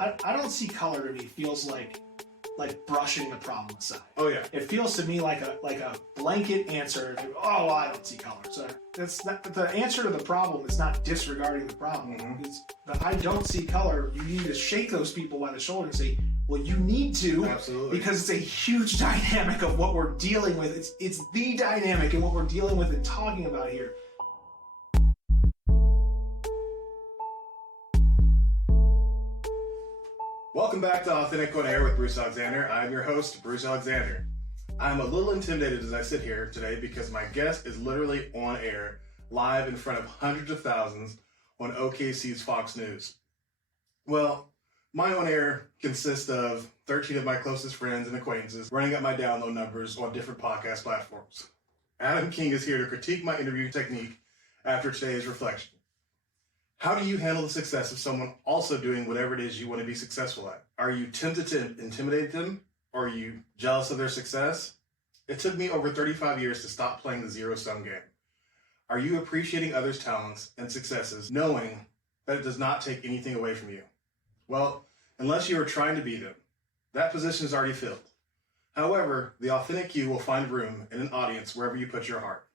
I don't see color to me feels like brushing the problem aside. Oh yeah. It feels to me like a blanket answer. Oh, well, I don't see color. So that's not, the answer to the problem is not disregarding the problem. Mm-hmm. It's the I don't see color. You need to shake those people by the shoulder and say, well, you need to. Absolutely. Because it's a huge dynamic of what we're dealing with. It's the dynamic and what we're dealing with and talking about here. Welcome back to Authentic on Air with Bruce Alexander. I'm your host, Bruce Alexander. I'm a little intimidated as I sit here today because my guest is literally on air, live in front of hundreds of thousands on OKC's Fox News. Well, my on air consists of 13 of my closest friends and acquaintances running up my download numbers on different podcast platforms. Adam King is here to critique my interview technique after today's reflection. How do you handle the success of someone also doing whatever it is you want to be successful at? Are you tempted to intimidate them? Or are you jealous of their success? It took me over 35 years to stop playing the zero-sum game. Are you appreciating others' talents and successes, knowing that it does not take anything away from you? Well, unless you are trying to be them, that position is already filled. However, the authentic you will find room in an audience wherever you put your heart.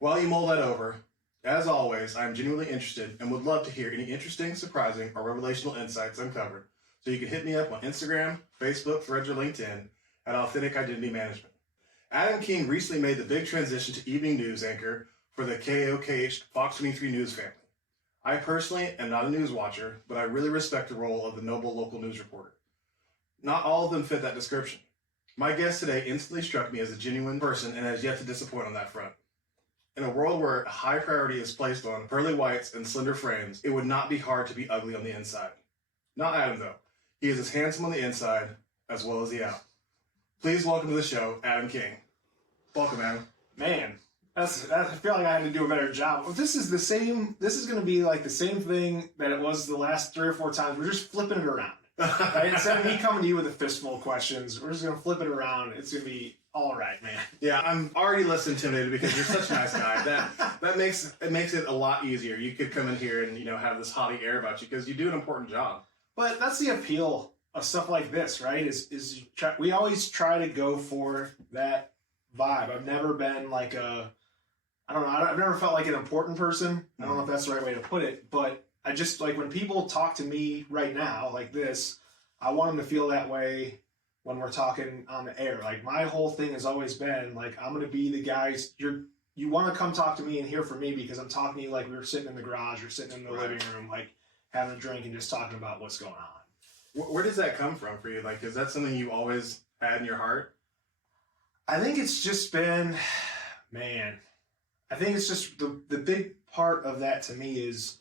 While you mull that over, as always, I am genuinely interested and would love to hear any interesting, surprising, or revelational insights uncovered. So you can hit me up on Instagram, Facebook, Threads, or LinkedIn at Authentic Identity Management. Adam King recently made the big transition to evening news anchor for the KOKH Fox 23 News family. I personally am not a news watcher, but I really respect the role of the noble local news reporter. Not all of them fit that description. My guest today instantly struck me as a genuine person and has yet to disappoint on that front. In a world where a high priority is placed on pearly whites and slender frames, it would not be hard to be ugly on the inside. Not Adam, though. He is as handsome on the inside as well as the out. Please welcome to the show, Adam King. Welcome, Adam. Man, I feel like I had to do a better job. Well, this is going to be like the same thing that it was the last 3 or 4 times. We're just flipping it around. Right? Instead of me coming to you with a fistful of questions, we're just going to flip it around. It's going to be all right, man. Yeah, I'm already less intimidated because you're such a nice guy. That makes it a lot easier. You could come in here and have this haughty air about you because you do an important job. But that's the appeal of stuff like this, right? We always try to go for that vibe. I've never been like I've never felt like an important person. I don't know if that's the right way to put it, but I just like when people talk to me right now like this, I want them to feel that way when we're talking on the air. Like my whole thing has always been like, I'm going to be the guys you want to come talk to me and hear from me because I'm talking to you like we were sitting in the garage or sitting in the living room, like having a drink and just talking about what's going on. Where does that come from for you? Like, is that something you always had in your heart? I think it's just been, I think it's just the big part of that to me is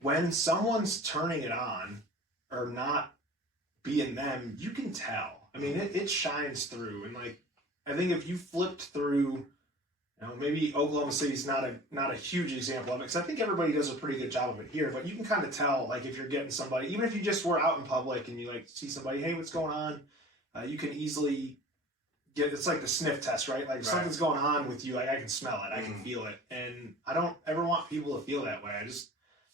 when someone's turning it on or not being them, you can tell. I mean, it shines through. And like, I think if you flipped through, maybe Oklahoma City's not a huge example of it because I think everybody does a pretty good job of it here, but you can kind of tell, like, if you're getting somebody, even if you just were out in public and you like see somebody, hey, what's going on? You can easily it's like the sniff test, right? Like if something's going on with you, like I can smell it, I can feel it. And I don't ever want people to feel that way.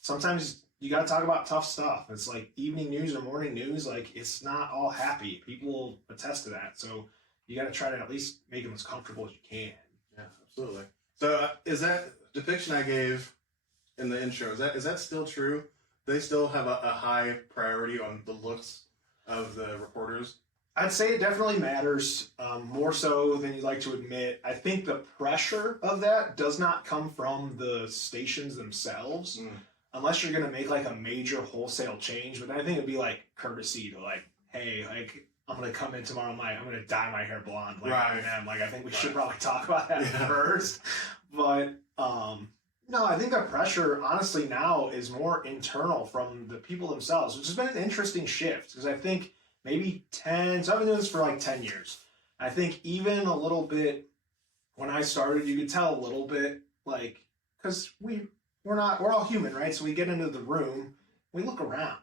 Sometimes you got to talk about tough stuff. It's like evening news or morning news. Like it's not all happy. People will attest to that. So you got to try to at least make them as comfortable as you can. Yeah, absolutely. So is that depiction I gave in the intro, is that still true? They still have a high priority on the looks of the reporters? I'd say it definitely matters, more so than you'd like to admit. I think the pressure of that does not come from the stations themselves, unless you're going to make like a major wholesale change. But then I think it'd be like courtesy to like, hey, like I'm going to come in tomorrow night, I'm going to dye my hair blonde. Like I am. Like I think we should probably talk about that first. But no, I think the pressure, honestly, now is more internal from the people themselves, which has been an interesting shift because I think maybe so I've been doing this for like 10 years. I think even a little bit when I started, you could tell a little bit like, because we're all human, right? So we get into the room, we look around,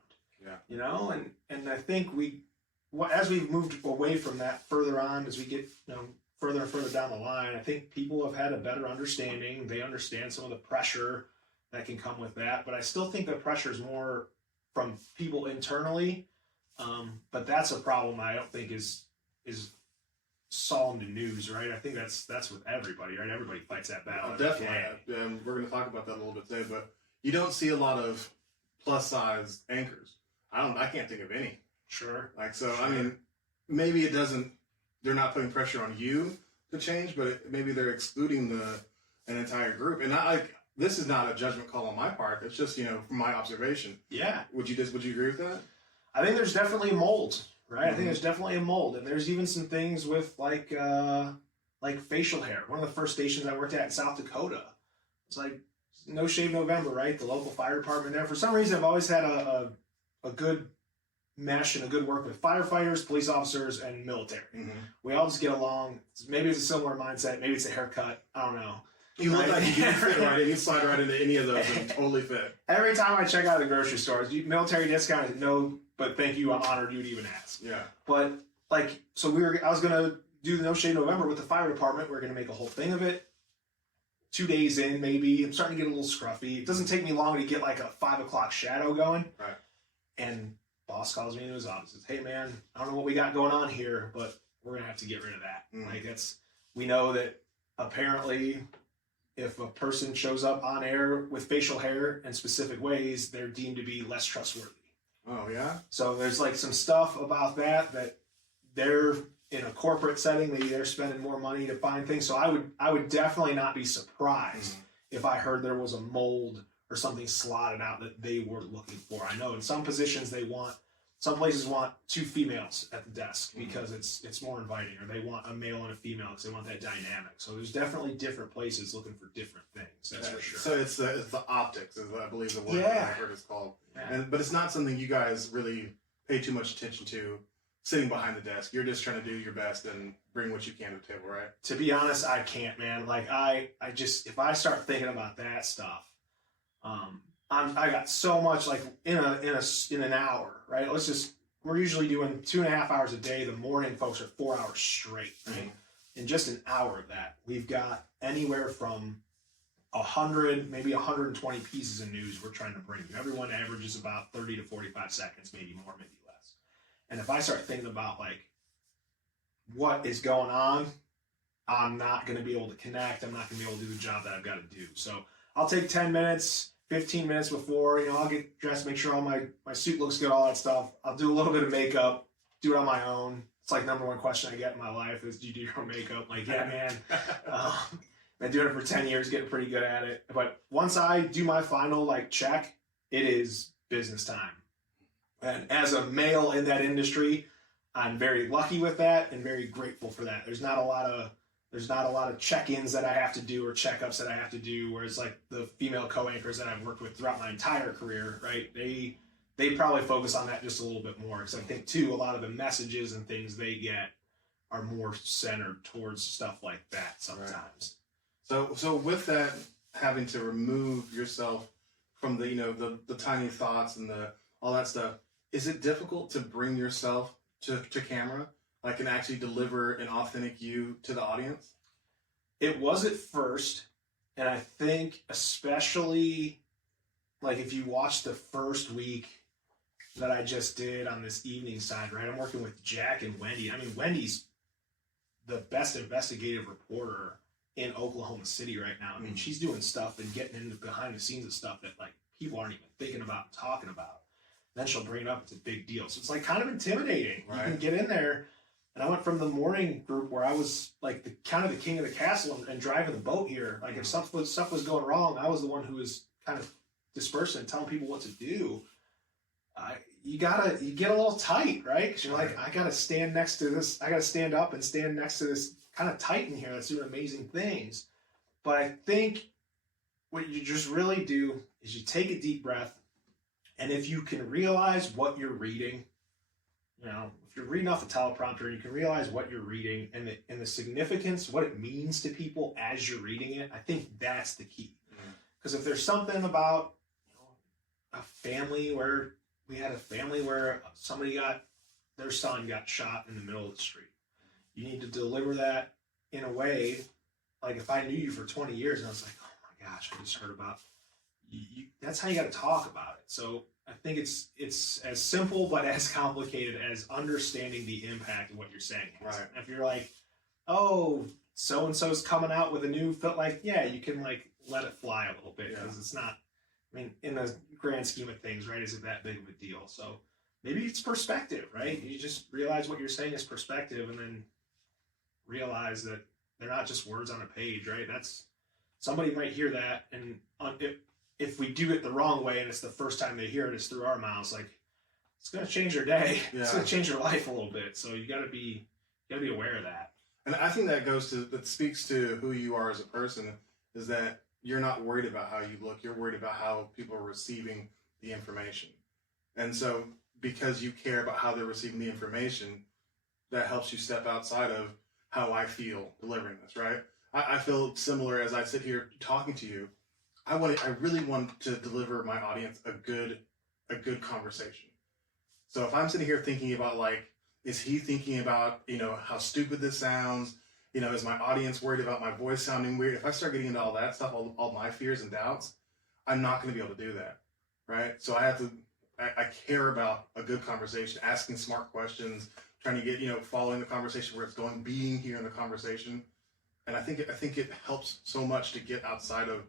and I think as we've moved away from that further on, as we get, further and further down the line, I think people have had a better understanding. They understand some of the pressure that can come with that, but I still think the pressure is more from people internally. But that's a problem I don't think is solemn to news, right? I think that's with everybody, right? Everybody fights that battle. Definitely. And we're going to talk about that a little bit today, but you don't see a lot of plus size anchors. I can't think of any. Sure. Sure. I mean, maybe they're not putting pressure on you to change, but maybe they're excluding an entire group. And this is not a judgment call on my part. It's just, from my observation. Yeah. Would you agree with that? I think there's definitely a mold, right? I think there's definitely a mold, and there's even some things with like facial hair. One of the first stations I worked at in South Dakota, it's like No Shave November, right? The local fire department there. For some reason, I've always had a good mesh and a good work with firefighters, police officers, and military. Mm-hmm. We all just get along. Maybe it's a similar mindset. Maybe it's a haircut. I don't know. You look like you can fit right in. You slide right into any of those and totally fit. Every time I check out the grocery stores, military discount, no, but thank you. I'm honored you'd even ask. Yeah. But so I was gonna do the No Shave November with the fire department. We're gonna make a whole thing of it. 2 days in, maybe I'm starting to get a little scruffy. It doesn't take me long to get like a 5 o'clock shadow going. Right. And boss calls me into his office. Says, "Hey man, I don't know what we got going on here, but we're gonna have to get rid of that." We know that apparently, if a person shows up on air with facial hair in specific ways, they're deemed to be less trustworthy. Oh yeah. So there's like some stuff about that they're in a corporate setting. Maybe they're spending more money to find things. So I would definitely not be surprised if I heard there was a mold or something slotted out that they were looking for. I know in some positions some places want 2 females at the desk because it's more inviting, or they want a male and a female because they want that dynamic. So there's definitely different places looking for different things. That's for sure. So it's the optics, is I believe the word I heard is called. Yeah. But it's not something you guys really pay too much attention to sitting behind the desk. You're just trying to do your best and bring what you can to the table, right? To be honest, I can't, man. Like I just, if I start thinking about that stuff, I got so much, like in an hour, right? We're usually doing 2.5 hours a day. The morning folks are 4 hours straight, right? Mm-hmm. In just an hour of that, we've got anywhere from 100, maybe 120 pieces of news we're trying to bring you. Everyone averages about 30 to 45 seconds, maybe more, maybe less. And if I start thinking about like what is going on, I'm not going to be able to connect. I'm not going to be able to do the job that I've got to do. So I'll take 10 minutes, 15 minutes before, I'll get dressed, make sure all my suit looks good, all that stuff. I'll do a little bit of makeup, do it on my own. It's like number one question I get in my life is, do you do your own makeup? Like, yeah, man. Been doing it for 10 years, getting pretty good at it. But once I do my final check, it is business time. And as a male in that industry, I'm very lucky with that and very grateful for that. There's not a lot of check-ins that I have to do or checkups that I have to do, whereas like the female co-anchors that I've worked with throughout my entire career, right? They probably focus on that just a little bit more, because I think too, a lot of the messages and things they get are more centered towards stuff like that sometimes. Right. So with that, having to remove yourself from the tiny thoughts and all that stuff, is it difficult to bring yourself to camera, and actually deliver an authentic you to the audience? It was at first, and I think especially if you watch the first week that I just did on this evening side, right? I'm working with Jack and Wendy. I mean, Wendy's the best investigative reporter in Oklahoma City right now. I mean, she's doing stuff and getting into behind the scenes of stuff that people aren't even thinking about and talking about. Then she'll bring it up. It's a big deal. So it's kind of intimidating. Right. You can get in there. And I went from the morning group where I was the king of the castle and driving the boat here. If stuff was going wrong, I was the one who was kind of dispersing and telling people what to do. You get a little tight, right? Because you're I got to stand next to this. I got to stand up and stand next to this kind of titan here that's doing amazing things. But I think what you just really do is you take a deep breath. And if you can realize what you're reading, if you're reading off the teleprompter and you can realize what you're reading and the significance, what it means to people as you're reading it, I think that's the key. Because if there's something about a family where somebody their son got shot in the middle of the street, you need to deliver that in a way, if I knew you for 20 years and I was oh my gosh, I just heard about you, that's how you got to talk about it. So I think it's as simple but as complicated as understanding the impact of what you're saying. Right. If you're like, oh, so and so's coming out with a new fit, like, yeah, you can like let it fly a little bit because it's not. I mean, in the grand scheme of things, right? Is it that big of a deal? So maybe it's perspective, right? You just realize what you're saying is perspective, and then realize that they're not just words on a page, right? That's somebody might hear that, and if we do it the wrong way, and it's the first time they hear it, it's through our mouths, like it's going to change their day. Yeah. It's going to change their life a little bit. So you got to be aware of that. And I think that speaks to who you are as a person, is that you're not worried about how you look. You're worried about how people are receiving the information. And so because you care about how they're receiving the information, that helps you step outside of how I feel delivering this, right? I feel similar as I sit here talking to you. I really want to deliver my audience a good conversation. So if I'm sitting here thinking about, like, is he thinking about, how stupid this sounds? Is my audience worried about my voice sounding weird? If I start getting into all that stuff, all my fears and doubts, I'm not going to be able to do that, right? So I care about a good conversation, asking smart questions, trying to get, following the conversation where it's going, being here in the conversation. And I think it helps so much to get outside of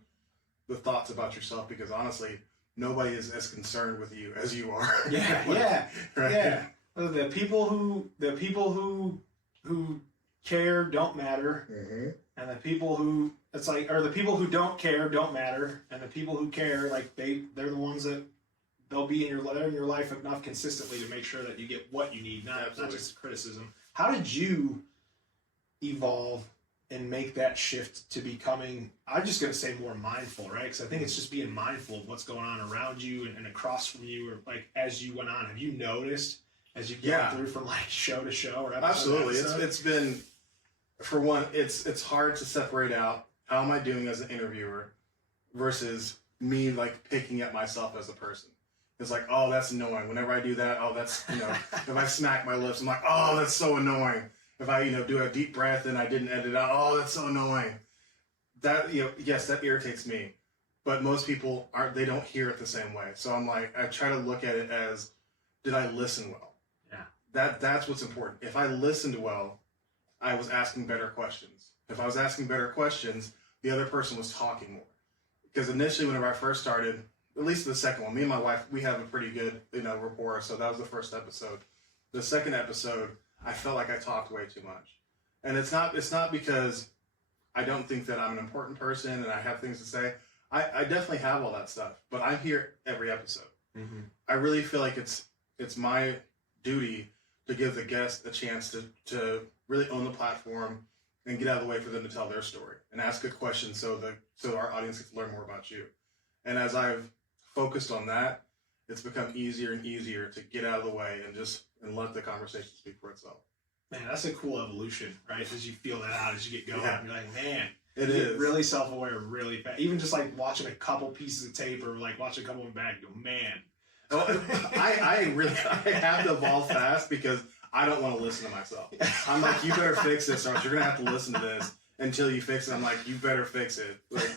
the thoughts about yourself, because honestly, nobody is as concerned with you as you are. Yeah. Right? Yeah. The people who care don't matter, and the people who the people who don't care don't matter, and the people who care, like they're the ones that they'll be in your life enough consistently to make sure that you get what you need, not just criticism. How did you evolve and make that shift to becoming, I'm just going to say, more mindful, right? Because I think it's just being mindful of what's going on around you and across from you, or like as you went on. Have you noticed as you've gone through from like show to show? Or absolutely. It's been, for one, it's hard to separate out how am I doing as an interviewer versus me like picking at myself as a person. It's like, oh, that's annoying. Whenever I do that, oh, that's, if I smack my lips, I'm like, oh, that's so annoying. If I, do a deep breath and I didn't edit out, oh, that's so annoying. That, yes, that irritates me. But most people they don't hear it the same way. So I'm like, I try to look at it as, did I listen well? Yeah. That's what's important. If I listened well, I was asking better questions. If I was asking better questions, the other person was talking more. Because initially, whenever I first started, at least the second one, me and my wife, we have a pretty good, rapport. So that was the first episode. The second episode, I felt like I talked way too much. And it's not because I don't think that I'm an important person and I have things to say. I definitely have all that stuff, but I'm here every episode. Mm-hmm. I really feel like it's my duty to give the guest a chance to really own the platform and get out of the way for them to tell their story and ask good questions so our audience gets to learn more about you. And as I've focused on that, it's become easier and easier to get out of the way and let the conversation speak for itself. Man, that's a cool evolution, right? As you feel that out, as you get going, you're like, man, it is really self-aware, really fast. Even just like watching a couple pieces of tape or like watching a couple of them back, you go, man. Well, I have to evolve fast because I don't want to listen to myself. I'm like, you better fix this, or else you're gonna have to listen to this until you fix it. I'm like, you better fix it. Like,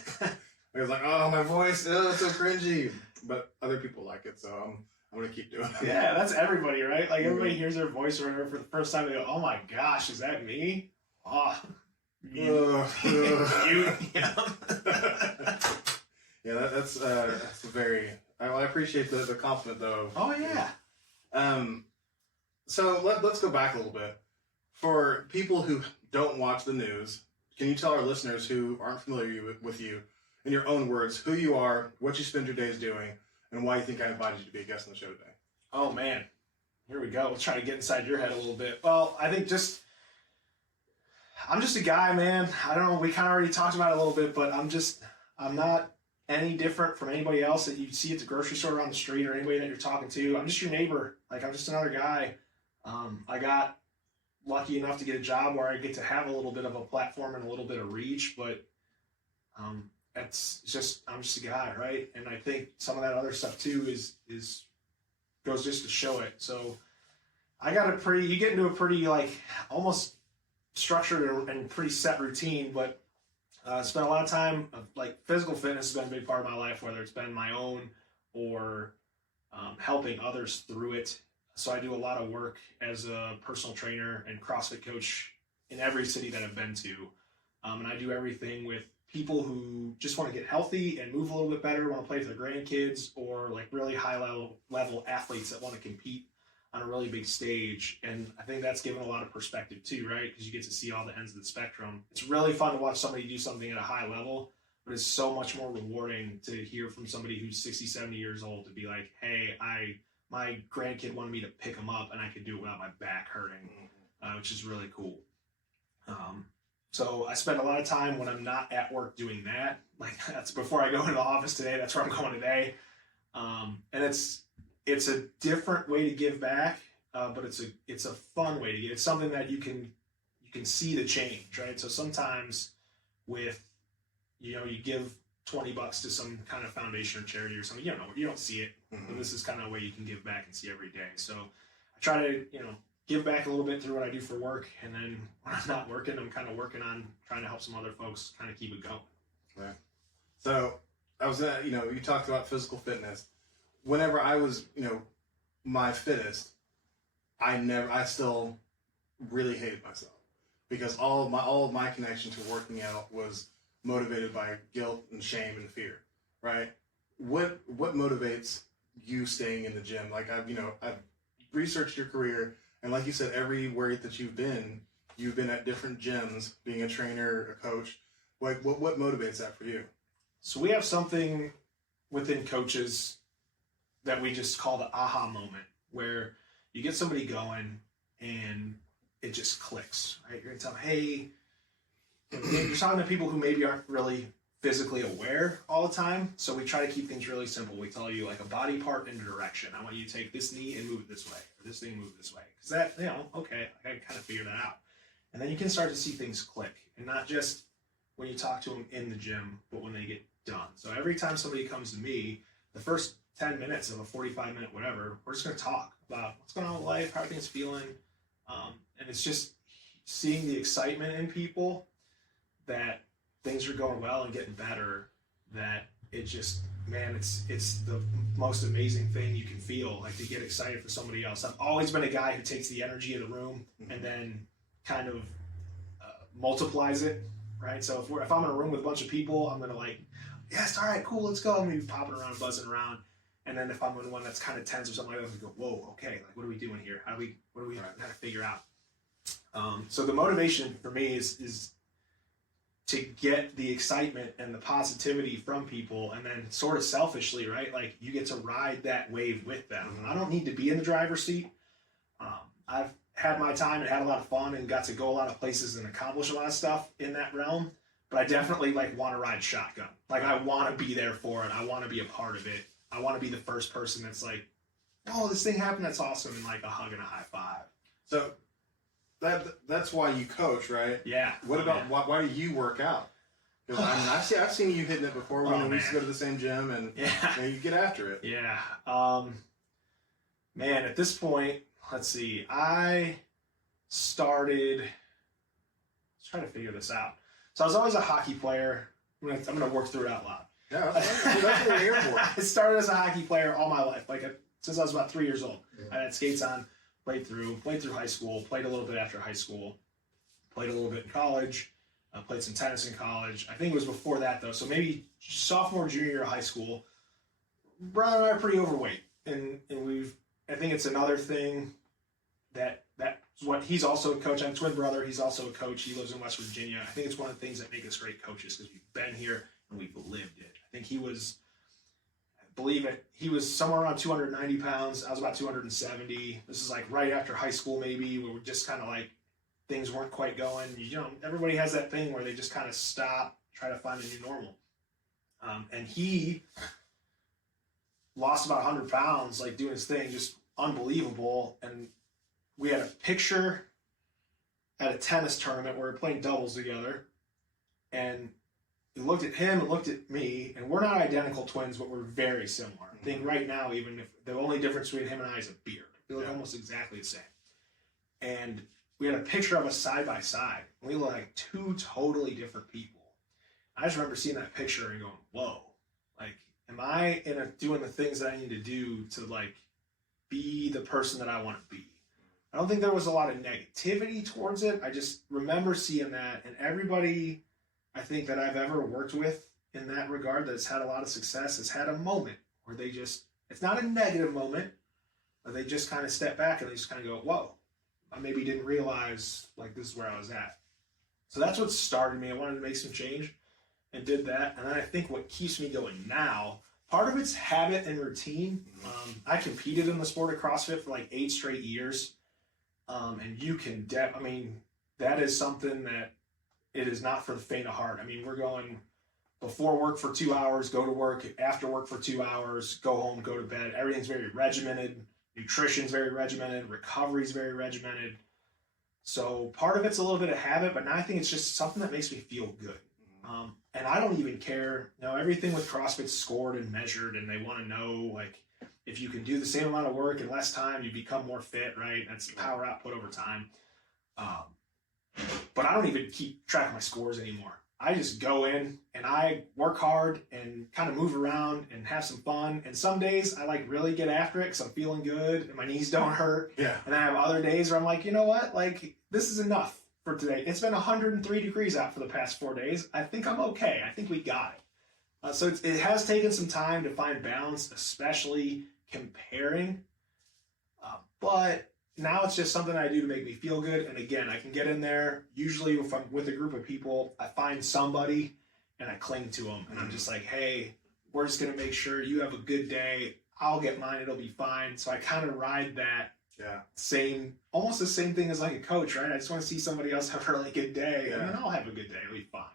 I was like, oh, my voice, it's so cringy. But other people like it, so I'm gonna keep doing it. Yeah, that's everybody, right? Like everybody hears their voice or whatever for the first time. They go, "Oh my gosh, is that me?" Oh, you. Yeah, that's very. I appreciate the compliment though. Oh yeah. So let's go back a little bit. For people who don't watch the news, can you tell our listeners who aren't familiar with you, in your own words, who you are, what you spend your days doing, and why you think I invited you to be a guest on the show today? Oh, man. Here we go. We'll try to get inside your head a little bit. Well, I think I'm just a guy, man. I don't know. We kind of already talked about it a little bit, but I'm not any different from anybody else that you see at the grocery store or on the street or anybody that you're talking to. I'm just your neighbor. Like, I'm just another guy. I got lucky enough to get a job where I get to have a little bit of a platform and a little bit of reach, but I'm just a guy, right? And I think some of that other stuff too is goes just to show it. So I got you get into a pretty like almost structured and pretty set routine, but spent a lot of time like physical fitness has been a big part of my life, whether it's been my own or helping others through it. So I do a lot of work as a personal trainer and CrossFit coach in every city that I've been to. And I do everything with people who just want to get healthy and move a little bit better, want to play with their grandkids, or like really high level athletes that want to compete on a really big stage. And I think that's given a lot of perspective too, right? Because you get to see all the ends of the spectrum. It's really fun to watch somebody do something at a high level, but it's so much more rewarding to hear from somebody who's 60, 70 years old to be like, hey, my grandkid wanted me to pick him up and I could do it without my back hurting, which is really cool. So I spend a lot of time when I'm not at work doing that. Like that's before I go into the office today. That's where I'm going today. And it's a different way to give back, but it's a fun way to give. It's something that you can see the change, right? So sometimes with, you give $20 to some kind of foundation or charity or something, you don't see it. But this is kind of a way you can give back and see every day. So I try to, give back a little bit through what I do for work. And then when I'm not working, I'm kind of working on trying to help some other folks kind of keep it going. Right. So I was at, you talked about physical fitness. Whenever I was, my fittest, I still really hated myself because all of my connection to working out was motivated by guilt and shame and fear, right? What motivates you staying in the gym? Like I've researched your career, and like you said, everywhere that you've been at different gyms, being a trainer, a coach. Like what motivates that for you? So we have something within coaches that we just call the aha moment, where you get somebody going and it just clicks, right? You're gonna tell them, hey, you're talking to people who maybe aren't really physically aware all the time. So we try to keep things really simple. We tell you like a body part in a direction. I want you to take this knee and move it this way, or this thing move this way. Because that, okay, I kind of figure that out. And then you can start to see things click, and not just when you talk to them in the gym, but when they get done. So every time somebody comes to me, the first 10 minutes of a 45-minute whatever, we're just going to talk about what's going on with life, how are things feeling. And it's just seeing the excitement in people that things are going well and getting better, that it just, man, it's the most amazing thing you can feel, like to get excited for somebody else. I've always been a guy who takes the energy of the room and then kind of multiplies it, right? So if I'm in a room with a bunch of people, I'm going to like, yes, all right, cool, let's go. I'm going to be popping around, buzzing around. And then if I'm in one that's kind of tense or something like that, I go, whoa, okay, like what are we doing here? What do we got to figure out? So the motivation for me is to get the excitement and the positivity from people, and then sort of selfishly, right? Like you get to ride that wave with them. I don't need to be in the driver's seat. I've had my time and had a lot of fun and got to go a lot of places and accomplish a lot of stuff in that realm. But I definitely like want to ride shotgun. Like I want to be there for it. I want to be a part of it. I want to be the first person that's like, oh, this thing happened. That's awesome. And like a hug and a high five. So that's why you coach, right? Yeah. What about why do you work out? Because I've seen you hitting it before. We used to go to the same gym, and you get after it. Yeah. Man, at this point, let's see. I started. Let's try to figure this out. So I was always a hockey player. I'm gonna work through it out loud. Yeah, that's what we're here for. I started as a hockey player all my life, since I was about 3 years old. I had skates on. Played through high school, played a little bit after high school, played a little bit in college, played some tennis in college. I think it was before that though, so maybe sophomore, junior year of high school. Brother and I are pretty overweight, and I think it's another thing that's what he's also a coach. I'm a twin brother. He's also a coach. He lives in West Virginia. I think it's one of the things that make us great coaches because we've been here and we've lived it. I think he was somewhere around 290 pounds. I was about 270. This is like right after high school, maybe, where we're just kind of like, things weren't quite going. Everybody has that thing where they just kind of stop, try to find a new normal. And he lost about 100 pounds, like doing his thing, just unbelievable. And we had a picture at a tennis tournament where we were playing doubles together. And we looked at him and looked at me, and we're not identical twins, but we're very similar. I think right now, even if the only difference between him and I is a beard, we look almost exactly the same. And we had a picture of us side by side. We look like two totally different people. I just remember seeing that picture and going, whoa. Like, am I doing the things that I need to do to like be the person that I want to be? I don't think there was a lot of negativity towards it. I just remember seeing that, and everybody I think that I've ever worked with in that regard that's had a lot of success has had a moment where they just, it's not a negative moment, but they just kind of step back and they just kind of go, whoa, I maybe didn't realize like this is where I was at. So that's what started me. I wanted to make some change and did that. And then I think what keeps me going now, part of it's habit and routine. I competed in the sport of CrossFit for like 8 straight years. And you can, I mean, that is something that it is not for the faint of heart. I mean, we're going before work for 2 hours, go to work, after work for 2 hours, go home, go to bed. Everything's very regimented. Nutrition's very regimented. Recovery's very regimented. So part of it's a little bit of habit, but now I think it's just something that makes me feel good. And I don't even care. You know, everything with CrossFit's scored and measured, and they want to know, like, if you can do the same amount of work in less time, you become more fit, right? That's power output over time. But I don't even keep track of my scores anymore. I just go in and I work hard and kind of move around and have some fun. And some days I like really get after it because I'm feeling good and my knees don't hurt. Yeah. And I have other days where I'm like, you know what? Like, this is enough for today. It's been 103 degrees out for the past 4 days. I think I'm okay. I think we got it. So it has taken some time to find balance, especially comparing. But now it's just something I do to make me feel good. And again, I can get in there. Usually if I'm with a group of people, I find somebody and I cling to them. And I'm just like, hey, we're just going to make sure you have a good day. I'll get mine. It'll be fine. So I kind of ride that almost the same thing as like a coach, right? I just want to see somebody else have a really good day and then I'll have a good day. It'll be fine.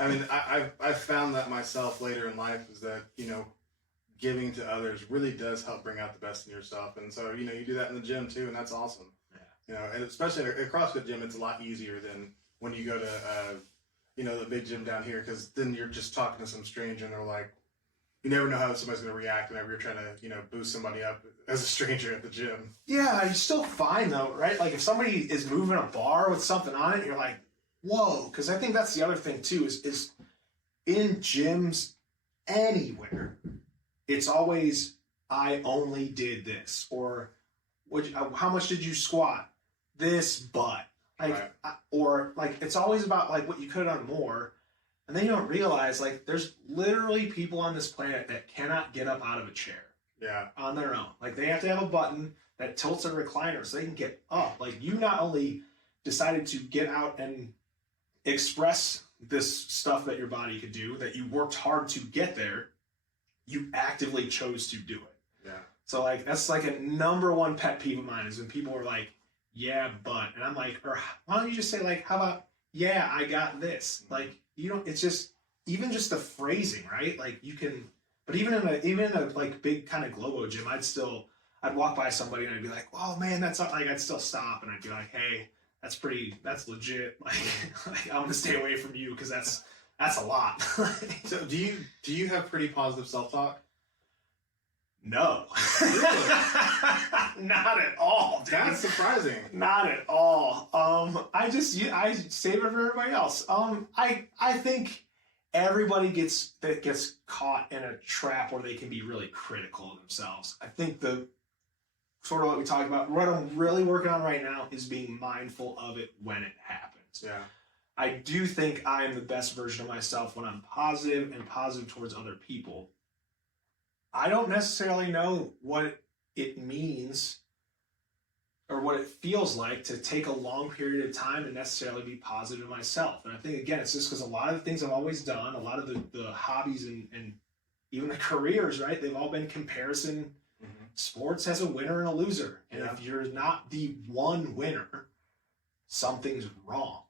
I mean, I've found that myself later in life is that, you know, giving to others really does help bring out the best in yourself. And so, you know, you do that in the gym too, and that's awesome. Yeah. You know, and especially at a CrossFit gym, it's a lot easier than when you go to, you know, the big gym down here, because then you're just talking to some stranger and they're like, you never know how somebody's going to react whenever you're trying to, you know, boost somebody up as a stranger at the gym. Yeah, you're still fine though, right? Like if somebody is moving a bar with something on it, you're like, whoa. Because I think that's the other thing too, is in gyms anywhere, it's always, I only did this, or how much did you squat? This, but like, right. Or like, it's always about like what you could have done more. And then you don't realize like there's literally people on this planet that cannot get up out of a chair on their own. Like they have to have a button that tilts a recliner so they can get up. Like you not only decided to get out and express this stuff that your body could do, that you worked hard to get there, you actively chose to do it. Yeah. So like that's like a number one pet peeve of mine is when people are like, yeah, but, and I'm like, or why don't you just say like, how about, yeah, I got this. Like, you don't, it's just, even just the phrasing, right? Like you can, but even in a like big kind of Globo gym, I'd walk by somebody and I'd be like, oh man, that's not, like, I'd still stop and I'd be like, hey, that's legit. Like, I'm going to stay away from you because that's a lot. So do you have pretty positive self-talk? No. Really? Not at all, dude. That's surprising. Not at all. I save it for everybody else. I think everybody gets caught in a trap where they can be really critical of themselves. I think the sort of what we talked about, what I'm really working on right now is being mindful of it when it happens. Yeah. I do think I am the best version of myself when I'm positive and positive towards other people. I don't necessarily know what it means or what it feels like to take a long period of time and necessarily be positive myself. And I think, again, it's just because a lot of the things I've always done, a lot of the hobbies and even the careers, right, they've all been comparison. Mm-hmm. Sports has a winner and a loser. And if you're not the one winner, something's wrong.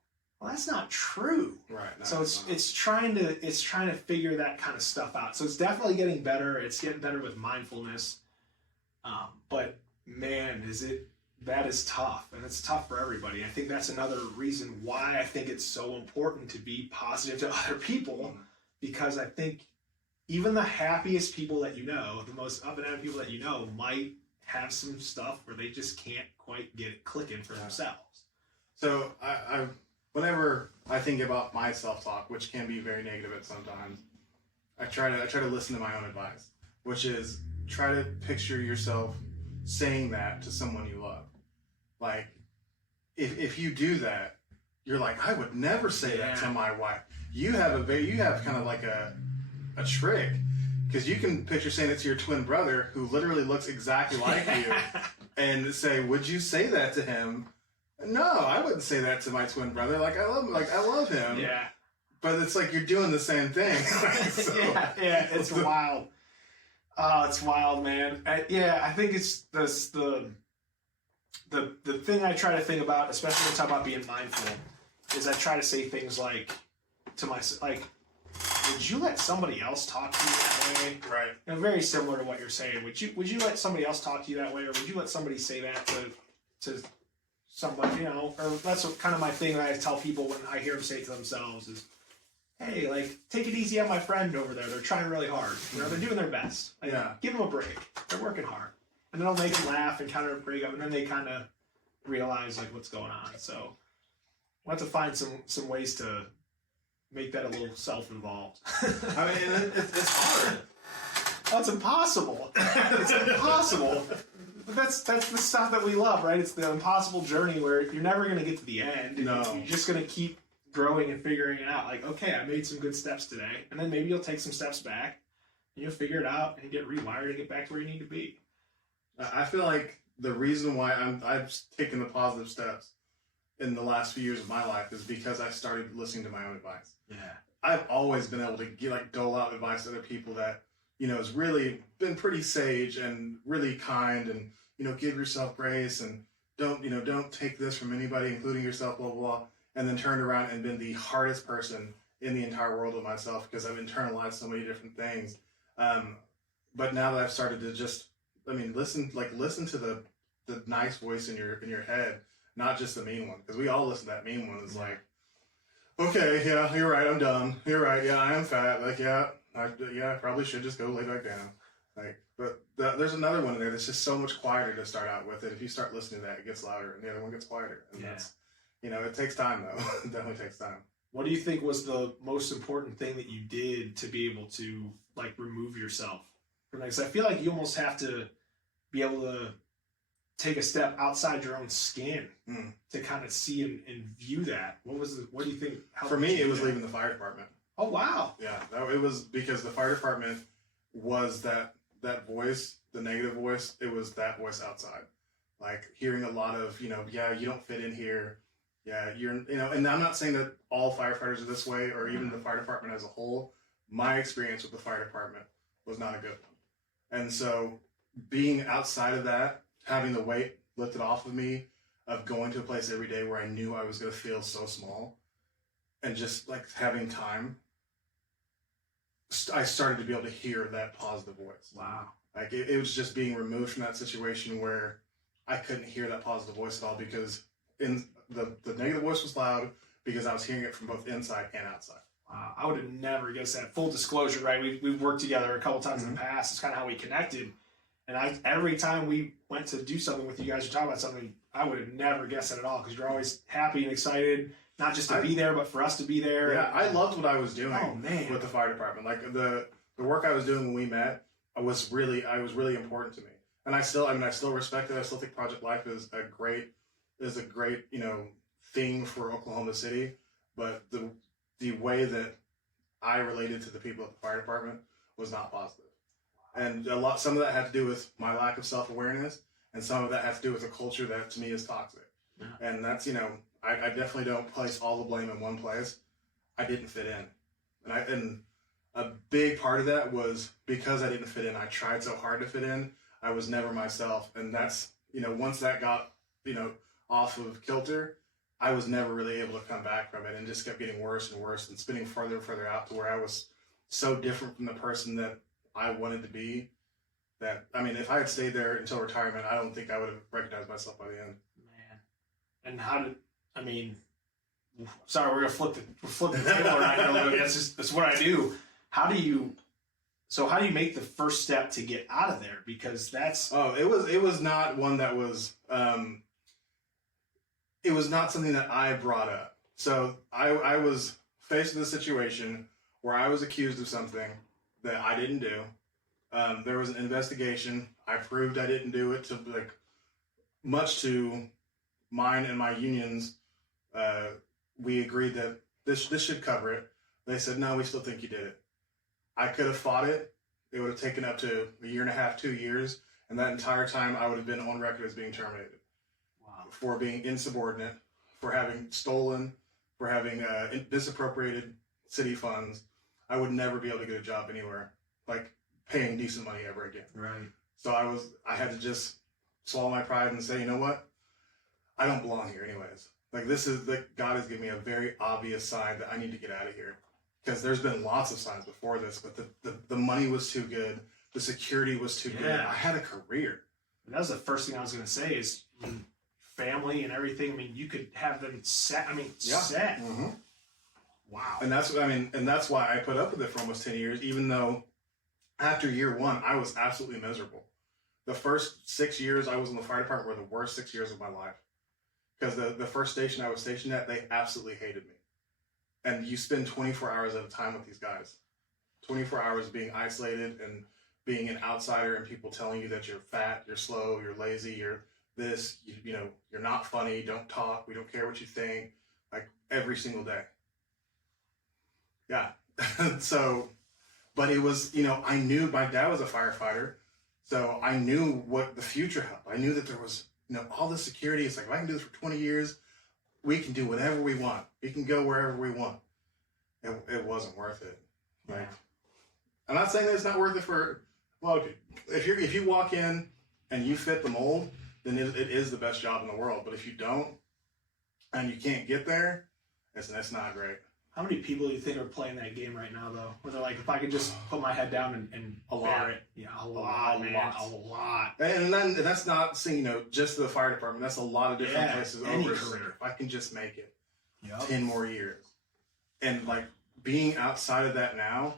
Well, that's not true. Right. No, so it's trying to figure that kind of stuff out. So it's definitely getting better. It's getting better with mindfulness. But man, that is tough, and it's tough for everybody. I think that's another reason why I think it's so important to be positive to other people, because I think even the happiest people that you know, the most up and down people that you know, might have some stuff where they just can't quite get it clicking for themselves. So whenever I think about my self-talk, which can be very negative at sometimes, I try to listen to my own advice, which is try to picture yourself saying that to someone you love. Like, if you do that, you're like, I would never say that to my wife. You have kind of like a trick, because you can picture saying it to your twin brother who literally looks exactly like you, and say, would you say that to him? No, I wouldn't say that to my twin brother. Like I love him. Yeah. But it's like you're doing the same thing. So, yeah, it's wild. Oh, it's wild, man. I think it's this the thing I try to think about, especially when I talk about being mindful, is I try to say things like to myself, like, would you let somebody else talk to you that way? Right. You know, very similar to what you're saying. Would you let somebody else talk to you that way, or would you let somebody say that to somebody? You know, or that's kind of my thing that I tell people when I hear them say it to themselves is, hey, like, take it easy on my friend over there. They're trying really hard. You know, they're doing their best. Like, give them a break. They're working hard. And then I'll make them laugh and kind of break up, and then they kind of realize, like, what's going on. So we'll have to find some ways to make that a little self-involved. I mean, it's hard. Oh, it's impossible. It's impossible. But that's the stuff that we love, right? It's the impossible journey where you're never going to get to the end. No. You're just going to keep growing and figuring it out. Like, okay, I made some good steps today. And then maybe you'll take some steps back, and you'll figure it out, and get rewired and get back to where you need to be. I feel like the reason why I've taken the positive steps in the last few years of my life is because I started listening to my own advice. Yeah. I've always been able to dole out advice to other people that, you know, has really been pretty sage and really kind, and, you know, give yourself grace and don't take this from anybody, including yourself, blah, blah, blah. And then turned around and been the hardest person in the entire world with myself because I've internalized so many different things. But now that I've started to just, listen to the nice voice in your head, not just the mean one, because we all listen to that mean one. It's like, okay, yeah, you're right, I'm dumb. You're right, yeah, I am fat. Like, I probably should just go lay back down. Like, but there's another one in there that's just so much quieter to start out with. And if you start listening to that, it gets louder, and the other one gets quieter. And that's, you know, it takes time though. It definitely takes time. What do you think was the most important thing that you did to be able to, like, remove yourself from that? Because I feel like you almost have to be able to take a step outside your own skin to kind of see and view that. What do you think? For me, it was leaving the fire department. Oh, wow. Yeah, it was because the fire department was that voice, the negative voice. It was that voice outside, like hearing a lot of, you don't fit in here. Yeah, and I'm not saying that all firefighters are this way, or even the fire department as a whole. My experience with the fire department was not a good one. And so being outside of that, having the weight lifted off of me of going to a place every day where I knew I was going to feel so small, and just like having time, I started to be able to hear that positive voice. Wow. Like it was just being removed from that situation where I couldn't hear that positive voice at all, because the negative voice was loud because I was hearing it from both inside and outside. Wow. I would have never guessed that. Full disclosure, right? We've worked together a couple times in the past. It's kind of how we connected. And every time we went to do something with you guys or talk about something, I would have never guessed that at all, because you're always happy and excited, not just to be there, but for us to be there. Yeah, I loved what I was doing with the fire department. Like the work I was doing when we met was really important to me. And I still respect it. I still think Project Life is a great thing for Oklahoma City. But the way that I related to the people at the fire department was not positive. And some of that had to do with my lack of self-awareness, and some of that had to do with a culture that to me is toxic. Yeah. And that's, I definitely don't place all the blame in one place. I didn't fit in. And a big part of that was because I didn't fit in. I tried so hard to fit in. I was never myself. And that's, once that got, off of kilter, I was never really able to come back from it, and just kept getting worse and worse and spinning further and further out to where I was so different from the person that I wanted to be, that, if I had stayed there until retirement, I don't think I would have recognized myself by the end. Man. And sorry, we're going to flip the table around here a little bit. That's what I do. How do you make the first step to get out of there? Because that's... Oh, it was not one that was, it was not something that I brought up. So I was faced with a situation where I was accused of something that I didn't do. There was an investigation. I proved I didn't do it, to like, much to mine and my unions. We agreed that this should cover it. They said, no, we still think you did it. I could have fought it. It would have taken up to a year and a half, 2 years. And that entire time I would have been on record as being terminated. Wow. For being insubordinate, for having stolen, for having misappropriated city funds. I would never be able to get a job anywhere, like paying decent money ever again. Right. So I had to just swallow my pride and say, you know what? I don't belong here anyways. Like, this is, like, God has given me a very obvious sign that I need to get out of here. Because there's been lots of signs before this, but the money was too good. The security was too good. I had a career. And that was the first thing I was going to say is family and everything. I mean, you could have them set. Set. Mm-hmm. Wow. And that's why I put up with it for almost 10 years, even though after year one, I was absolutely miserable. The first 6 years I was in the fire department were the worst 6 years of my life. Because the first station I was stationed at, they absolutely hated me. And you spend 24 hours at a time with these guys. 24 hours being isolated and being an outsider, and people telling you that you're fat, you're slow, you're lazy, you're this, you're not funny, don't talk, we don't care what you think, like every single day. Yeah. So, but it was, I knew my dad was a firefighter, so I knew what the future held. I knew that there was, all this security. It's like, if I can do this for 20 years, we can do whatever we want. We can go wherever we want. It wasn't worth it. Like, Yeah. I'm not saying that it's not worth it for, well, if you walk in and you fit the mold, then it is the best job in the world. But if you don't, and you can't get there, it's not great. How many people do you think are playing that game right now, though? Where they're like, if I could just put my head down and A lot. bear it. Yeah, a lot. A lot. And then that's not saying, just the fire department. That's a lot of different places any over. career. If I can just make it Yep. 10 more years. And like being outside of that now,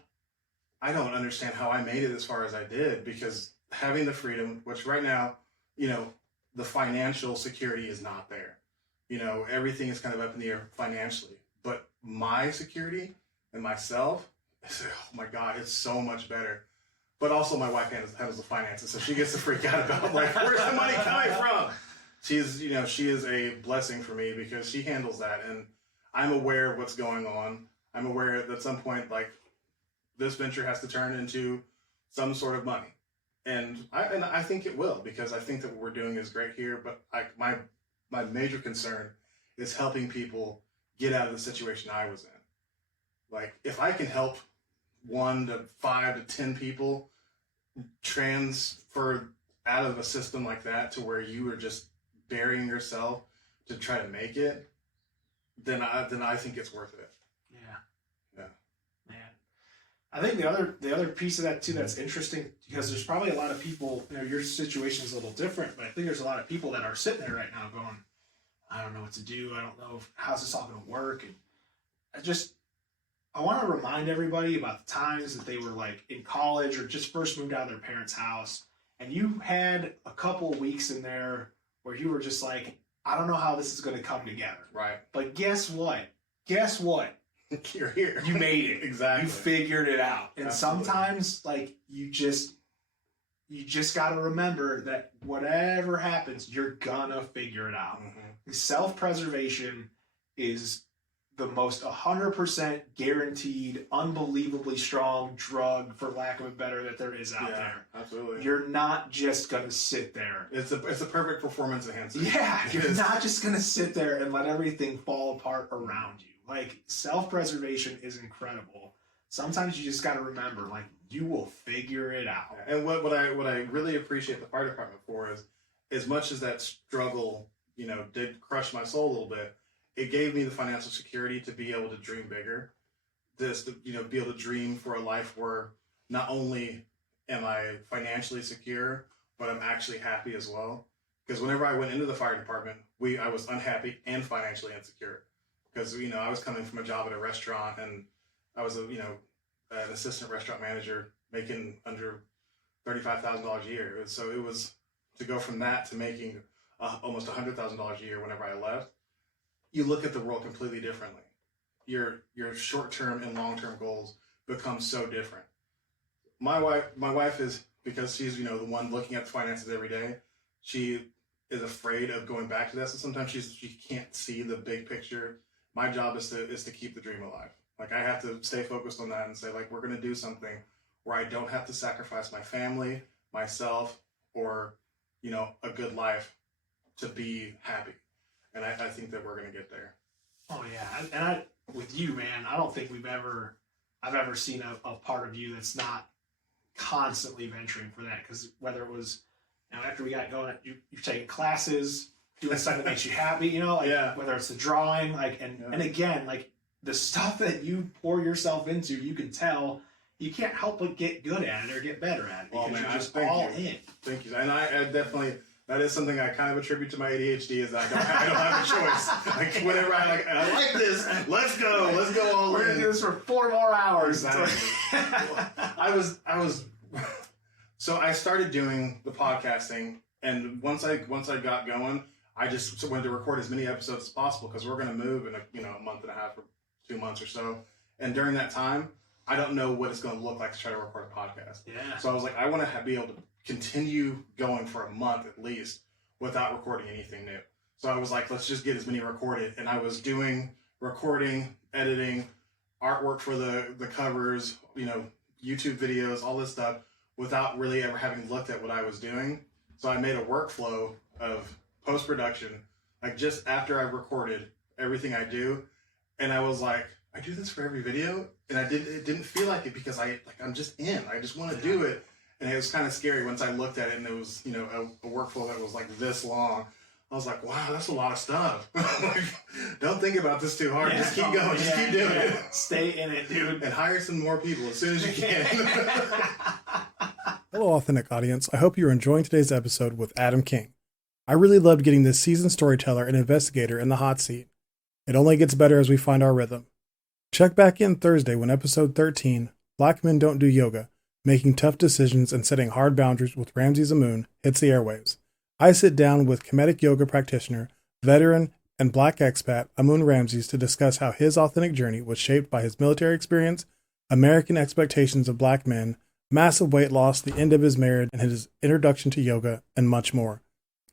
I don't understand how I made it as far as I did, because having the freedom, which right now, the financial security is not there. Everything is kind of up in the air financially. But my security and myself, oh my God, it's so much better. But also my wife handles the finances, so she gets to freak out about, like, where's the money coming from? She is a blessing for me because she handles that, and I'm aware of what's going on. I'm aware that at some point, like, this venture has to turn into some sort of money. And I think it will, because I think that what we're doing is great here, but my major concern is helping people get out of the situation I was in. Like, if I can help 1 to 5 to 10 people transfer out of a system like that to where you are just burying yourself to try to make it, then I think it's worth it. Yeah. Man. I think the other piece of that too that's interesting, because there's probably a lot of people, your situation is a little different, but I think there's a lot of people that are sitting there right now going, I don't know what to do. I don't know how's this all going to work. And I want to remind everybody about the times that they were like in college or just first moved out of their parents' house, and you had a couple weeks in there where you were just like, I don't know how this is going to come together. Right. But guess what? You're here. You made it. Exactly. You figured it out. And Absolutely. sometimes, like, you just got to remember that whatever happens, you're gonna figure it out. Mm-hmm. Self-preservation is the most 100% guaranteed, unbelievably strong drug, for lack of a better, that there is out there. Absolutely. You're not just gonna sit there. It's a perfect performance enhancer. Yeah, you're not just gonna sit there and let everything fall apart around you. Like, self-preservation is incredible. Sometimes you just got to remember, like, you will figure it out. And what I really appreciate the fire department for is, as much as that struggle, did crush my soul a little bit, it gave me the financial security to be able to dream bigger. Be able to dream for a life where not only am I financially secure, but I'm actually happy as well. Because whenever I went into the fire department, I was unhappy and financially insecure. Because, I was coming from a job at a restaurant, and I was an assistant restaurant manager making under $35,000 a year. So it was to go from that to making almost $100,000 a year whenever I left. You look at the world completely differently. Your short-term and long-term goals become so different. my wife is, because she's, the one looking at the finances every day, she is afraid of going back to this, and sometimes she can't see the big picture. My job is to keep the dream alive. Like, I have to stay focused on that and say, like, we're going to do something where I don't have to sacrifice my family, myself, or, a good life to be happy. And I think that we're going to get there. Oh yeah. And with you, man, I don't think I've ever seen a part of you that's not constantly venturing for that. Because whether it was, after we got going, you're taking classes, doing stuff that makes you happy, whether it's the drawing, and again, like, the stuff that you pour yourself into, you can tell you can't help but get good at it or get better at it because you're just all in. Thank you. And I definitely, that is something I kind of attribute to my ADHD, is that I don't have a choice. Like, whenever I like this, let's go all in. We're gonna do this for 4 more hours. Exactly. So I started doing the podcasting, and once I got going, I just wanted to record as many episodes as possible, because we're going to move in a month and a half or 2 months or so. And during that time, I don't know what it's going to look like to try to record a podcast. Yeah. So I was like, I want to be able to continue going for a month at least without recording anything new. So I was like, let's just get as many recorded. And I was doing recording, editing, artwork for the covers, YouTube videos, all this stuff, without really ever having looked at what I was doing. So I made a workflow of post-production, like, just after I've recorded everything I do. And I was like, I do this for every video, and it didn't feel like it, because I'm just in. I just want to do it. And it was kind of scary once I looked at it, and it was, a workflow that was like this long. I was like, wow, that's a lot of stuff. Like, don't think about this too hard. Just keep going. Just keep doing it. Stay in it, dude. And hire some more people as soon as you can. Hello, Authentic audience. I hope you're enjoying today's episode with Adam King. I really loved getting this seasoned storyteller and investigator in the hot seat. It only gets better as we find our rhythm. Check back in Thursday when episode 13, Black Men Don't Do Yoga, Making Tough Decisions and Setting Hard Boundaries with Ramsey Zamoon, hits the airwaves. I sit down with comedic yoga practitioner, veteran, and Black expat Amun Ramses to discuss how his authentic journey was shaped by his military experience, American expectations of Black men, massive weight loss, the end of his marriage, and his introduction to yoga, and much more.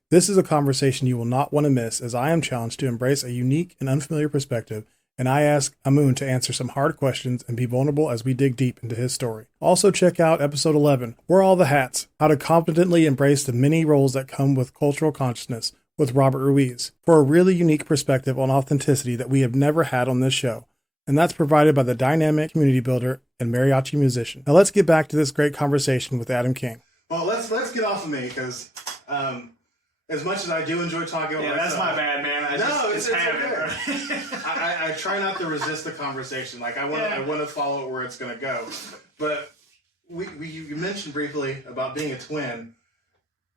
This is a conversation you will not want to miss, as I am challenged to embrace a unique and unfamiliar perspective, and I ask Amun to answer some hard questions and be vulnerable as we dig deep into his story. Also check out episode 11, Wear All the Hats, How to Confidently Embrace the Many Roles That Come with Cultural Consciousness, with Robert Ruiz, for a really unique perspective on authenticity that we have never had on this show. And that's provided by the dynamic community builder and mariachi musician. Now let's get back to this great conversation with Adam King. Well, let's get off of me, because as much as I do enjoy talking about that's my bad, man. It's okay. I try not to resist the conversation. Like, I want to follow where it's going to go. But you mentioned briefly about being a twin.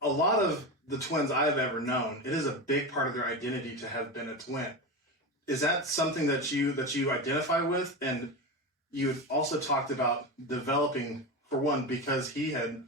A lot of the twins I've ever known, it is a big part of their identity to have been a twin. Is that something that you identify with? And you had also talked about developing, for one, because he had,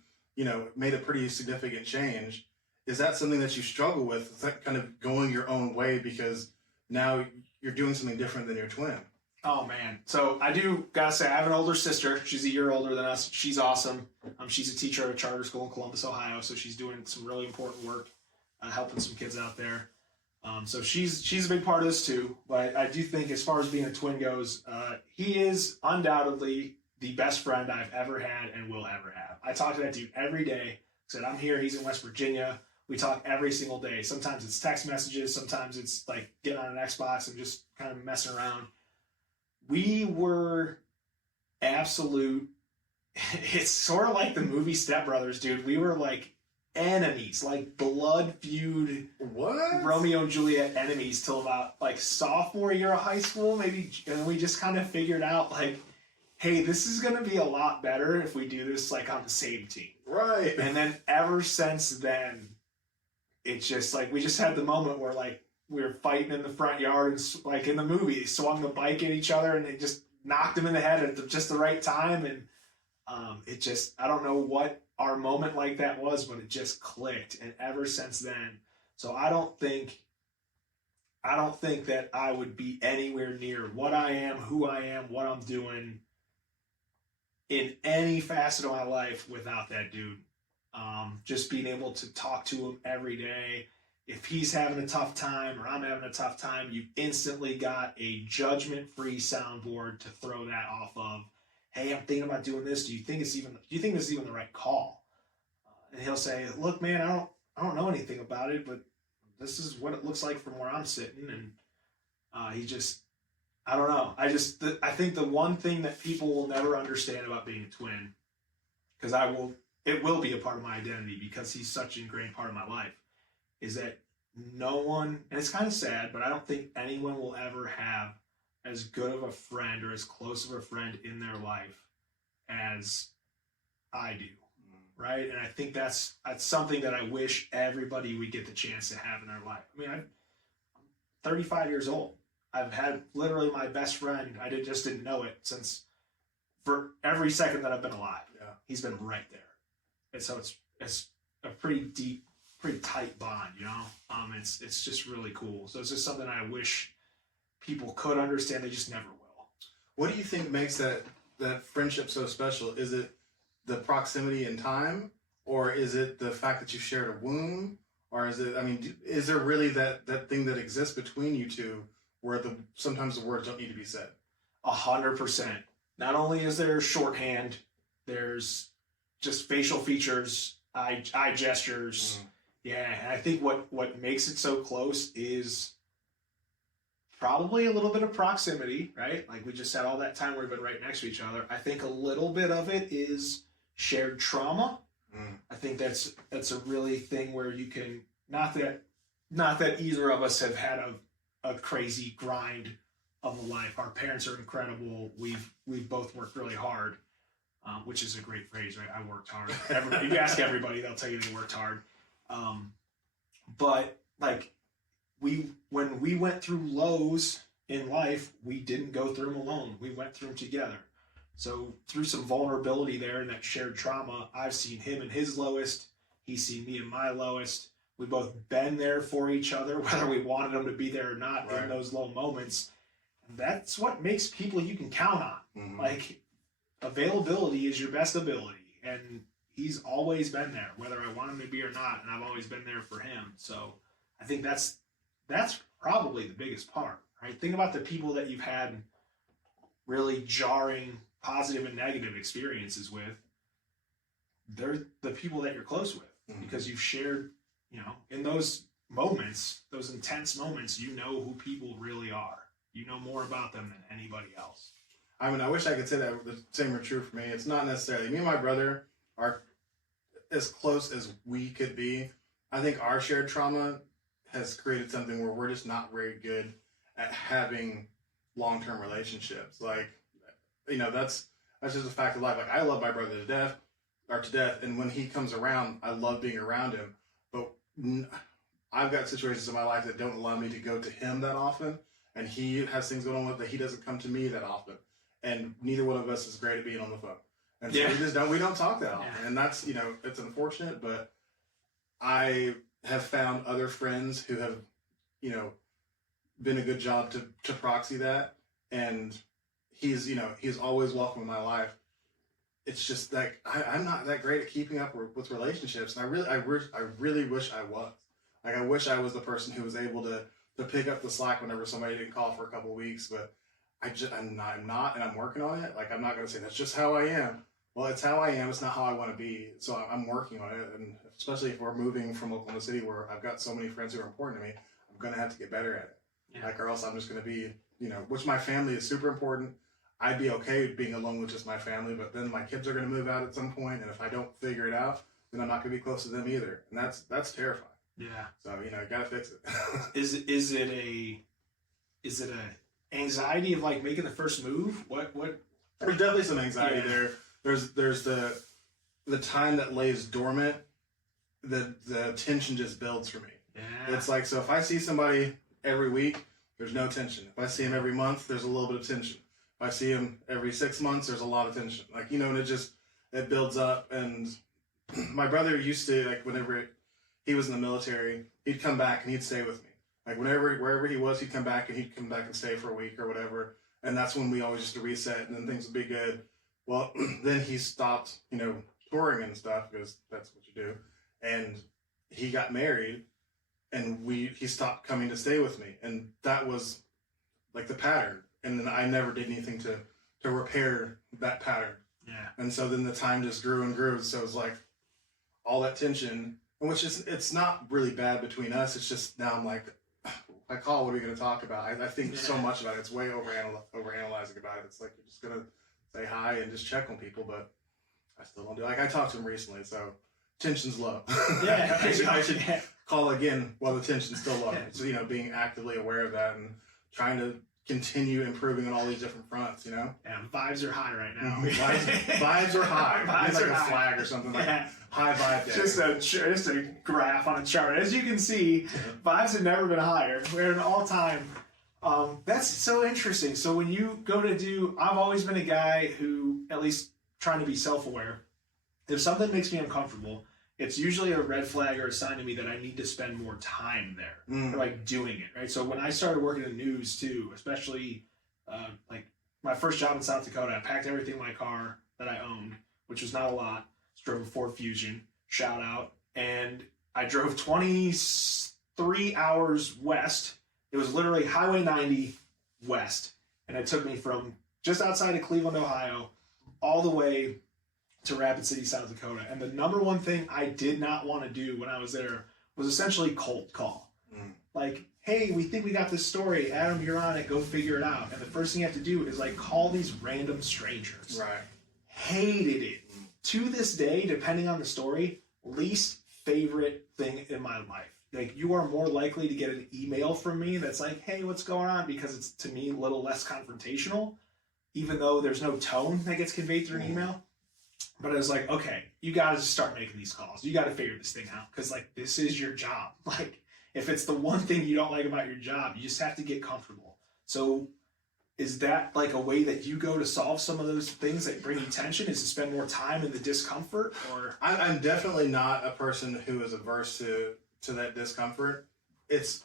made a pretty significant change. Is that something that you struggle with? Is that kind of going your own way because now you're doing something different than your twin? Oh, man. So I do gotta say, I have an older sister. She's a year older than us. She's awesome. She's a teacher at a charter school in Columbus, Ohio. So she's doing some really important work, helping some kids out there. So she's a big part of this too. But I do think, as far as being a twin goes, he is undoubtedly the best friend I've ever had and will ever have. I talk to that dude every day. Said, I'm here. He's in West Virginia. We talk every single day. Sometimes it's text messages. Sometimes it's like getting on an Xbox and just kind of messing around. We were absolute. It's sort of like the movie Step Brothers, dude. We were like enemies, like blood feud. What? Romeo and Juliet enemies till about like sophomore year of high school, maybe. And we just kind of figured out, like, hey, this is going to be a lot better if we do this like on the same team. Right. And then ever since then, it's just like we just had the moment where like we were fighting in the front yard and like in the movie, swung the bike at each other and they just knocked him in the head at just the right time. And it just, I don't know what our moment like that was, but it just clicked. And ever since then, so I don't think that I would be anywhere near what I am, who I am, what I'm doing in any facet of my life without that dude. Just being able to talk to him every day. If he's having a tough time or I'm having a tough time, you've instantly got a judgment-free soundboard to throw that off of. Hey, I'm thinking about doing this. Do you think this is even the right call? And he'll say, look, man, I don't know anything about it, but this is what it looks like from where I'm sitting. And I don't know. I think the one thing that people will never understand about being a twin, because it will be a part of my identity because he's such an ingrained part of my life, is that no one, and it's kind of sad, but I don't think anyone will ever have as good of a friend or as close of a friend in their life as I do. Right? And I think that's something that I wish everybody would get the chance to have in their life. I mean, I'm 35 years old. I've had literally my best friend. I just didn't know it since for every second that I've been alive. Yeah. He's been right there. And so it's a pretty deep, pretty tight bond, you know? It's just really cool. So it's just something I wish people could understand. They just never will. What do you think makes that friendship so special? Is it the proximity in time, or is it the fact that you shared a womb, or is it, I mean, is there really that thing that exists between you two where sometimes the words don't need to be said? 100%. Not only is there shorthand, there's just facial features, eye gestures. Yeah, and I think what makes it so close is probably a little bit of proximity, right? Like we just had all that time where we've been right next to each other. I think a little bit of it is shared trauma. I think that's a really thing where you can, not that either of us have had a crazy grind of a life. Our parents are incredible. We've both worked really hard, which is a great phrase, right? I worked hard. If you ask everybody, they'll tell you they worked hard. But like when we went through lows in life, we didn't go through them alone. We went through them together. So through some vulnerability there and that shared trauma, I've seen him in his lowest. He's seen me in my lowest. We've both been there for each other, whether we wanted them to be there or not, right, in those low moments. And that's what makes people you can count on. Mm-hmm. Like, availability is your best ability. And he's always been there, whether I want him to be or not. And I've always been there for him. So I think that's probably the biggest part, right? Think about the people that you've had really jarring positive and negative experiences with. They're the people that you're close with, because you've shared, you know, in those moments, those intense moments, you know who people really are. You know more about them than anybody else. I mean, I wish I could say that the same were true for me. It's not necessarily. Me and my brother are as close as we could be. I think our shared trauma has created something where we're just not very good at having long-term relationships. Like, you know, that's just a fact of life. Like, I love my brother to death, and when he comes around, I love being around him. But I've got situations in my life that don't allow me to go to him that often, and he has things going on with that he doesn't come to me that often. And neither one of us is great at being on the phone. And so we don't talk that often. And that's, you know, it's unfortunate, but I have found other friends who have, you know, been a good job to proxy that. And he's always welcome in my life. It's just like, I'm not that great at keeping up with relationships. And I really wish I was. Like, I wish I was the person who was able to pick up the slack whenever somebody didn't call for a couple of weeks, but I'm not, and I'm working on it. Like, I'm not going to say that's just how I am. Well, it's how I am. It's not how I want to be. So I'm working on it. And especially if we're moving from Oklahoma City, where I've got so many friends who are important to me, I'm going to have to get better at it. Yeah. Like, or else I'm just going to be, you know, which my family is super important. I'd be okay being alone with just my family, but then my kids are going to move out at some point, and if I don't figure it out, then I'm not going to be close to them either. And that's terrifying. Yeah. So, you know, you got to fix it. Is it a anxiety of like making the first move? What? There's definitely some anxiety there. There's the time that lays dormant. The tension just builds for me. Yeah. It's like, so if I see somebody every week, there's no tension. If I see him every month, there's a little bit of tension. If I see him every 6 months, there's a lot of tension. Like, you know, and it builds up. And my brother used to, like, whenever he was in the military, he'd come back and he'd stay with me. Like, wherever he was, he'd come back and stay for a week or whatever. And that's when we always used to reset, and then things would be good. Well, then he stopped, touring and stuff because that's what you do. And he got married, and he stopped coming to stay with me. And that was like the pattern. And then I never did anything to repair that pattern. Yeah. And so then the time just grew and grew. So it was like all that tension, which is, it's not really bad between us. It's just now I'm like, I call, what are we going to talk about? I think so much about it. It's way overanalyzing about it. It's like, you're just going to say hi and just check on people, but I still don't do it. Like, I talked to him recently, so tension's low. Yeah. I should call again while the tension's still low. So, being actively aware of that and trying to continue improving on all these different fronts, Yeah, vibes are high right now. Vibes are high. Vibes It's like are a high. flag or something, like high vibe day. Just a graph on a chart. As you can see, vibes have never been higher. We're at an all-time. That's so interesting. So when you go to do, I've always been a guy who, at least trying to be self-aware, if something makes me uncomfortable, it's usually a red flag or a sign to me that I need to spend more time there, or like doing it, right? So when I started working in news too, especially like my first job in South Dakota, I packed everything in my car that I owned, which was not a lot. Drove a Ford Fusion, shout out, and I drove 23 hours west. It was literally Highway 90 west, and it took me from just outside of Cleveland, Ohio, all the way to Rapid City, South Dakota. And the number one thing I did not want to do when I was there was essentially cold call. Like, hey, we think we got this story. Adam, you're on it. Go figure it out. And the first thing you have to do is like call these random strangers. Right. Hated it. To this day, depending on the story, least favorite thing in my life. Like, you are more likely to get an email from me that's like, hey, what's going on? Because it's, to me, a little less confrontational, even though there's no tone that gets conveyed through an email. But I was like, okay, you got to just start making these calls. You got to figure this thing out, because, like, this is your job. Like, if it's the one thing you don't like about your job, you just have to get comfortable. So is that like a way that you go to solve some of those things that bring you tension, is to spend more time in the discomfort? Or I'm definitely not a person who is averse to that discomfort. It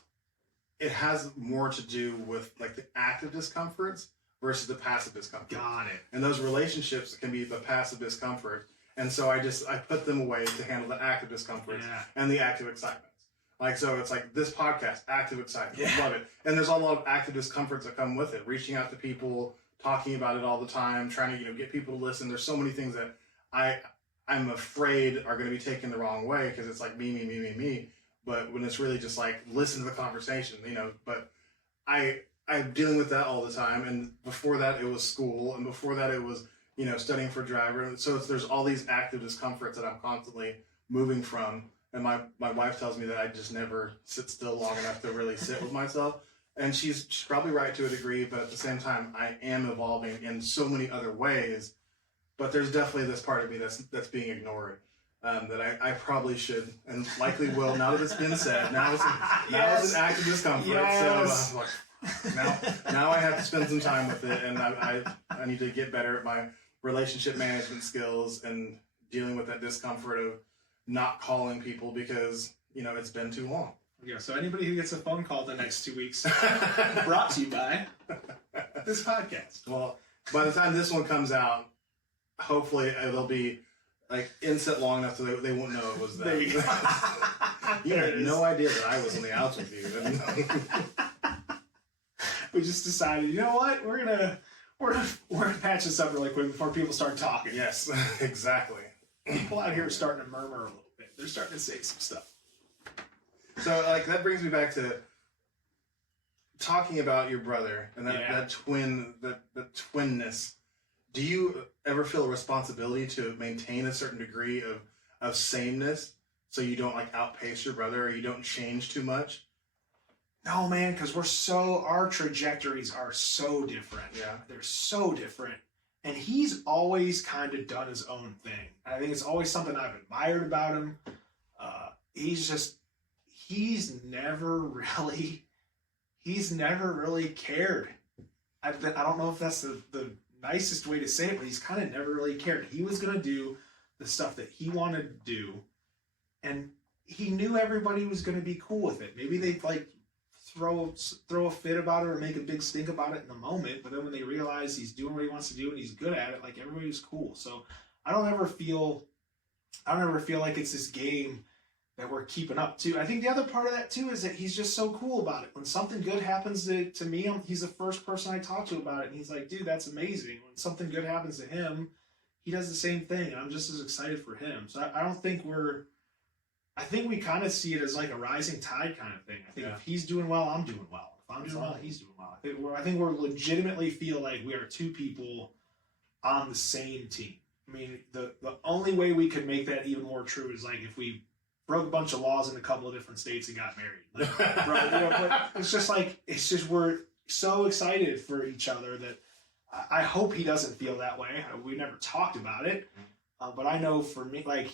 has more to do with like the active discomforts versus the passive discomfort. Got it. And those relationships can be the passive discomfort. And so I put them away to handle the active discomforts and the active excitements. Like, so it's like this podcast, active excitement. Love it. And there's a lot of active discomforts that come with it. Reaching out to people, talking about it all the time, trying to, get people to listen. There's so many things that I'm afraid are going to be taken the wrong way, because it's like me. But when it's really just like, listen to the conversation, but I'm dealing with that all the time. And before that, it was school. And before that, it was, studying for driver. And so there's all these active discomforts that I'm constantly moving from. And my wife tells me that I just never sit still long enough to really sit with myself. And she's probably right to a degree, but at the same time, I am evolving in so many other ways. But there's definitely this part of me that's being ignored, that I probably should and likely will, now that it's been said. Now it's an active discomfort. Yes. So now I have to spend some time with it, and I need to get better at my relationship management skills and dealing with that discomfort of not calling people because, it's been too long. Yeah, so anybody who gets a phone call the next 2 weeks, brought to you by this podcast. Well, by the time this one comes out, hopefully it'll be like inset long enough so they won't know it was them. There you go. You had no idea that I was on the outs with you. We just decided, you know what? We're gonna patch this up really quick before people start talking. Yes, exactly. People out here are starting to murmur a little bit. They're starting to say some stuff. So, like, that brings me back to talking about your brother and that twinness. Do you ever feel a responsibility to maintain a certain degree of sameness so you don't like outpace your brother, or you don't change too much? No, man, because our trajectories are so different. Yeah. They're so different. And he's always kind of done his own thing. I think it's always something I've admired about him. He's never really cared. I don't know if that's the nicest way to say it, but he's kind of never really cared. He was going to do the stuff that he wanted to do, and he knew everybody was going to be cool with it. Maybe they like throw a fit about it or make a big stink about it in the moment, but then when they realize he's doing what he wants to do and he's good at it, like everybody's cool. So I don't ever feel like it's this game that we're keeping up to. I think the other part of that too is that he's just so cool about it. When something good happens to me, he's the first person I talk to about it, and he's like, dude, that's amazing. When something good happens to him, he does the same thing, and I'm just as excited for him. So I don't think I think we kind of see it as like a rising tide kind of thing. I think if he's doing well, I'm doing well. If I'm doing well, he's doing well. I think we're legitimately feel like we are two people on the same team. I mean, the only way we could make that even more true is like if we broke a bunch of laws in a couple of different states and got married. Like, but it's just we're so excited for each other that I hope he doesn't feel that way. We never talked about it, but I know for me, like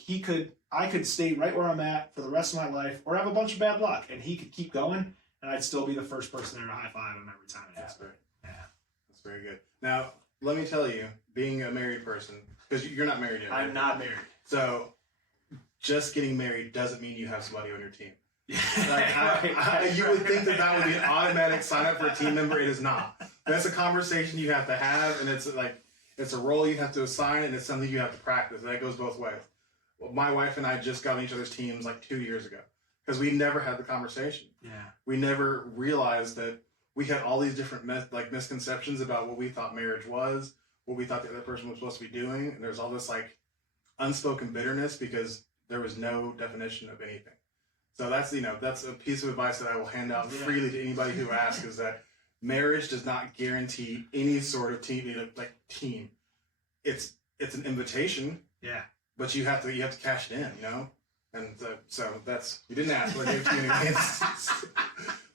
I could stay right where I'm at for the rest of my life, or have a bunch of bad luck, and he could keep going, and I'd still be the first person there to high five him every time it happens. Yeah, That's very good. Now, let me tell you, being a married person, because you're not married yet. I'm not married. So, just getting married doesn't mean you have somebody on your team. Like, you would think that would be an automatic sign up for a team member. It is not. That's a conversation you have to have, and it's a role you have to assign, and it's something you have to practice. And that goes both ways. Well, my wife and I just got on each other's teams like 2 years ago because we never had the conversation. Yeah. We never realized that we had all these different misconceptions about what we thought marriage was, what we thought the other person was supposed to be doing, and there's all this like unspoken bitterness because there was no definition of anything. So that's a piece of advice that I will hand out freely to anybody who asks, is that marriage does not guarantee any sort of team. It's an invitation. Yeah. But you have to cash it in, and so that's, you didn't ask, but I gave it to you anyway.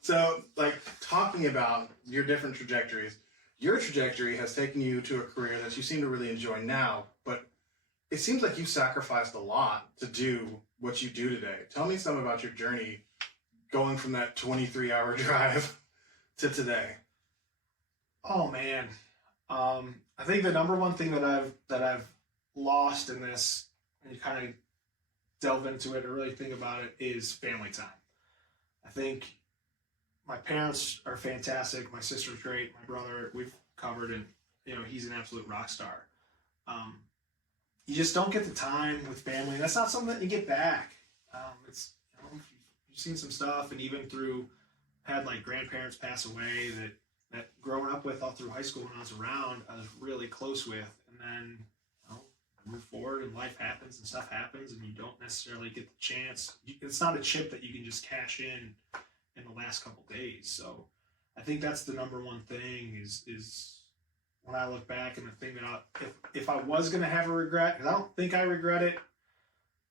So like talking about your different trajectories, your trajectory has taken you to a career that you seem to really enjoy now, but it seems like you sacrificed a lot to do what you do today. Tell me some about your journey going from that 23-hour drive to today. Oh man. I think the number one thing that I've lost in this, and you kind of delve into it or really think about it, is family time. I think my parents are fantastic. My sister's great. My brother, we've covered, and he's an absolute rock star. You just don't get the time with family. That's not something that you get back. It's you've seen some stuff, and even had like grandparents pass away that growing up with all through high school when I was around, I was really close with, and then move forward and life happens and stuff happens, and you don't necessarily get the chance. It's not a chip that you can just cash in the last couple days. So I think that's the number one thing is when I look back, and the thing that if I was going to have a regret, because I don't think I regret it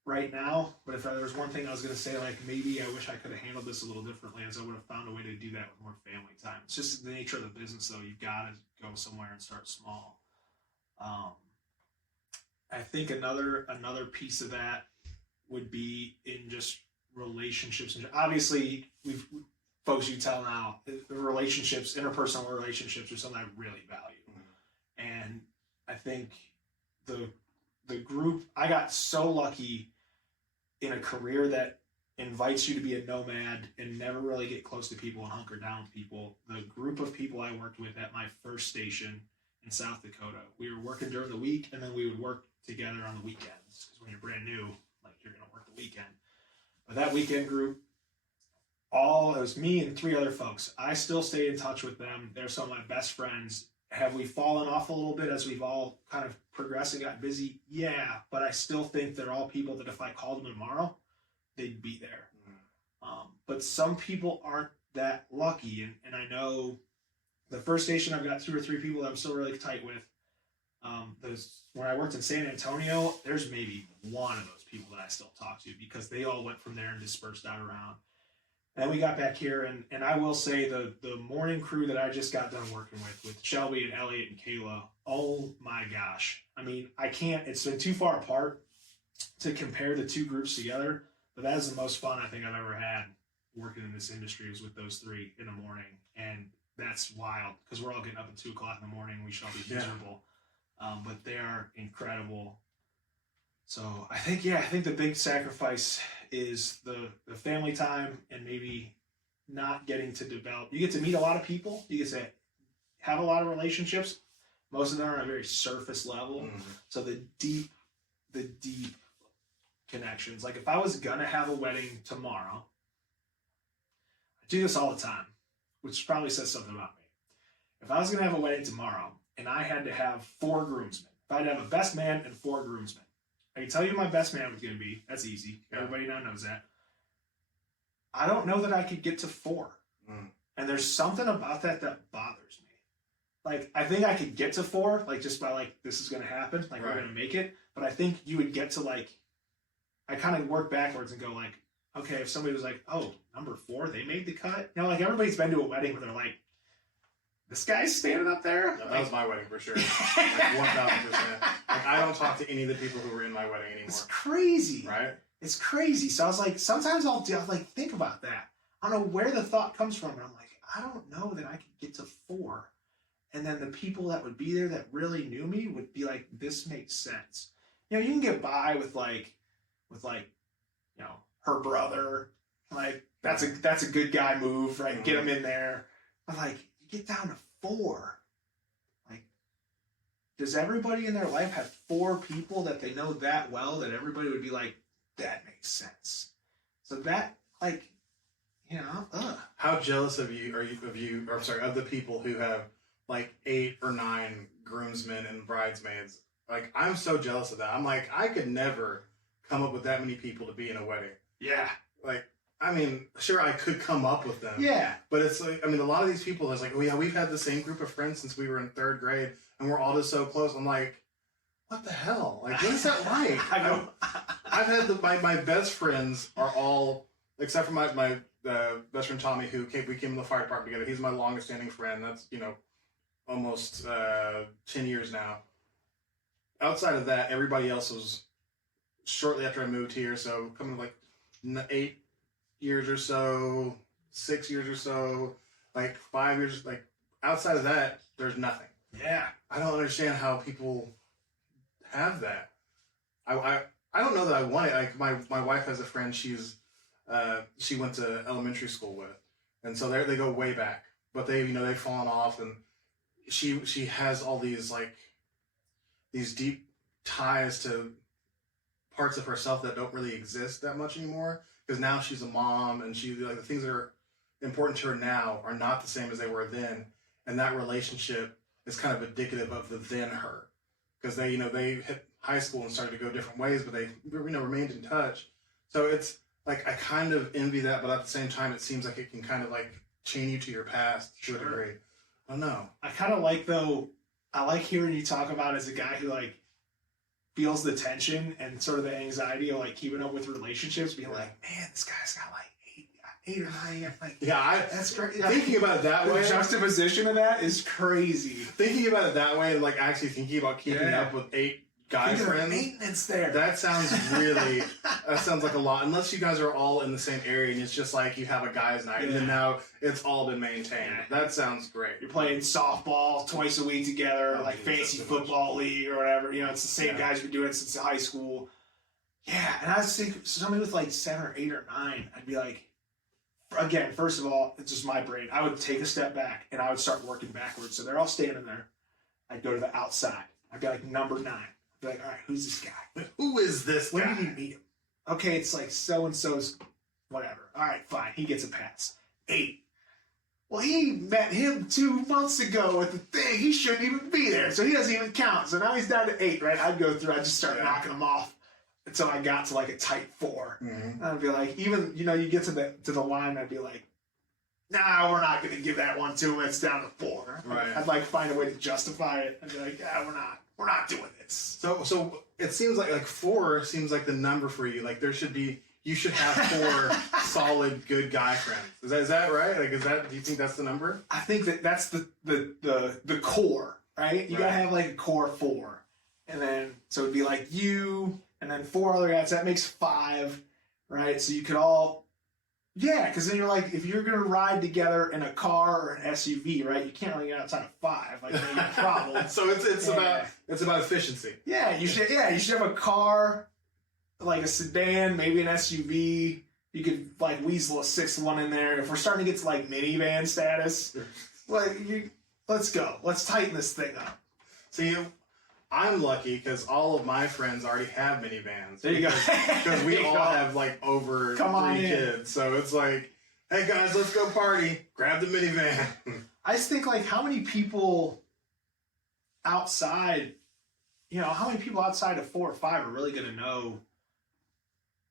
right now, but if there was one thing I was going to say, like maybe I wish I could have handled this a little differently, as I would have found a way to do that with more family time. It's just the nature of the business, though. You've got to go somewhere and start small. I think another piece of that would be in just relationships. Obviously, folks you tell now, the relationships, interpersonal relationships, are something I really value. And I think the group, I got so lucky in a career that invites you to be a nomad and never really get close to people and hunker down with people. The group of people I worked with at my first station in South Dakota, we were working during the week, and then we would work together on the weekends, because when you're brand new, like, you're going to work the weekend. But that weekend group, it was me and 3 other folks. I still stay in touch with them. They're some of my best friends. Have we fallen off a little bit as we've all kind of progressed and got busy? Yeah, but I still think they're all people that if I called them tomorrow, they'd be there. But some people aren't that lucky, and I know the first station, I've got 2 or 3 people that I'm still really tight with. When I worked in San Antonio, there's maybe one of those people that I still talk to, because they all went from there and dispersed out around. And we got back here, and I will say the morning crew that I just got done working with Shelby and Elliot and Kayla, oh my gosh. I mean, it's been too far apart to compare the 2 groups together, but that is the most fun I think I've ever had working in this industry, is with those 3 in the morning. And that's wild, because we're all getting up at 2 o'clock in the morning. We shall be miserable. But they are incredible. So I think the big sacrifice is the family time, and maybe not getting to develop. You get to meet a lot of people. You get to have a lot of relationships. Most of them are on a very surface level. Mm-hmm. So the deep connections. Like if I was gonna have a wedding tomorrow, I do this all the time, which probably says something about me. If I was gonna have a wedding tomorrow and I had to have 4 groomsmen, if I had to have a best man and 4 groomsmen, I can tell you who my best man was gonna be. That's easy. Yeah. Everybody now knows that. I don't know that I could get to 4. And there's something about that bothers me. Like, I think I could get to 4, like, just by, like, this is going to happen. Like, we're going to make it. But I think you would get to, like, I kind of work backwards and go, like, okay, if somebody was like, oh, number 4, they made the cut. You know, like, everybody's been to a wedding where they're like, this guy's standing up there? Yeah, that was my wedding for sure. Like 1,000%. Like, I don't talk to any of the people who were in my wedding anymore. It's crazy. Right? It's crazy. So I was like, sometimes I'll like, think about that. I don't know where the thought comes from. And I'm like, I don't know that I could get to 4. And then the people that would be there that really knew me would be like, this makes sense. You know, you can get by with like, you know, her brother. Like, that's a good guy move, right? Mm-hmm. Get him in there. But like, you get down to 4. Like, does everybody in their life have 4 people that they know that well that everybody would be like, that makes sense? So that, like, you know, How jealous are you of the people who have like 8 or 9 groomsmen and bridesmaids? Like, I'm so jealous of that. I'm like, I could never come up with that many people to be in a wedding. Yeah. Like, I mean, sure, I could come up with them. Yeah. But it's like, I mean, a lot of these people, it's like, oh yeah, we've had the same group of friends since we were in 3rd grade, and we're all just so close. I'm like, what the hell? Like, what is that like? I know. I've had my best friends are all, except for my best friend Tommy, we came in the fire department together. He's my longest standing friend. That's, you know, almost 10 years now. Outside of that, everybody else was shortly after I moved here. So coming like 8 years or so, 6 years or so, like 5 years. Like outside of that, there's nothing. Yeah. I don't understand how people have that. I don't know that I want it. Like my wife has a friend she went to elementary school with, and so they go way back. But they've fallen off, and she has all these like these deep ties to parts of herself that don't really exist that much anymore. Because now she's a mom, and she like the things that are important to her now are not the same as they were then, and that relationship is kind of indicative of the then her. Because they hit high school and started to go different ways, but they remained in touch. So it's like I kind of envy that, but at the same time, it seems like it can kind of like chain you to your past to a degree. I don't know. I kind of like I like hearing you talk about as a guy who like feels the tension and sort of the anxiety of like keeping up with relationships, being like, man, this guy's got like 8 or 9. Like, yeah, that's great. Thinking about it that way, the juxtaposition of that is crazy. Thinking about it that way, and like actually thinking about keeping up with 8 guy friends. Maintenance there. That sounds like a lot. Unless you guys are all in the same area and it's just like you have a guys' night, and then now it's all been maintained. Yeah. That sounds great. You're playing softball twice a week together, like fantasy football league or whatever. You know, it's the same guys who've been doing it since high school. Yeah, and I was thinking somebody with like 7 or 8 or 9, I'd be like, again, first of all, it's just my brain. I would take a step back and I would start working backwards. So they're all standing there. I'd go to the outside. I'd be like number 9. Be like, all right, who's this guy? Who is this guy? When did you meet him? Okay, it's like so-and-so's whatever. All right, fine. He gets a pass. 8. Well, he met him 2 months ago at the thing. He shouldn't even be there, so he doesn't even count. So now he's down to 8, right? I'd go through. I'd just start knocking them off until I got to like a tight 4. Mm-hmm. And I'd be like, even, you get to the line, I'd be like, nah, we're not going to give that one to him. It's down to 4. Right. I'd like find a way to justify it. I'd be like, yeah, we're not doing this. So it seems like 4 seems like the number for you. Like you should have 4 solid good guy friends. Is that right? Like do you think that's the number? I think that's the core, right? You gotta have like a core 4. And then so it'd be like you and then 4 other guys, that makes 5, right? So you could all because then you're like, if you're gonna ride together in a car or an SUV, right? You can't really get outside of 5. Like, you have a problem. So it's about efficiency. Yeah, you should have a car, like a sedan, maybe an SUV, You could like weasel a sixth one in there. If we're starting to get to like minivan status, let's go. Let's tighten this thing up. See, I'm lucky because all of my friends already have minivans. There you go. Because we all have like over 3 kids. So it's like, hey guys, let's go party. Grab the minivan. I just think like how many people outside of 4 or 5 are really going to know,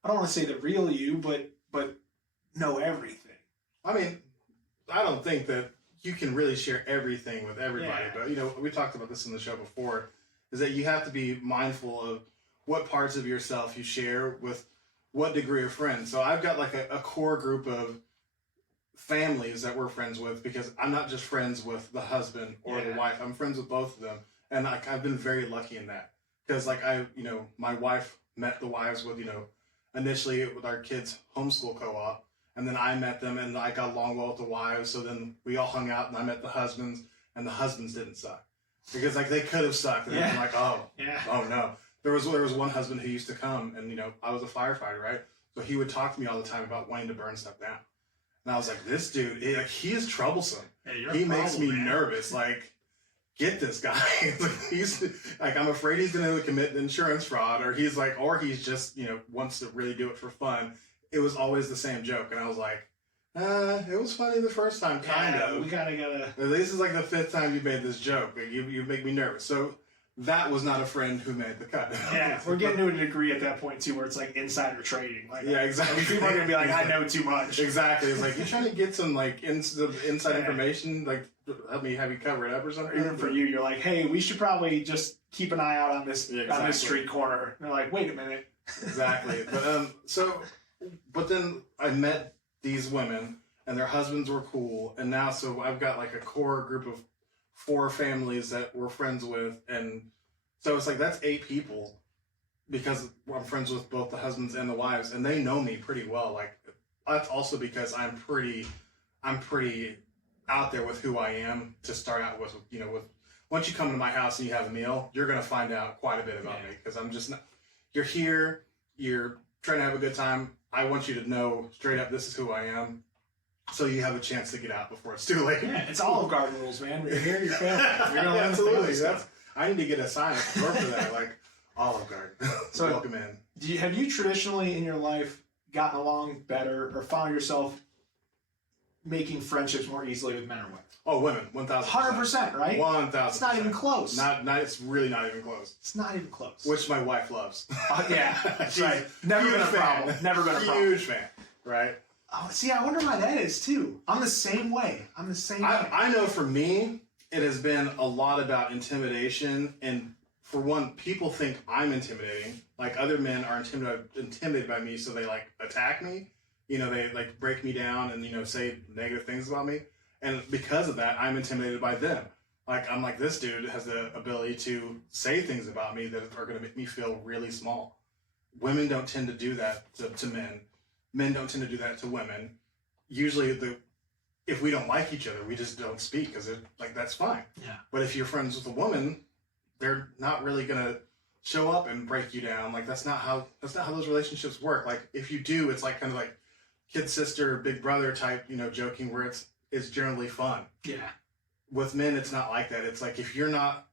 I don't want to say the real you, but know everything. I mean, I don't think that you can really share everything with everybody, but we talked about this in the show before, is that you have to be mindful of what parts of yourself you share with what degree of friends. So I've got like a core group of families that we're friends with, because I'm not just friends with the husband or the wife. I'm friends with both of them. And like, I've been very lucky in that, because like my wife met the wives with, initially with our kids' homeschool co-op. And then I met them and I got along well with the wives. So then we all hung out and I met the husbands, and the husbands didn't suck, because like they could have sucked. And I'm like, oh no. There was one husband who used to come, and I was a firefighter, right? So he would talk to me all the time about wanting to burn stuff down. And I was like, this dude, he is troublesome. Hey, he makes me nervous. Like, get this guy. He's like, I'm afraid he's going to commit insurance fraud, or he's just, wants to really do it for fun. It was always the same joke. And I was like, it was funny the first time, kind of. We gotta. This is like the 5th time you made this joke. Like, you make me nervous. So that was not a friend who made the cut. Yeah, we're getting to a degree at that point too, where it's like insider trading. Like, yeah, exactly. People are gonna be like, I know too much. Exactly. It's like, you're trying to get some like inside information, like help me have you cover it up or something. Or even for you, you're like, hey, we should probably just keep an eye out on this on this street corner. And they're like, wait a minute. Exactly. But then I met these women, and their husbands were cool, and now so I've got like a core group of 4 families that we're friends with, and so it's like that's 8 people, because I'm friends with both the husbands and the wives, and they know me pretty well. Like, that's also because I'm pretty out there with who I am to start out with. With once you come to my house and you have a meal, you're gonna find out quite a bit about me, because I'm just not. You're here, you're trying to have a good time. I want you to know straight up, this is who I am, so you have a chance to get out before it's too late. Yeah, it's Olive Garden rules, man. You're here, you're family. You're gonna absolutely. I need to get a sign at the door for that, like Olive Garden. So welcome in. Have you traditionally in your life gotten along better, or found yourself making friendships more easily with men or women? Oh, women, 1,000%. 100%, right? 1,000%. It's not even close. It's really not even close. It's not even close. Which my wife loves. Yeah, that's right. Never been a problem. Never been a problem. Huge fan, right? Oh, see, I wonder why that is too. I'm the same way. I know for me, it has been a lot about intimidation, and for one, people think I'm intimidating. Like, other men are intimidated by me, so they like attack me. They like break me down and say negative things about me. And because of that, I'm intimidated by them. Like, I'm like, this dude has the ability to say things about me that are going to make me feel really small. Women don't tend to do that to men. Men don't tend to do that to women. Usually, if we don't like each other, we just don't speak, because that's fine. Yeah. But if you're friends with a woman, they're not really going to show up and break you down. Like, that's not how those relationships work. Like, if you do, it's like kind of like kid sister, big brother type, joking, where it's generally fun. Yeah. With men, it's not like that. It's like, if you're not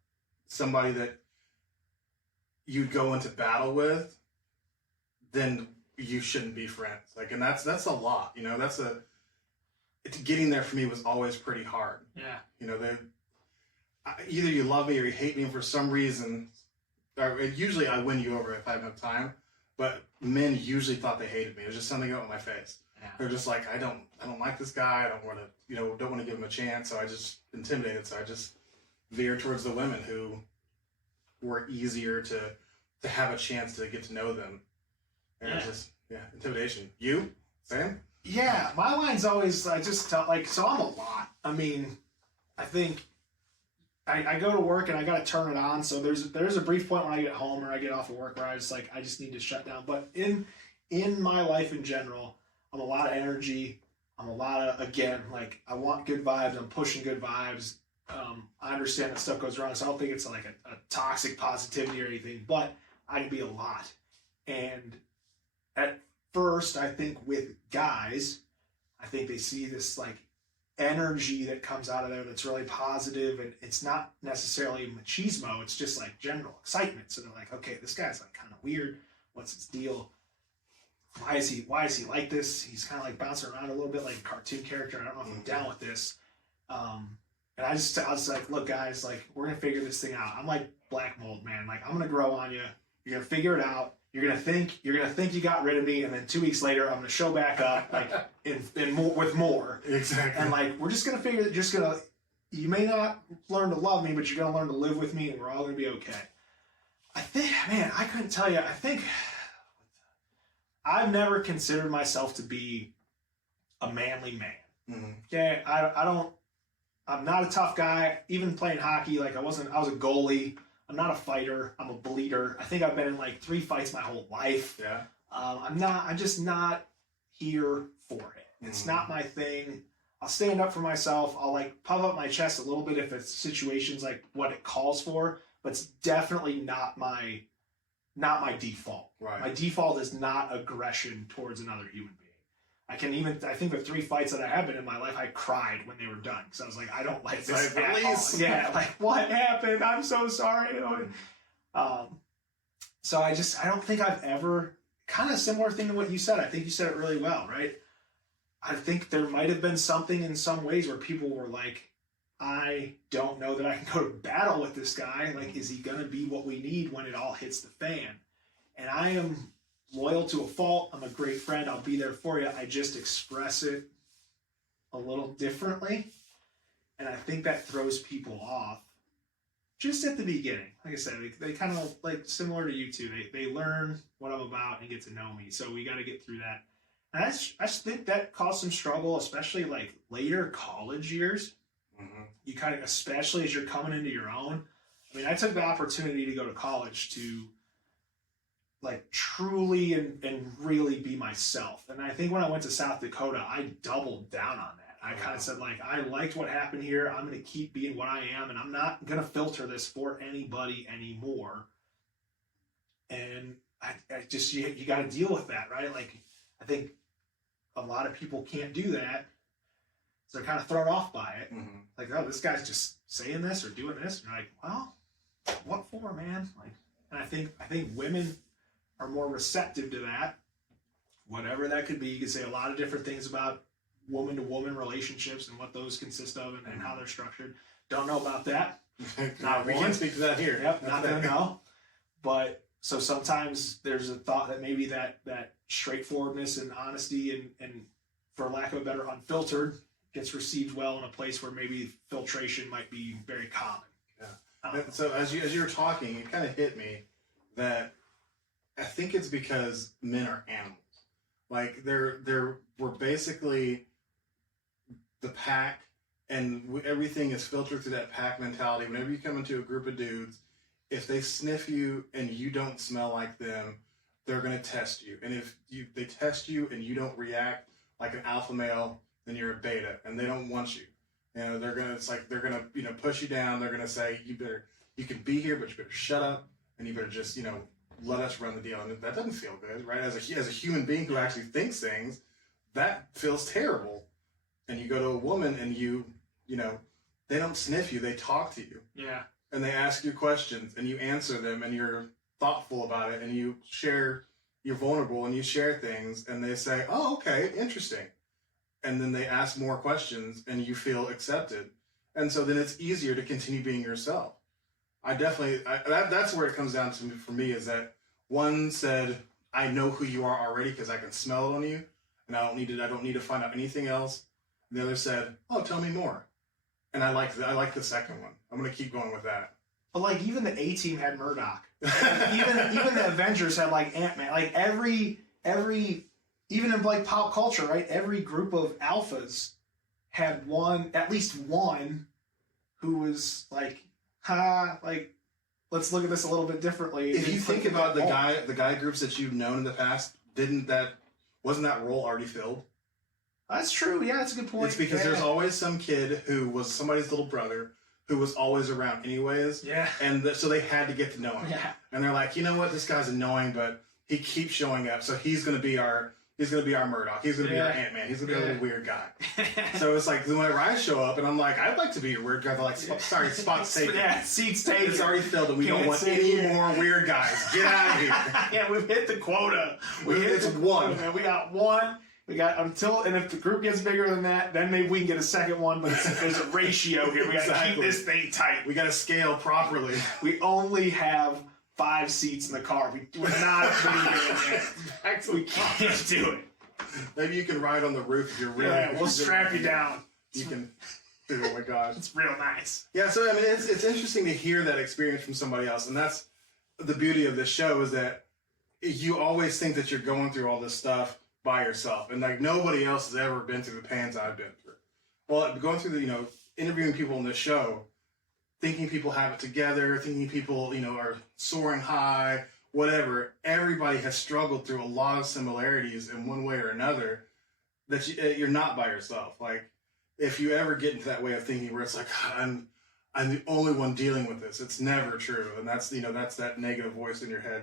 somebody that you'd go into battle with, then you shouldn't be friends. Like, and that's a lot. Getting there for me was always pretty hard. Yeah. Either you love me or you hate me, and for some reason, usually I win you over if I have enough time. But men usually thought they hated me. It was just something about my face. Yeah. They're just like, I don't like this guy. I don't want to give him a chance. So I just intimidated. So I just veered towards the women who were easier to have a chance to get to know them. And it's just, intimidation. You, Sam? Yeah, my line's always, I just tell, so I'm a lot. I mean, I think I go to work and I got to turn it on. So there's a brief point when I get home or I get off of work where I just I just need to shut down. But in my life in general, I'm a lot of energy. I'm a lot of, again, I want good vibes. I'm pushing good vibes. I understand that stuff goes wrong, so I don't think it's like a toxic positivity or anything, but I can be a lot. And first, I think with guys, I think they see this like energy that comes out of there that's really positive, and it's not necessarily machismo, it's just like general excitement. So they're like, okay, this guy's like kind of weird. What's his deal? Why is he like this? He's kind of like bouncing around a little bit like a cartoon character. I don't know if I'm down with this. And I was like, look, guys, like, we're gonna figure this thing out. I'm like black mold, man. Like, I'm gonna grow on you. You're gonna figure it out. You're gonna think you got rid of me, and then 2 weeks later, I'm gonna show back up, like, in more with more. Exactly. And like, we're just gonna figure that. You may not learn to love me, but you're gonna learn to live with me, and we're all gonna be okay. I think, man, I couldn't tell you. I think I've never considered myself to be a manly man. Mm-hmm. Okay, I'm not a tough guy. Even playing hockey, like I was a goalie. I'm not a fighter. I'm a bleeder. I think I've been in like 3 fights my whole life. Yeah. I'm just not here for it. It's not my thing. I'll stand up for myself. I'll like puff up my chest a little bit if it's situations like what it calls for, but it's definitely not my default. Right. My default is not aggression towards another human being. I think the 3 fights that I have been in my life, I cried when they were done. Because I was like, I don't like this at all. Yeah, like, what happened? I'm so sorry. So I don't think I've ever, kind of similar thing to what you said. I think you said it really well, right? I think there might have been something in some ways where people were like, I don't know that I can go to battle with this guy. Like, is he going to be what we need when it all hits the fan? And I am loyal to a fault. I'm a great friend. I'll be there for you. I just express it a little differently. And I think that throws people off just at the beginning. Like I said, they kind of like similar to you two. They learn what I'm about and get to know me. So we got to get through that. And I just think that caused some struggle, especially like later college years. Mm-hmm. You kind of, especially as you're coming into your own. I mean, I took the opportunity to go to college to like truly and really be myself. And I think when I went to South Dakota, I doubled down on that. I kind of said, like, I liked what happened here. I'm going to keep being what I am, and I'm not going to filter this for anybody anymore. And I just, you got to deal with that, right? Like, I think a lot of people can't do that. So they're kind of thrown off by it. Mm-hmm. Like, oh, this guy's just saying this or doing this. And you're like, well, what for, man? Like, and I think women are more receptive to that, whatever that could be. You could say a lot of different things about woman-to-woman relationships and what those consist of and how they're structured. Don't know about that. We can't speak to that here. Yep, not gonna know. But so sometimes there's a thought that maybe that straightforwardness and honesty and for lack of a better, unfiltered gets received well in a place where maybe filtration might be very common. Yeah. So as you were talking, it kind of hit me that I think it's because men are animals. Like we're basically the pack, and everything is filtered through that pack mentality. Whenever you come into a group of dudes, if they sniff you and you don't smell like them, they're gonna test you. And if they test you and you don't react like an alpha male, then you're a beta, and they don't want you. You know, they're gonna push you down. They're gonna say you can be here, but you better shut up, and you better just let us run the deal. And that doesn't feel good, right? As a human being who actually thinks things, that feels terrible. And you go to a woman and they don't sniff you, they talk to you. Yeah. And they ask you questions and you answer them and you're thoughtful about it and you're vulnerable and you share things and they say, oh, okay, interesting. And then they ask more questions and you feel accepted. And so then it's easier to continue being yourself. That's where it comes down to for me, is that one said, I know who you are already because I can smell it on you and I don't need to find out anything else. The other said, oh, tell me more. And I like the second one. I'm going to keep going with that. But like even the A-Team had Murdoch. even the Avengers had like Ant-Man. Like every even in like pop culture, right? Every group of alphas had at least one who was like, let's look at this a little bit differently. If you think about the guy groups that you've known in the past, wasn't that role already filled? That's true. Yeah, that's a good point. It's because there's always some kid who was somebody's little brother who was always around anyways. Yeah. And so they had to get to know him. Yeah. And they're like, you know what? This guy's annoying, but he keeps showing up. So he's going to be our he's going to be our Murdoch. He's going to be our Ant-Man. He's going to be a little weird guy. So it's like whenever I show up and I'm like, I'd like to be a weird guy. They're like, sorry, spot's taken. Yeah, seats taken. It's already filled and we don't want any more weird guys. Get out of here. Yeah, we've hit the quota. It's one. And we got one. We got and if the group gets bigger than that, then maybe we can get a second one, but there's a ratio here. We got to keep this thing tight. We got to scale properly. We only have 5 seats in the car. We're not we can't do it. Maybe you can ride on the roof if you're really... Yeah, we'll strap you down. You can... Oh my gosh. It's real nice. Yeah, so I mean, it's interesting to hear that experience from somebody else, and that's the beauty of this show is that you always think that you're going through all this stuff by yourself, and like nobody else has ever been through the pains I've been through. Well, going through the, interviewing people in this show, thinking people have it together, thinking people, are soaring high, whatever, everybody has struggled through a lot of similarities in one way or another that you're not by yourself. Like, if you ever get into that way of thinking where it's like, I'm the only one dealing with this, it's never true. And that's, that's that negative voice in your head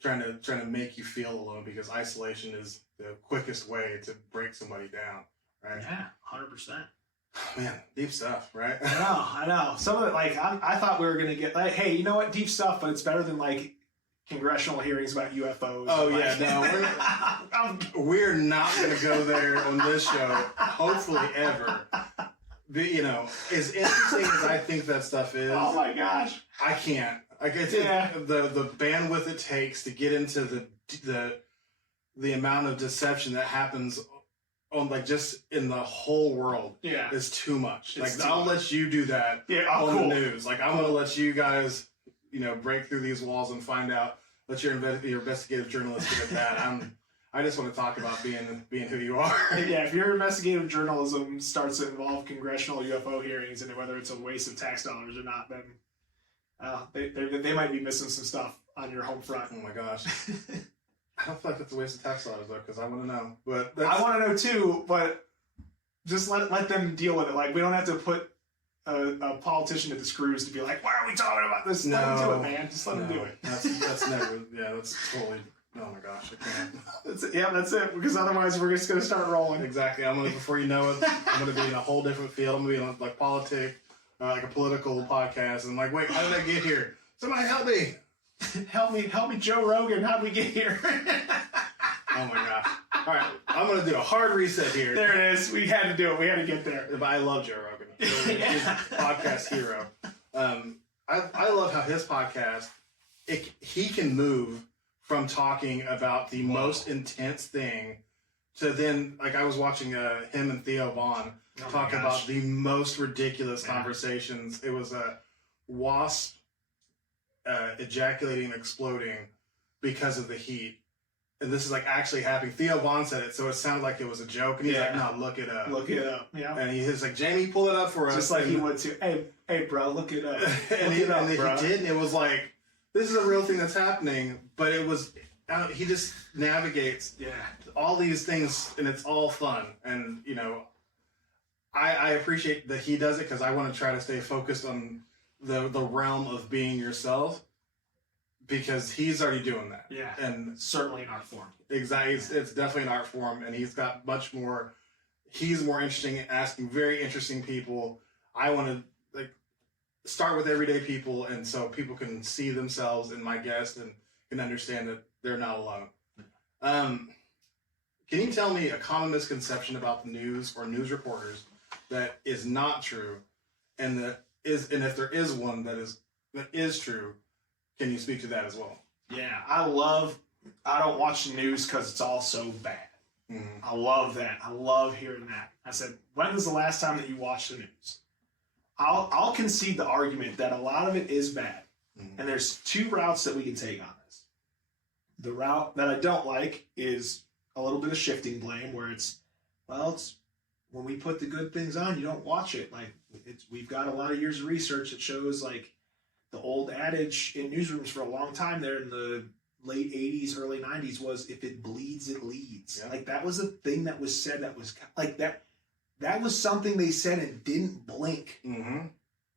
trying to make you feel alone, because isolation is the quickest way to break somebody down, right? Yeah, 100%. Man, deep stuff, right? I know. Some of it, like, I thought we were going to get, like, hey, you know what, deep stuff, but it's better than, like, congressional hearings about UFOs. Oh, yeah, no, we're not going to go there on this show, hopefully ever. But, as interesting as I think that stuff is. Oh, my gosh. I can't. Like, it's the bandwidth it takes to get into the amount of deception that happens on, like, just in the whole world is too much. I'll let you do that on the news. Like, I'm going to let you guys, break through these walls and find out. Let your investigative journalist get at that. I just want to talk about being who you are. Yeah, if your investigative journalism starts to involve congressional UFO hearings and whether it's a waste of tax dollars or not, then they might be missing some stuff on your home front. Oh my gosh. I don't feel like it's a waste of tax dollars, though, because I want to know. But I want to know, too, but just let them deal with it. Like, we don't have to put a politician to the screws to be like, why are we talking about this? Let them do it, man. Just let them do it. That's never, that's totally, oh my gosh, I can't. That's it, because otherwise we're just going to start rolling. Exactly. Before you know it, I'm going to be in a whole different field. I'm going to be in, like, politics, like a political podcast. And I'm like, wait, how did I get here? Somebody help me. help me, Joe Rogan. How'd we get here? Oh my gosh. All right, I'm going to do a hard reset here. There it is. We had to do it. We had to get there. But I love Joe Rogan. He's a podcast hero. I love how his podcast, he can move from talking about the most intense thing to then, like, I was watching him and Theo Vaughn talk about the most ridiculous conversations. It was a wasp ejaculating and exploding because of the heat. And this is, like, actually happening. Theo Vaughn said it, so it sounded like it was a joke. And he's like, no, look it up. Look it up, yeah. And he's like, Jamie, pull it up for us. Just like he would too. Hey, bro, look it up. And he did, and it was like, this is a real thing that's happening. But it was, he just navigates all these things, and it's all fun. And, I appreciate that he does it, because I want to try to stay focused on the realm of being yourself. Because he's already doing that. Yeah. And certainly an art form. Exactly. It's definitely an art form, and he's got much more. He's more interesting at asking very interesting people. I want to start with everyday people, and so people can see themselves in my guest and can understand that they're not alone. Can you tell me a common misconception about the news or news reporters that is not true, and if there is one that is true? Can you speak to that as well? Yeah, I don't watch the news because it's all so bad. Mm-hmm. I love that. I love hearing that. I said, when was the last time that you watched the news? I'll concede the argument that a lot of it is bad. Mm-hmm. And there's 2 routes that we can take on this. The route that I don't like is a little bit of shifting blame, where it's when we put the good things on, you don't watch it. Like, we've got a lot of years of research that shows, like, the old adage in newsrooms for a long time there in the late 80s, early 90s was, if it bleeds, it leads. Yeah. Like, that was a thing that was said that was like that was something they said and didn't blink. Mm-hmm.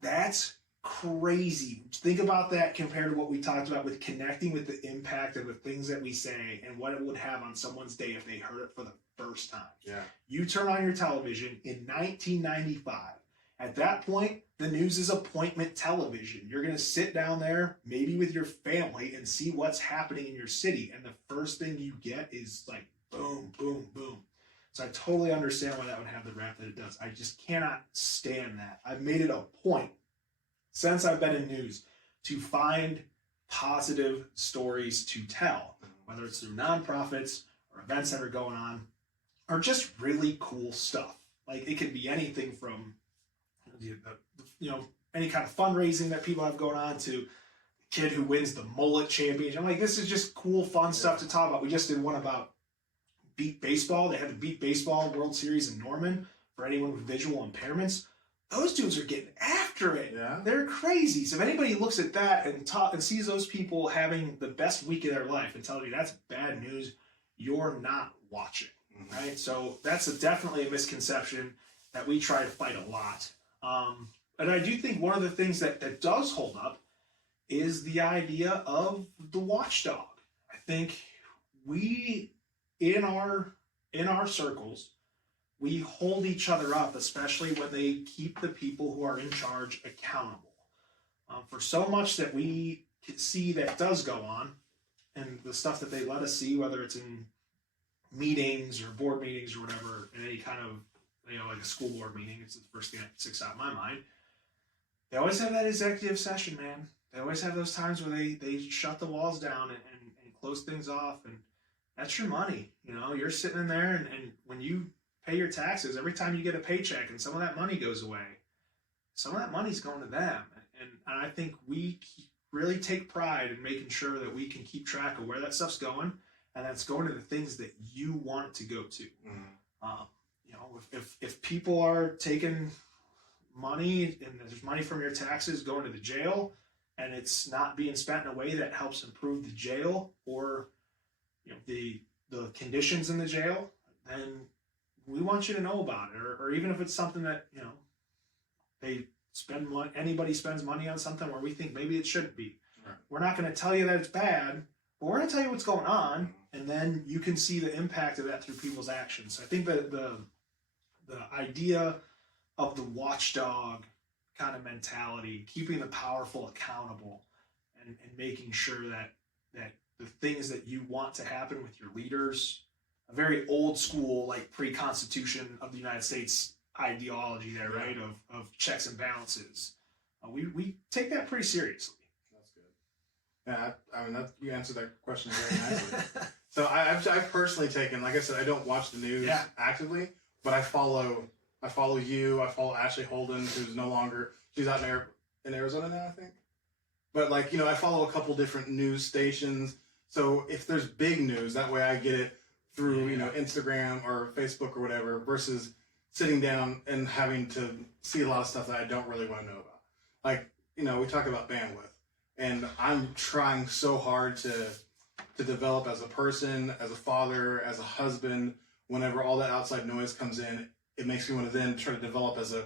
That's crazy. Think about that compared to what we talked about with connecting with the impact of the things that we say and what it would have on someone's day if they heard it for the first time. Yeah. You turn on your television in 1995. At that point, the news is appointment television. You're going to sit down there, maybe with your family, and see what's happening in your city. And the first thing you get is like boom, boom, boom. So I totally understand why that would have the rap that it does. I just cannot stand that. I've made it a point since I've been in news to find positive stories to tell, whether it's through nonprofits or events that are going on, or just really cool stuff. Like it could be anything from, any kind of fundraising that people have going on to kid who wins the mullet championship. I'm like, this is just cool, fun stuff to talk about. We just did one about Beat Baseball. They had the Beat Baseball World Series in Norman for anyone with visual impairments. Those dudes are getting after it. Yeah. They're crazy. So if anybody looks at that and sees those people having the best week of their life and tells you that's bad news, you're not watching, right? So that's definitely a misconception that we try to fight a lot. And I do think one of the things that does hold up is the idea of the watchdog. I think we, in our circles, we hold each other up, especially when they keep the people who are in charge accountable. For so much that we see that does go on, and the stuff that they let us see, whether it's in meetings or board meetings or whatever, in any kind of, like a school board meeting, it's the first thing that sticks out in my mind. They always have that executive session, man. They always have those times where they shut the walls down and close things off, and that's your money. You're sitting in there, and when you pay your taxes, every time you get a paycheck and some of that money goes away, some of that money's going to them. And I think we really take pride in making sure that we can keep track of where that stuff's going, and that's going to the things that you want it to go to. If people are taking money and there's money from your taxes going to the jail and it's not being spent in a way that helps improve the jail or the conditions in the jail, then we want you to know about it. Or even if it's something that they spend money, anybody spends money on something where we think maybe it shouldn't be. Right. We're not going to tell you that it's bad, but we're going to tell you what's going on, and then you can see the impact of that through people's actions. So I think that the idea of the watchdog kind of mentality, keeping the powerful accountable, and making sure that the things that you want to happen with your leaders, a very old school, like pre-Constitution of the United States ideology there, right? Of checks and balances. We take that pretty seriously. That's good. Yeah, I mean, you answered that question very nicely. So I've personally taken, like I said, I don't watch the news actively, but I follow you. I follow Ashley Holden, who's no longer, she's out in Arizona now, I think. But I follow a couple different news stations. So if there's big news, that way I get it through, Instagram or Facebook or whatever, versus sitting down and having to see a lot of stuff that I don't really want to know about. Like, we talk about bandwidth, and I'm trying so hard to develop as a person, as a father, as a husband. Whenever all that outside noise comes in, it makes me want to then try to develop as a,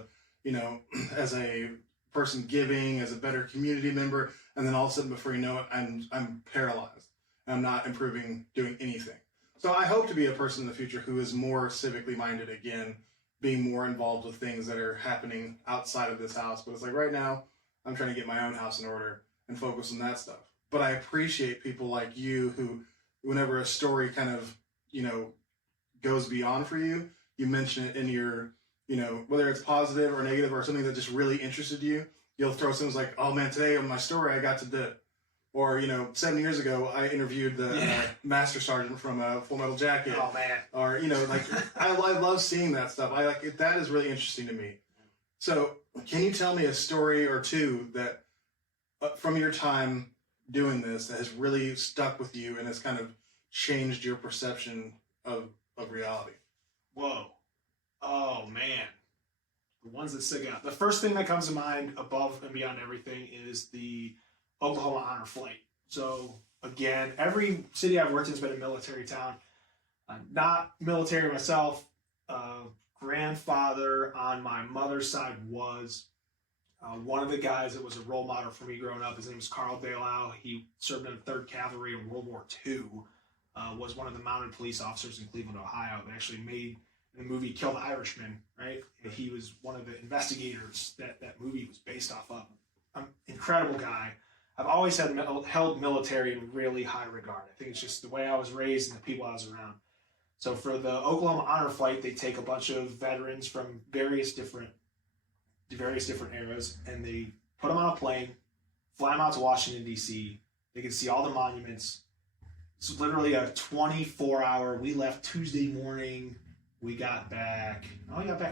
as a person giving, as a better community member, and then all of a sudden, before you know it, I'm paralyzed. I'm not improving, doing anything. So I hope to be a person in the future who is more civically minded again, being more involved with things that are happening outside of this house. But it's like right now, I'm trying to get my own house in order and focus on that stuff. But I appreciate people like you who, whenever a story kind of, goes beyond for you, you mention it in your, whether it's positive or negative or something that just really interested you, you'll throw something like, oh man, today on my story, I got to do it. Or, 7 years ago, I interviewed the Master Sergeant from Full Metal Jacket. Oh, man. Or, I love seeing that stuff. That is really interesting to me. So, can you tell me a story or two that, from your time doing this, that has really stuck with you and has kind of changed your perception of reality? Whoa. Oh, man. The ones that stick out. The first thing that comes to mind above and beyond everything is the Oklahoma Honor Flight. So again, every city I've worked in has been a military town. I'm not military myself. Grandfather on my mother's side was. One of the guys that was a role model for me growing up, his name was Carl Delau. He served in the 3rd Cavalry in World War II, was one of the mounted police officers in Cleveland, Ohio. They actually made the movie Kill the Irishman, right? And he was one of the investigators that movie was based off of. Incredible guy. I've always held military in really high regard. I think it's just the way I was raised and the people I was around. So for the Oklahoma Honor Flight, they take a bunch of veterans from various different eras, and they put them on a plane, fly them out to Washington, D.C. They can see all the monuments. It's literally a 24-hour. We left Tuesday morning. We got back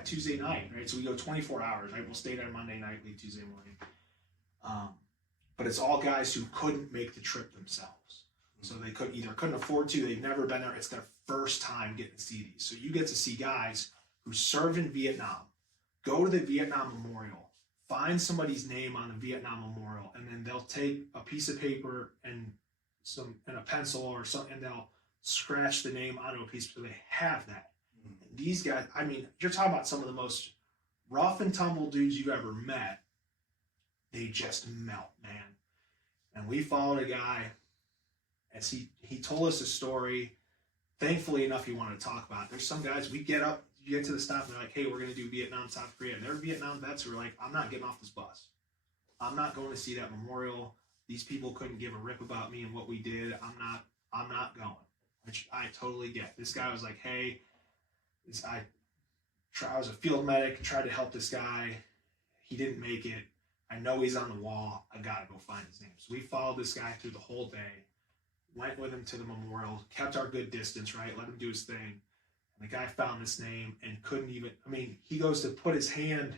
Tuesday night, right? So we go 24 hours, right? We'll stay there Monday night, leave Tuesday morning. But it's all guys who couldn't make the trip themselves. So they couldn't afford to. They've never been there. It's their first time getting to see these. So you get to see guys who served in Vietnam, go to the Vietnam Memorial, find somebody's name on the Vietnam Memorial, and then they'll take a piece of paper and a pencil or something, and they'll scratch the name onto a piece so they have that. And these guys, I mean, you're talking about some of the most rough and tumble dudes you've ever met. They just melt, man. And we followed a guy as he told us a story. Thankfully enough, he wanted to talk about it. There's some guys, we get up, you get to the stop, and they're like, hey, we're going to do Vietnam, South Korea. And they're Vietnam vets who are like, I'm not getting off this bus. I'm not going to see that memorial. These people couldn't give a rip about me and what we did. I'm not going, which I totally get. This guy was like, hey, I was a field medic, tried to help this guy. He didn't make it. I know he's on the wall. I got to go find his name. So we followed this guy through the whole day, went with him to the memorial, kept our good distance, right? Let him do his thing. And the guy found this name and couldn't even, he goes to put his hand,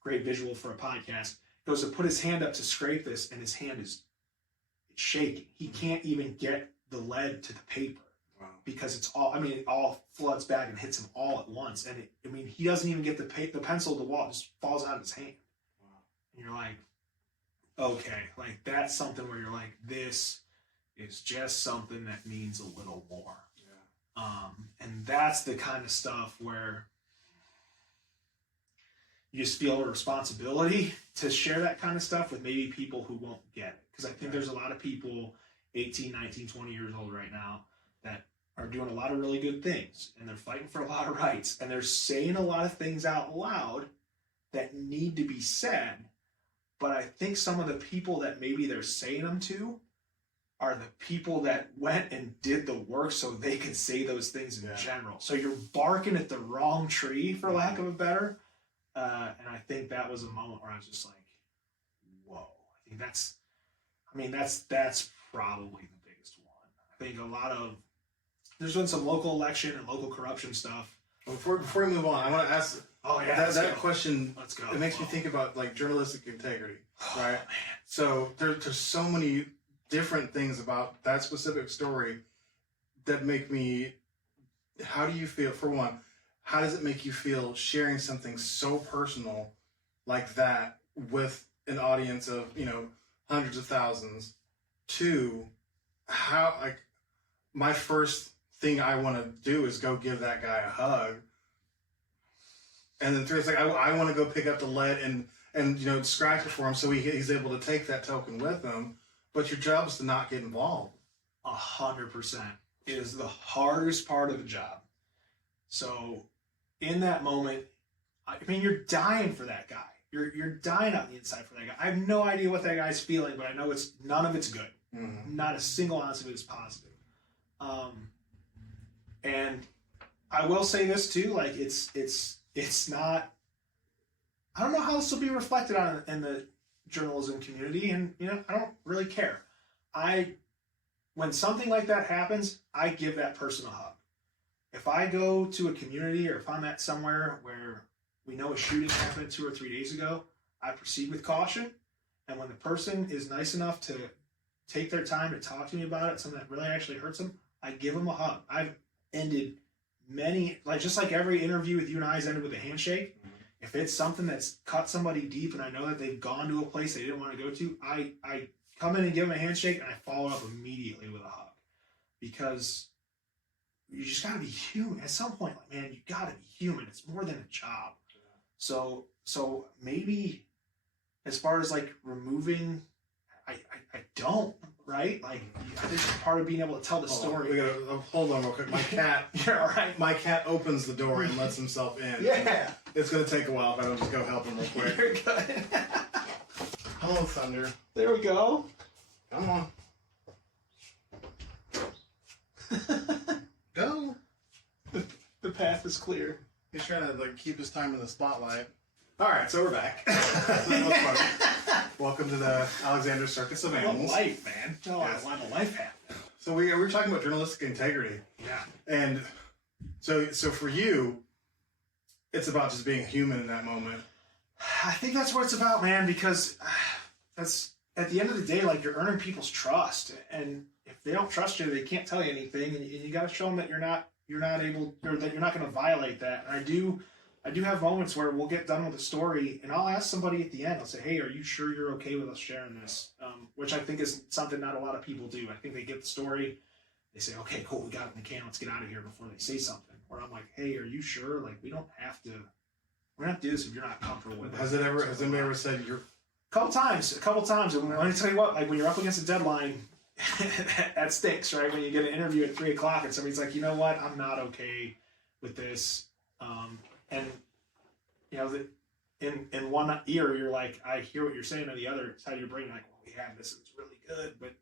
great visual for a podcast, goes to put his hand up to scrape this, and his hand it's shaking. He can't even get the lead to the paper. Wow. Because it's all, it all floods back and hits him all at once. And he doesn't even get the pencil to the wall, it just falls out of his hand. Wow. And you're like, okay, like that's something where you're like, this is just something that means a little more. Yeah. And that's the kind of stuff where you just feel a responsibility to share that kind of stuff with maybe people who won't get it. Because I think there's a lot of people 18, 19, 20 years old right now that are doing a lot of really good things, and they're fighting for a lot of rights, and they're saying a lot of things out loud that need to be said. But I think some of the people that maybe they're saying them to are the people that went and did the work so they could say those things in general. So you're barking at the wrong tree, for lack of a better. And I think that was a moment where I was just like, whoa. I think that's probably the biggest one. I think there's been some local election and local corruption stuff. Before we move on, I want to ask that question. Let's go. It makes me think about like journalistic integrity, right? So there's so many different things about that specific story that make me. How do you feel? For one, how does it make you feel sharing something so personal like that with an audience of hundreds of thousands? Two, how my first thing I want to do is go give that guy a hug. And then three, it's like, I want to go pick up the lead and scratch it for him so he's able to take that token with him. But your job is to not get involved. 100%. It is the hardest part of the job. So in that moment, you're dying for that guy. You're dying on the inside for that guy. I have no idea what that guy's feeling, but I know none of it's good. Mm-hmm. Not a single ounce of it is positive. And I will say this too, like it's not, I don't know how this will be reflected on in the journalism community, and I don't really care. When something like that happens, I give that person a hug. If I go to a community or if I'm at somewhere where we know a shooting happened 2 or 3 days ago, I proceed with caution. And when the person is nice enough to take their time to talk to me about it, something that really actually hurts them, I give them a hug. I've ended many, just like every interview with you and I has ended with a handshake. Mm-hmm. If it's something that's cut somebody deep and I know that they've gone to a place they didn't want to go to, I come in and give them a handshake and I follow up immediately with a hug. Because you just got to be human. At some point, you got to be human. It's more than a job. Yeah. So maybe as far as like removing, I don't, right? Like, I think it's part of being able to tell the story. We gotta hold on real quick. My cat, You're all right. my cat opens the door and lets himself in. Yeah. It's gonna take a while, but I'll just go help him real quick. You're good. Hello, Thunder. There we go. Come on. Go. The path is clear. He's trying to like keep his time in the spotlight. All right, so we're back. That was fun. Welcome to the Alexander Circus of What Animals. life, man. No, Yes. I want a life happen. So we were talking about journalistic integrity, Yeah. and so for you, it's about just being human in that moment. I think that's what it's about, man, because that's at the end of the day, like, you're earning people's trust, and if they don't trust you, they can't tell you anything, and you got to show them that you're not able, or that you're not going to violate that. And I do have moments where we'll get done with a story, and I'll ask somebody at the end. I'll say, "Hey, are you sure you're okay with us sharing this?" Which I think is something not a lot of people do. I think they get the story, they say, "Okay, cool, we got it in the can. Let's get out of here," before they say something. Or I'm like, "Hey, are you sure? Like, we don't have to do this if you're not comfortable with it." Has anybody ever said you're? A couple times. And let me tell you what, like, when you're up against a deadline, that stinks, right? When you get an interview at 3:00 and somebody's like, "You know what? I'm not okay with this." And you know, in one ear, you're like, I hear what you're saying, and the other side of your brain, you're like, "Well, we have this. It's really good." But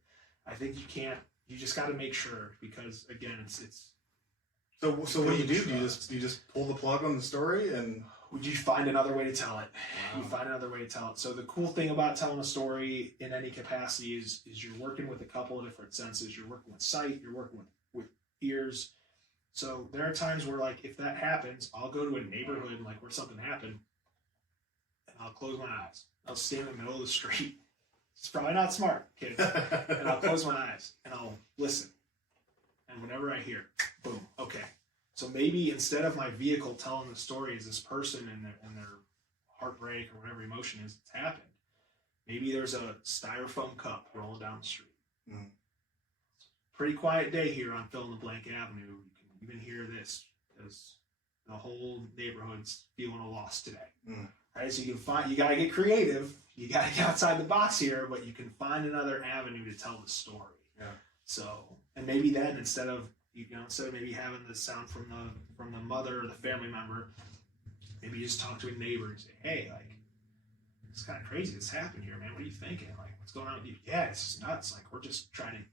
I think you just got to make sure, because again, it's. So what do? You just pull the plug on the story and. Would you find another way to tell it? Wow. You find another way to tell it. So the cool thing about telling a story in any capacity is you're working with a couple of different senses. You're working with sight, you're working with ears. So there are times where, like, if that happens, I'll go to a neighborhood, like, where something happened, and I'll close my eyes. I'll stand in the middle of the street. It's probably not smart, kids. And I'll close my eyes and I'll listen. And whenever I hear, boom, okay. So maybe instead of my vehicle telling the story is this person and their heartbreak or whatever emotion is that's happened, maybe there's a styrofoam cup rolling down the street. Mm. Pretty quiet day here on Fill in the Blank Avenue. You can even hear this because the whole neighborhood's feeling a loss today. Mm. Right? So you gotta get creative. You gotta get outside the box here, but you can find another avenue to tell the story. Yeah. So, and maybe then instead of maybe having the sound from the mother or the family member, maybe you just talk to a neighbor and say, "Hey, like, it's kind of crazy. This happened here, man. What are you thinking? Like, what's going on with you?" "Yeah, it's just nuts. Like, we're just trying to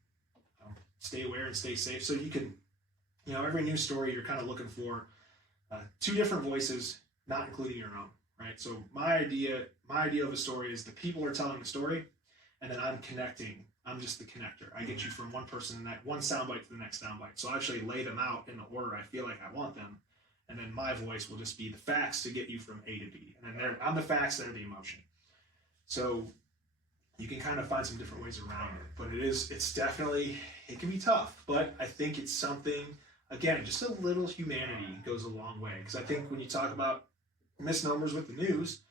stay aware and stay safe." So you can, every news story you're kind of looking for two different voices, not including your own, right? So my idea of a story is the people are telling the story, and then I'm connecting. I'm just the connector. I get you from one person in that one soundbite to the next soundbite. So I'll actually lay them out in the order I feel like I want them. And then my voice will just be the facts to get you from A to B. And then I'm the facts, they're the emotion. So you can kind of find some different ways around it. But it can be tough. But I think it's something, again, just a little humanity goes a long way. Because I think when you talk about misnomers with the news,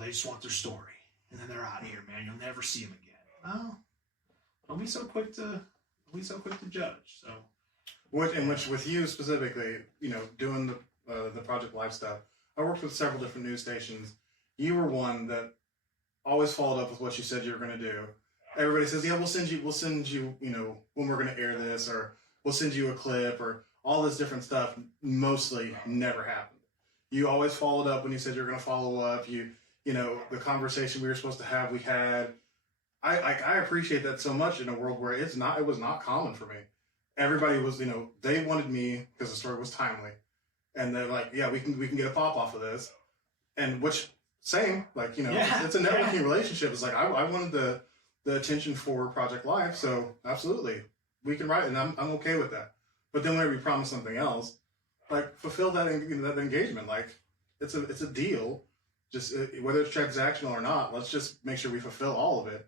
they just want their story. And then they're out of here, man. You'll never see them again. Oh. Don't be so quick to judge. So, which with you specifically, doing the Project Life stuff, I worked with several different news stations. You were one that always followed up with what you said you were going to do. Everybody says, "Yeah, we'll send you, when we're going to air this, or we'll send you a clip, or all this different stuff." Mostly never happened. You always followed up when you said you were going to follow up. The conversation we were supposed to have, we had. I appreciate that so much in a world where it was not common for me. Everybody was, they wanted me because the story was timely, and they're like, "Yeah, we can get a pop off of this," and which same, like, it's a networking relationship. It's like I wanted the attention for Project Life, so absolutely we can write, and I'm okay with that. But then whenever you promise something else, like, fulfill that that engagement. Like, it's a deal, just whether it's transactional or not. Let's just make sure we fulfill all of it.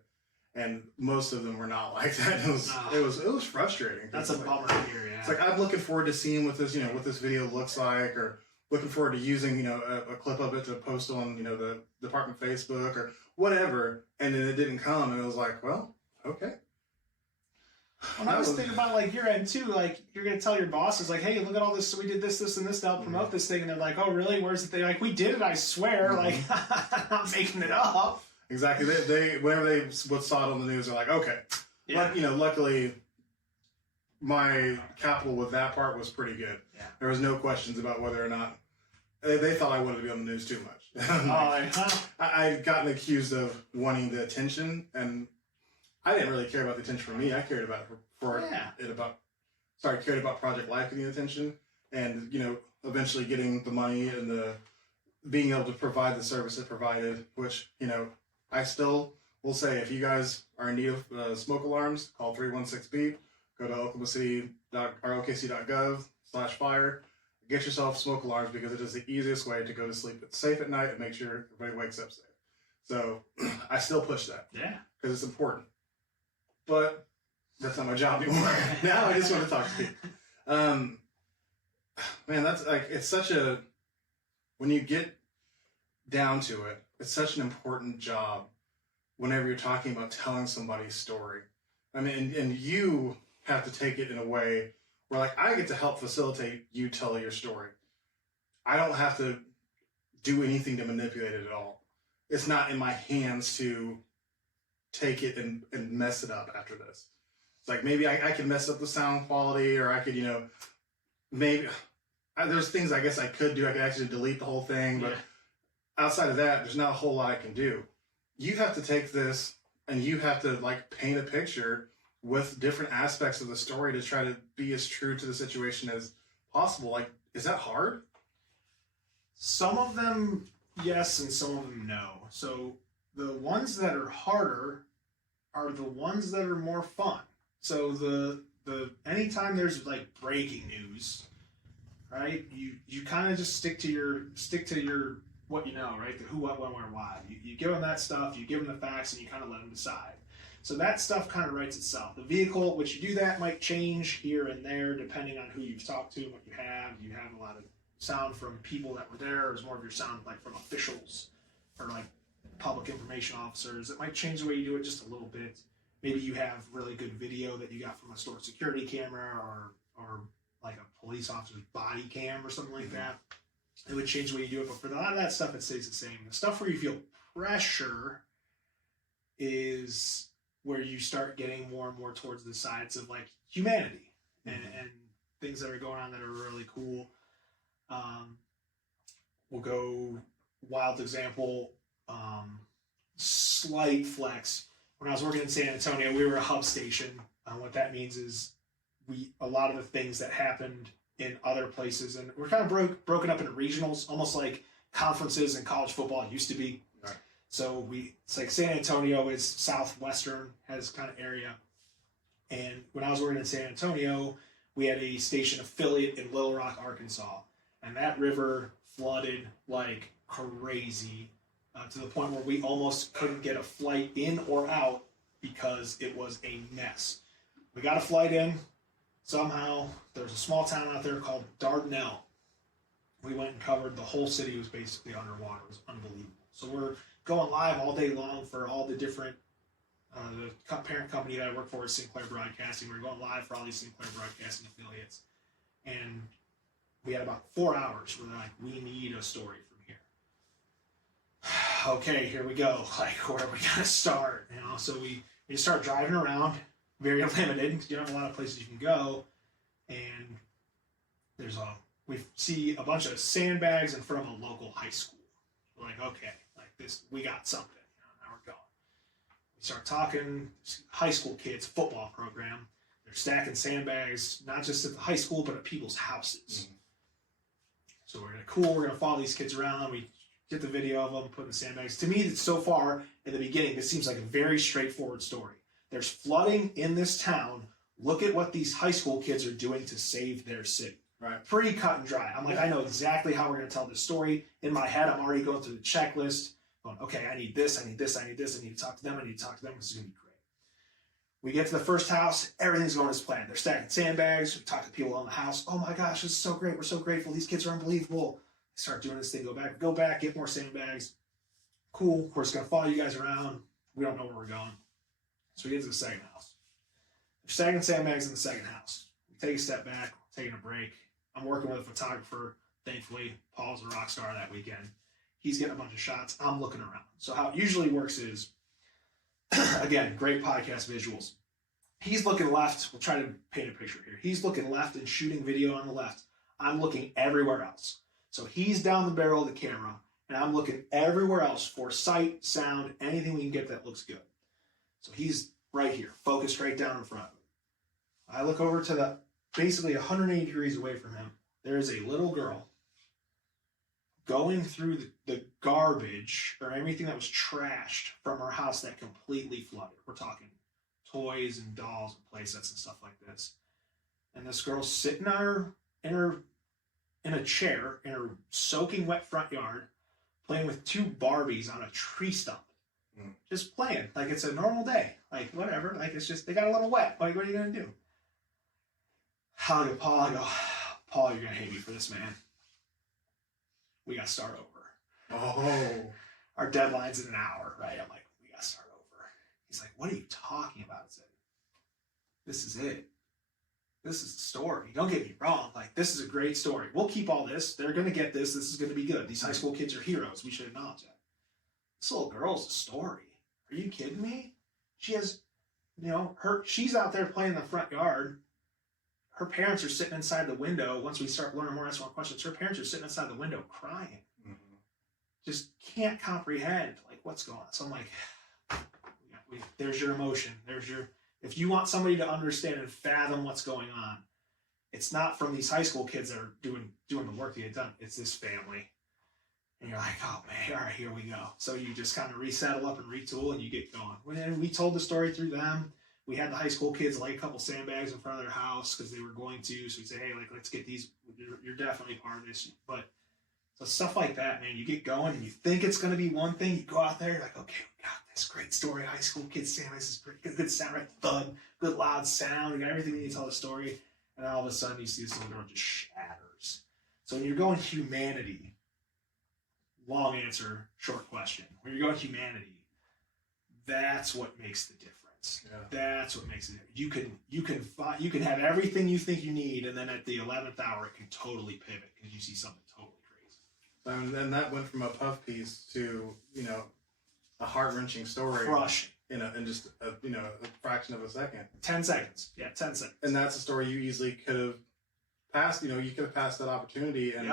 And most of them were not like that. It was frustrating. That's a bummer to hear. Yeah. It's like, I'm looking forward to seeing what this video looks like, or looking forward to using a clip of it to post on the department Facebook or whatever. And then it didn't come, and it was like, well, okay. And I was thinking about, like, your end too. Like, you're gonna tell your bosses, like, "Hey, look at all this. So we did this, and this to help promote this thing," and they're like, "Oh, really? Where's the thing?" Like, "We did it, I swear." Like, I'm not making it up. exactly. They whenever they saw it on the news, they're like, okay. Yeah. Luckily, my capital with that part was pretty good. Yeah. There was no questions about whether or not they thought I wanted to be on the news too much. I'd gotten accused of wanting the attention, and I didn't really care about the attention for me. I cared about cared about Project Life getting attention, and eventually getting the money and the being able to provide the service it provided. Which I still will say, if you guys are in need of smoke alarms, call 316-BEEP. Go to okc.gov/fire. Get yourself smoke alarms, because it is the easiest way to go to sleep safe at night and make sure everybody wakes up safe. So I still push that. Yeah. Because it's important. But that's not my job anymore. Now I just want to talk to people. Man, that's it's such when you get down to it, it's such an important job whenever you're talking about telling somebody's story. I mean, and you have to take it in a way where, I get to help facilitate you tell your story. I don't have to do anything to manipulate it at all. It's not in my hands to take it and mess it up after this. It's maybe I could mess up the sound quality, or I could, maybe there's things I guess I could do. I could actually delete the whole thing, but outside of that, there's not a whole lot I can do. You have to take this and you have to paint a picture with different aspects of the story to try to be as true to the situation as possible. Is that hard? Some of them, yes, and some of them, no. So the ones that are harder are the ones that are more fun. So the anytime there's breaking news, right? You kind of just stick to your what you know, right? The who, what, when, where, why. You give them that stuff, you give them the facts, and you kind of let them decide. So that stuff kind of writes itself. The vehicle, which you do that, might change here and there depending on who you've talked to and what you have. You have a lot of sound from people that were there, or is more of your sound from officials or public information officers. It might change the way you do it just a little bit. Maybe you have really good video that you got from a store security camera or a police officer's body cam or something like that. It would change the way you do it, but for a lot of that stuff, it stays the same. The stuff where you feel pressure is where you start getting more and more towards the sides of humanity and things that are going on that are really cool. We'll go wild example, slight flex. When I was working in San Antonio, we were a hub station. What that means is a lot of the things that happened in other places, and we're kind of broken up into regionals, almost like conferences in college football used to be. Right. So it's San Antonio is southwestern, has kind of area. And when I was working in San Antonio, we had a station affiliate in Little Rock, Arkansas, and that river flooded like crazy to the point where we almost couldn't get a flight in or out because it was a mess. We got a flight in. Somehow, there's a small town out there called Dardanelle. We went and covered the whole city. Was basically underwater. It was unbelievable. So we're going live all day long for all the different, the parent company that I work for is Sinclair Broadcasting. We're going live for all these Sinclair Broadcasting affiliates. And we had about 4 hours where they're like, we need a story from here. Okay, here we go. Where are we going to start? So we start driving around. Very limited because you don't have a lot of places you can go, and we see a bunch of sandbags in front of a local high school. We're like, okay, this, we got something. Now we're going. We start talking. High school kids football program. They're stacking sandbags not just at the high school but at people's houses. Mm-hmm. So we're gonna follow these kids around. We get the video of them putting the sandbags. To me, so far in the beginning, this seems like a very straightforward story. There's flooding in this town. Look at what these high school kids are doing to save their city. Right. Pretty cut and dry. I'm like, I know exactly how we're going to tell this story. In my head, I'm already going through the checklist. Going, okay, I need this, I need this, I need this. I need to talk to them. I need to talk to them. This is going to be great. We get to the first house. Everything's going as planned. They're stacking sandbags. We talk to people on the house. Oh my gosh, this is so great. We're so grateful. These kids are unbelievable. They start doing this thing. Go back, get more sandbags. Cool. We're just going to follow you guys around. We don't know where we're going. So we get to the second house. They're stacking sandbags in the second house. We take a step back, taking a break. I'm working with a photographer. Thankfully, Paul's a rock star that weekend. He's getting a bunch of shots. I'm looking around. So how it usually works is, again, great podcast visuals. He's looking left. We'll try to paint a picture here. He's looking left and shooting video on the left. I'm looking everywhere else. So he's down the barrel of the camera, and I'm looking everywhere else for sight, sound, anything we can get that looks good. So he's right here, focused right down in front of him. I look over to the, basically 180 degrees away from him. There is a little girl going through the garbage or everything that was trashed from her house that completely flooded. We're talking toys and dolls and play sets and stuff like this. And this girl's sitting on in a chair in her soaking wet front yard, playing with 2 Barbies on a tree stump. Just playing like it's a normal day. Like, whatever. Like, it's just, they got a little wet. Like, what are you going to do? I look at Paul. I go, Paul, you're going to hate me for this, man. We got to start over. Oh. Our deadline's in an hour, right? I'm like, we got to start over. He's like, what are you talking about? I said, this is it. This is the story. Don't get me wrong. Like, this is a great story. We'll keep all this. They're going to get this. This is going to be good. These high school kids are heroes. We should acknowledge that. This little girl's a story. Are you kidding me? She has, she's out there playing in the front yard. Her parents are sitting inside the window. Once we start learning more S1 questions, her parents are sitting inside the window crying. Mm-hmm. Just can't comprehend, like, what's going on. So I'm like, there's your emotion. If you want somebody to understand and fathom what's going on, it's not from these high school kids that are doing the work they get done. It's this family. And you're like, oh man, all right, here we go. So you just kind of resettle up and retool and you get going. And we told the story through them. We had the high school kids lay a couple sandbags in front of their house because they were going to. So we'd say, hey, like, let's get these. You're definitely part of this. But so stuff like that, man, you get going and you think it's going to be one thing. You go out there, you're like, okay, we got this great story. High school kids saying this is great. Good sound, right? Thud, good loud sound. We got everything we need to tell the story. And then all of a sudden you see this little girl just shatters. So when you're going humanity, long answer, short question. When you're going humanity, that's what makes the difference. Yeah. That's what makes it. You can have everything you think you need, and then at the 11th hour, it can totally pivot because you see something totally crazy. And then that went from a puff piece to a heart wrenching story. Crushing. In just a fraction of a second. 10 seconds. Yeah, 10 seconds. And that's a story you easily could have passed. You could have passed that opportunity and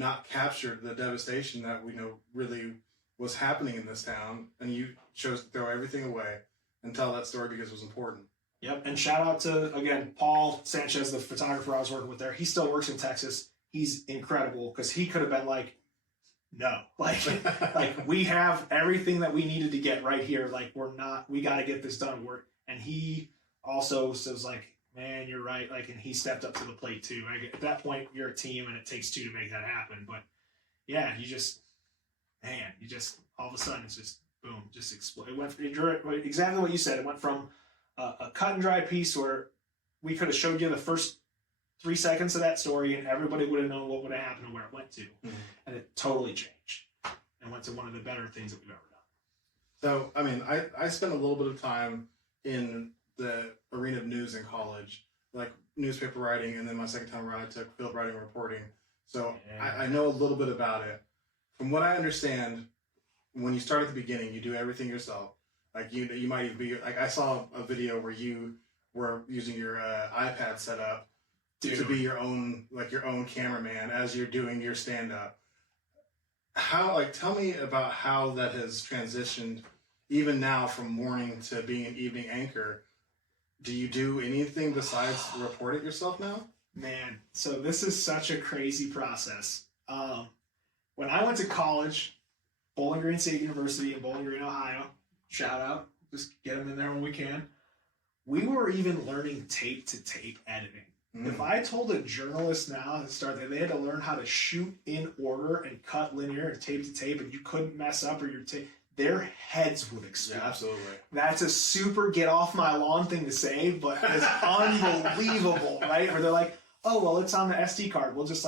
not captured the devastation that we know really was happening in this town, and you chose to throw everything away and tell that story because it was important. Yep, and shout out to, again, Paul Sanchez, the photographer I was working with there. He still works in Texas. He's incredible because he could have been like, no. Like we have everything that we needed to get right here. Like, we got to get this done. And he also says, like, man, you're right. Like, and he stepped up to the plate too. Like, at that point, you're a team and it takes 2 to make that happen. But yeah, all of a sudden it's just, boom, just explode. It went exactly what you said. It went from a cut and dry piece where we could have showed you the first 3 seconds of that story and everybody would have known what would have happened and where it went to. Mm-hmm. And it totally changed and went to one of the better things that we've ever done. So, I mean, I spent a little bit of time in the arena of news in college, like newspaper writing, and then my second time around I took field writing and reporting. So I know a little bit about it. From what I understand, when you start at the beginning, you do everything yourself. Like you might even be like, I saw a video where you were using your iPad setup to be your own cameraman as you're doing your stand up. Tell me about how that has transitioned even now from morning to being an evening anchor. Do you do anything besides report it yourself now? Man, so this is such a crazy process. When I went to college, Bowling Green State University in Bowling Green, Ohio, shout out, just get them in there when we can. We were even learning tape-to-tape editing. Mm. If I told a journalist now to start there, they had to learn how to shoot in order and cut linear and tape-to-tape, and you couldn't mess up or your tape. Their heads would explode. Yeah, absolutely. That's a super get off my lawn thing to say, but it's unbelievable, right? Where they're like, oh, well, it's on the SD card. We'll just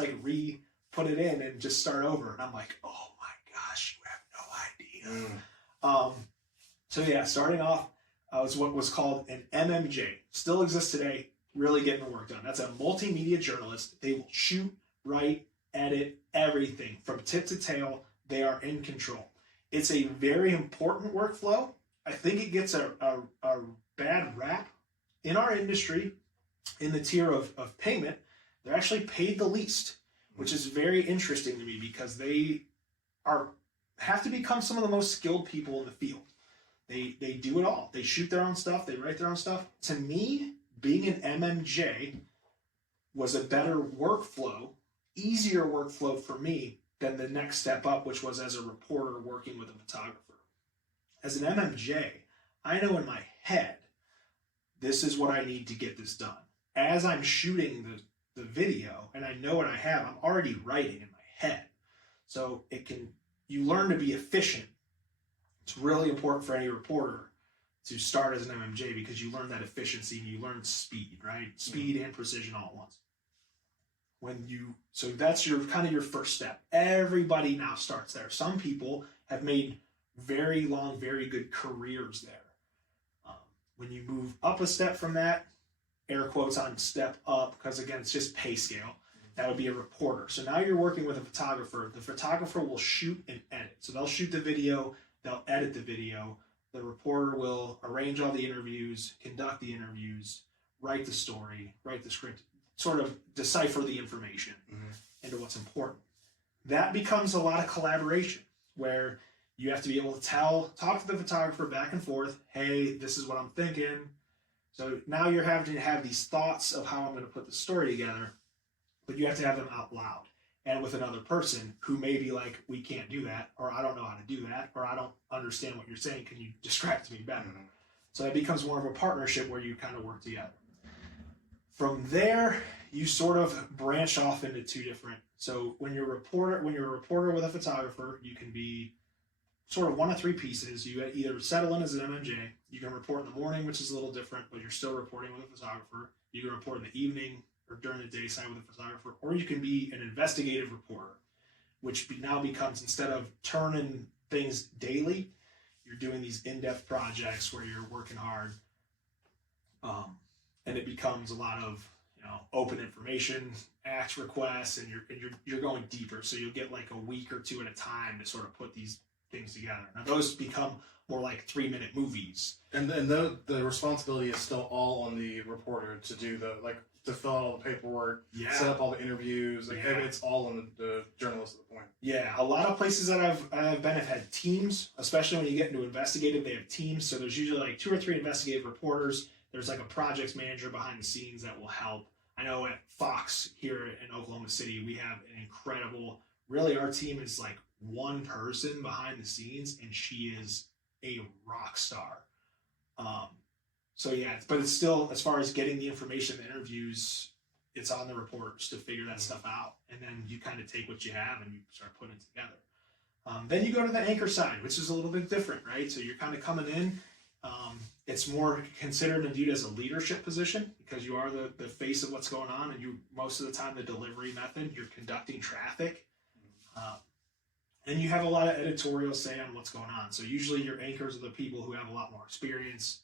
put it in and just start over. And I'm like, oh my gosh, you have no idea. So yeah, starting off was what was called an MMJ. Still exists today, really getting the work done. That's a multimedia journalist. They will shoot, write, edit, everything from tip to tail, they are in control. It's a very important workflow. I think it gets a bad rap in our industry in the tier of payment. They're actually paid the least, which is very interesting to me because they have to become some of the most skilled people in the field. They do it all. They shoot their own stuff. They write their own stuff. To me, being an MMJ was a better workflow, easier workflow for me than the next step up, which was as a reporter working with a photographer. As an MMJ, I know in my head, this is what I need to get this done. As I'm shooting the video and I know what I have, I'm already writing in my head. So you learn to be efficient. It's really important for any reporter to start as an MMJ because you learn that efficiency and you learn speed, right? Speed and precision all at once. So that's your first step. Everybody now starts there. Some people have made very long, very good careers there. When you move up a step from that, air quotes on step up, because again, it's just pay scale, that would be a reporter. So now you're working with a photographer. The photographer will shoot and edit. So they'll shoot the video, they'll edit the video. The reporter will arrange all the interviews, conduct the interviews, write the story, write the script, sort of decipher the information into what's important. That becomes a lot of collaboration where you have to be able to talk to the photographer back and forth. Hey, this is what I'm thinking. So now you're having to have these thoughts of how I'm going to put the story together, but you have to have them out loud and with another person who may be like, we can't do that, or I don't know how to do that, or I don't understand what you're saying. Can you describe to me better? So it becomes more of a partnership where you kind of work together. From there, you sort of branch off into two different. So when you're a reporter with a photographer, you can be sort of one of three pieces. You either settle in as an MMJ, you can report in the morning, which is a little different, but you're still reporting with a photographer. You can report in the evening or during the day side with a photographer, or you can be an investigative reporter, which now becomes, instead of turning things daily, you're doing these in-depth projects where you're working hard, and it becomes a lot of open information, ask requests, and you're going deeper. So you'll get like a week or two at a time to sort of put these things together. Now those become more like 3-minute movies. And the responsibility is still all on the reporter to do to fill out all the paperwork, set up all the interviews. It's all on the journalist at the point. Yeah, a lot of places that I've been have had teams, especially when you get into investigative, they have teams. So there's usually like 2 or 3 investigative reporters. There's like a projects manager behind the scenes that will help. I know at Fox here in Oklahoma City, we have an incredible, really our team is like one person behind the scenes, and she is a rock star. So yeah, but it's still, as far as getting the information, the interviews, it's on the reporters to figure that stuff out. And then you kind of take what you have and you start putting it together. Then you go to the anchor side, which is a little bit different, right? So you're kind of coming in. It's more considered and viewed as a leadership position because you are the face of what's going on, and you most of the time the delivery method, you're conducting traffic. And you have a lot of editorial say on what's going on. So usually your anchors are the people who have a lot more experience.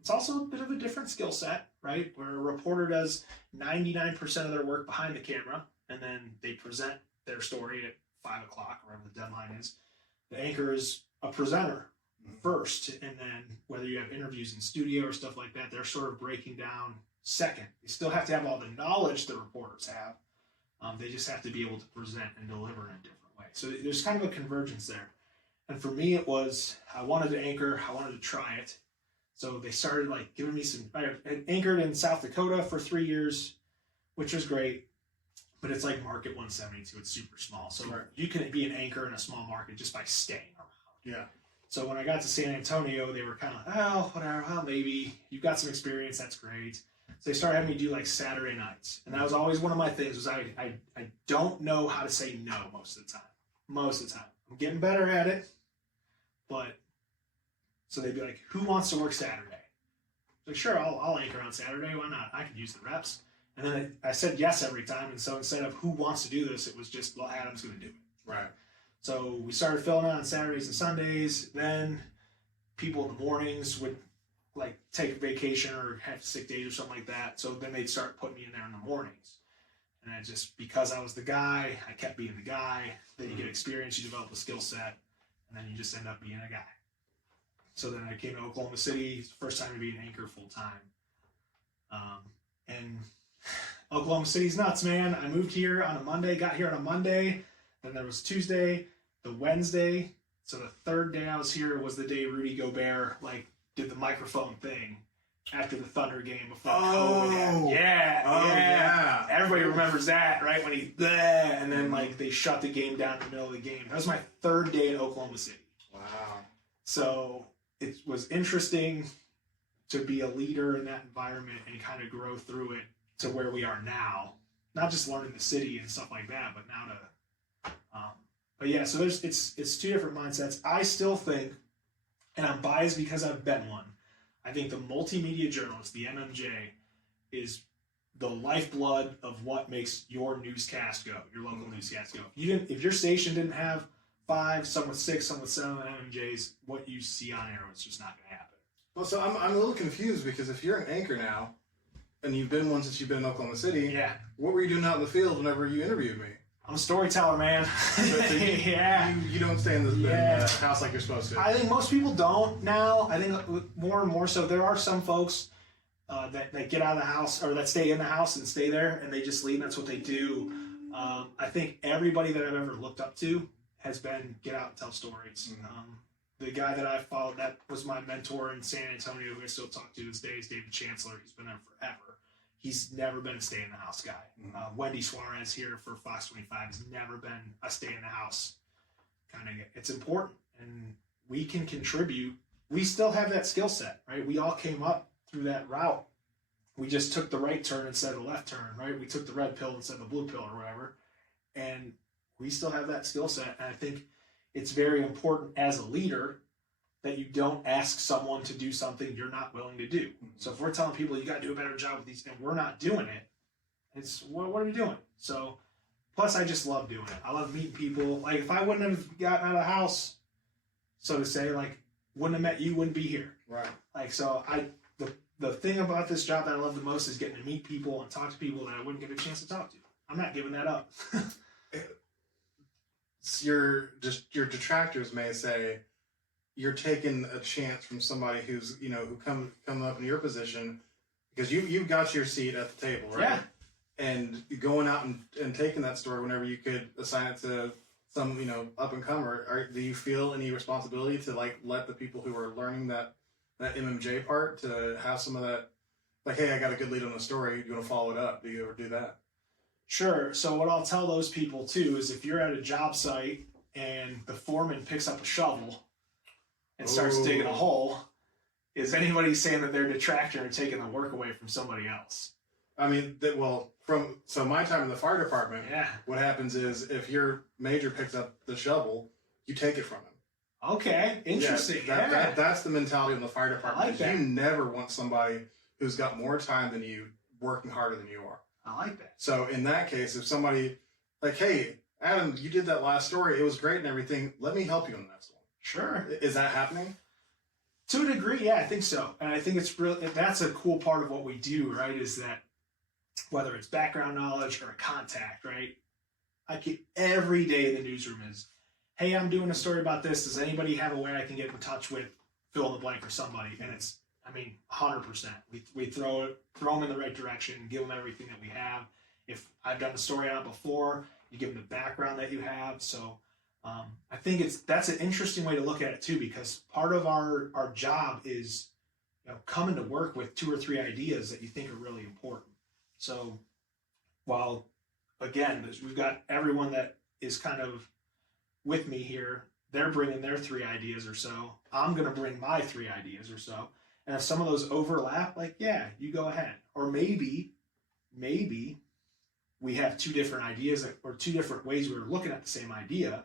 It's also a bit of a different skill set, right? Where a reporter does 99% of their work behind the camera, and then they present their story at 5 o'clock, wherever the deadline is. The anchor is a presenter first, and then whether you have interviews in studio or stuff like that, they're sort of breaking down second. They still have to have all the knowledge the reporters have. They just have to be able to present and deliver in a different way. So there's kind of a convergence there. And for me, it was, I wanted to anchor, I wanted to try it. So they started like giving me I anchored in South Dakota for 3 years, which was great, but it's like market 172. It's super small. So you can be an anchor in a small market just by staying around. Yeah. So when I got to San Antonio, they were kind of, oh, whatever, well, maybe you've got some experience. That's great. So they started having me do like Saturday nights. And that was always one of my things was I don't know how to say no most of the time. Most of the time. I'm getting better at it, but so they'd be like, who wants to work Saturday? Like, sure, I'll anchor on Saturday. Why not? I could use the reps. And then I said yes every time. And so instead of who wants to do this, it was just, well, Adam's going to do it. Right. So we started filling out on Saturdays and Sundays. Then people in the mornings would like take a vacation or have sick days or something like that. So then they'd start putting me in there in the mornings. And I just, because I was the guy, I kept being the guy. Then you get experience, you develop a skill set, and then you just end up being a guy. So then I came to Oklahoma City, first time to be an anchor full time. And Oklahoma City's nuts, man. I moved here on a Monday, got here on a Monday. Then there was Tuesday, the Wednesday. So the third day I was here was the day Rudy Gobert did the microphone thing after the Thunder game before COVID happened. Yeah. Everybody remembers that, right? When he and then they shut the game down in the middle of the game. That was my third day in Oklahoma City. Wow. So it was interesting to be a leader in that environment and kind of grow through it to where we are now. Not just learning the city and stuff like that, but now to but yeah, so it's two different mindsets. I still think, and I'm biased because I've been one, I think the multimedia journalist, the MMJ, is the lifeblood of what makes your newscast go, your local newscast go. If your station didn't have 5, some with 6, some with 7 MMJs, what you see on air was just not going to happen. Well, so I'm a little confused because if you're an anchor now, and you've been one since you've been in Oklahoma City, what were you doing out in the field whenever you interviewed me? I'm a storyteller, man. You don't stay in the house like you're supposed to. I think most people don't now. I think more and more so. There are some folks that get out of the house or that stay in the house and stay there and they just leave. That's what they do. I think everybody that I've ever looked up to has been get out and tell stories. Mm-hmm. The guy that I followed that was my mentor in San Antonio, who I still talk to this day, is David Chancellor. He's been there forever. He's never been a stay-in-the-house guy. Mm-hmm. Wendy Suarez here for Fox 25 has never been a stay-in-the-house kind of guy. It's important, and we can contribute. We still have that skill set, right? We all came up through that route. We just took the right turn instead of the left turn, right? We took the red pill instead of the blue pill or whatever, and we still have that skill set. And I think it's very important as a leader that you don't ask someone to do something you're not willing to do. So if we're telling people you got to do a better job with these and we're not doing it, it's what are we doing? So plus I just love doing it. I love meeting people. Like if I wouldn't have gotten out of the house, so to say, wouldn't have met you, wouldn't be here. Right. So the thing about this job that I love the most is getting to meet people and talk to people that I wouldn't get a chance to talk to. I'm not giving that up. Your detractors may say you're taking a chance from somebody who's who come up in your position because you've got your seat at the table, right? Yeah. And going out and taking that story whenever you could assign it to some up and comer. Do you feel any responsibility to let the people who are learning that MMJ part to have some of that, hey, I got a good lead on the story. Do you want to follow it up? Do you ever do that? Sure. So what I'll tell those people too is if you're at a job site and the foreman picks up a shovel and starts digging a hole, is anybody saying that they're detractor and taking the work away from somebody else? I mean, from my time in the fire department, what happens is if your major picks up the shovel, you take it from him. Okay, interesting. That's the mentality in the fire department. I like that. You never want somebody who's got more time than you working harder than you are. I like that. So in that case, if somebody hey, Adam, you did that last story. It was great and everything. Let me help you on the next one. Sure. Is that happening? To a degree, yeah, I think so. And I think that's a cool part of what we do, right? Is that whether it's background knowledge or a contact, right? I keep every day in the newsroom is, hey, I'm doing a story about this. Does anybody have a way I can get in touch with fill in the blank or somebody? And it's, 100%. We throw them in the right direction, give them everything that we have. If I've done a story on it before, you give them the background that you have. So I think that's an interesting way to look at it too, because part of our job is coming to work with 2 or 3 ideas that you think are really important. So while, again, we've got everyone that is kind of with me here, they're bringing their 3 ideas or so. I'm going to bring my 3 ideas or so. And if some of those overlap, you go ahead. Or maybe we have 2 different ideas or 2 different ways we were looking at the same idea.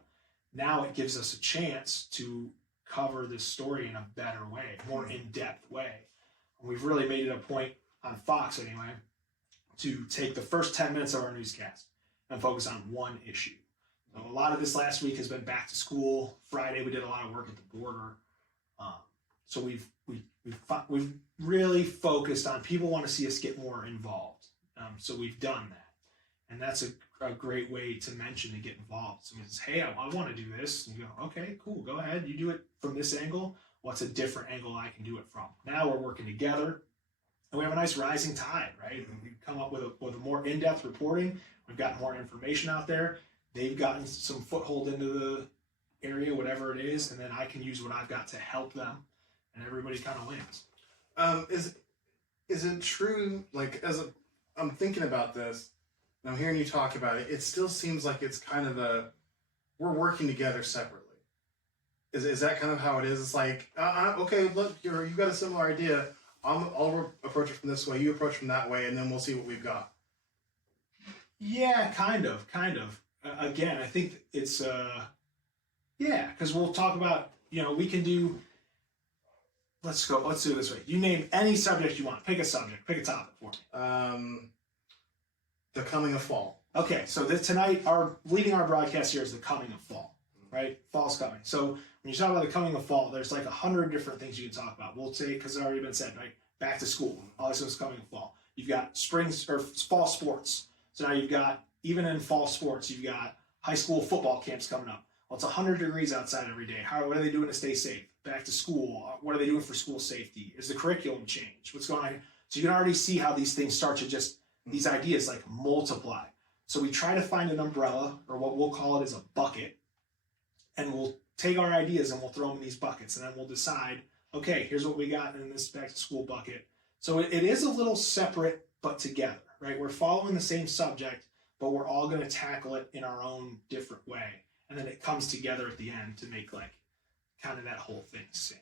Now it gives us a chance to cover this story in a better way, more in-depth way. And we've really made it a point on Fox anyway to take the first 10 minutes of our newscast and focus on one issue. So a lot of this last week has been back to school. Friday we did a lot of work at the border. So we've really focused on people want to see us get more involved. So we've done that. And that's a great way to mention to get involved. Someone says, hey, I want to do this. And you go, okay, cool, go ahead. You do it from this angle. What's a different angle I can do it from? Now we're working together. And we have a nice rising tide, right? We come up with a more in-depth reporting. We've got more information out there. They've gotten some foothold into the area, whatever it is, and then I can use what I've got to help them, and everybody kind of wins. Is it true? Like, I'm thinking about this, and I'm hearing you talk about it. It still seems like it's kind of we're working together separately. Is that kind of how it is? It's like, okay, look, you got a similar idea. I'll approach it from this way. You approach from that way, and then we'll see what we've got. Yeah, kind of. Again, I think it's because we'll talk about, we can do. Let's do it this way. You name any subject you want. Pick a subject. Pick a topic for me. The coming of fall. Okay, so tonight, leading our broadcast here is the coming of fall, right? Fall's coming. So when you talk about the coming of fall, there's like 100 different things you can talk about. We'll say, because it's already been said, right? Back to school. Obviously, it's coming of fall. You've got fall sports. So now you've got, even in fall sports, you've got high school football camps coming up. Well, it's 100 degrees outside every day. What are they doing to stay safe? Back to school. What are they doing for school safety? Is the curriculum change? What's going on? So you can already see how these things start to these ideas like multiply. So we try to find an umbrella, or what we'll call it is a bucket, and we'll take our ideas and we'll throw them in these buckets, and then we'll decide, okay, here's what we got in this back to school bucket. So it is a little separate, but together, right? We're following the same subject, but we're all going to tackle it in our own different way. And then it comes together at the end to make like kind of that whole thing sing.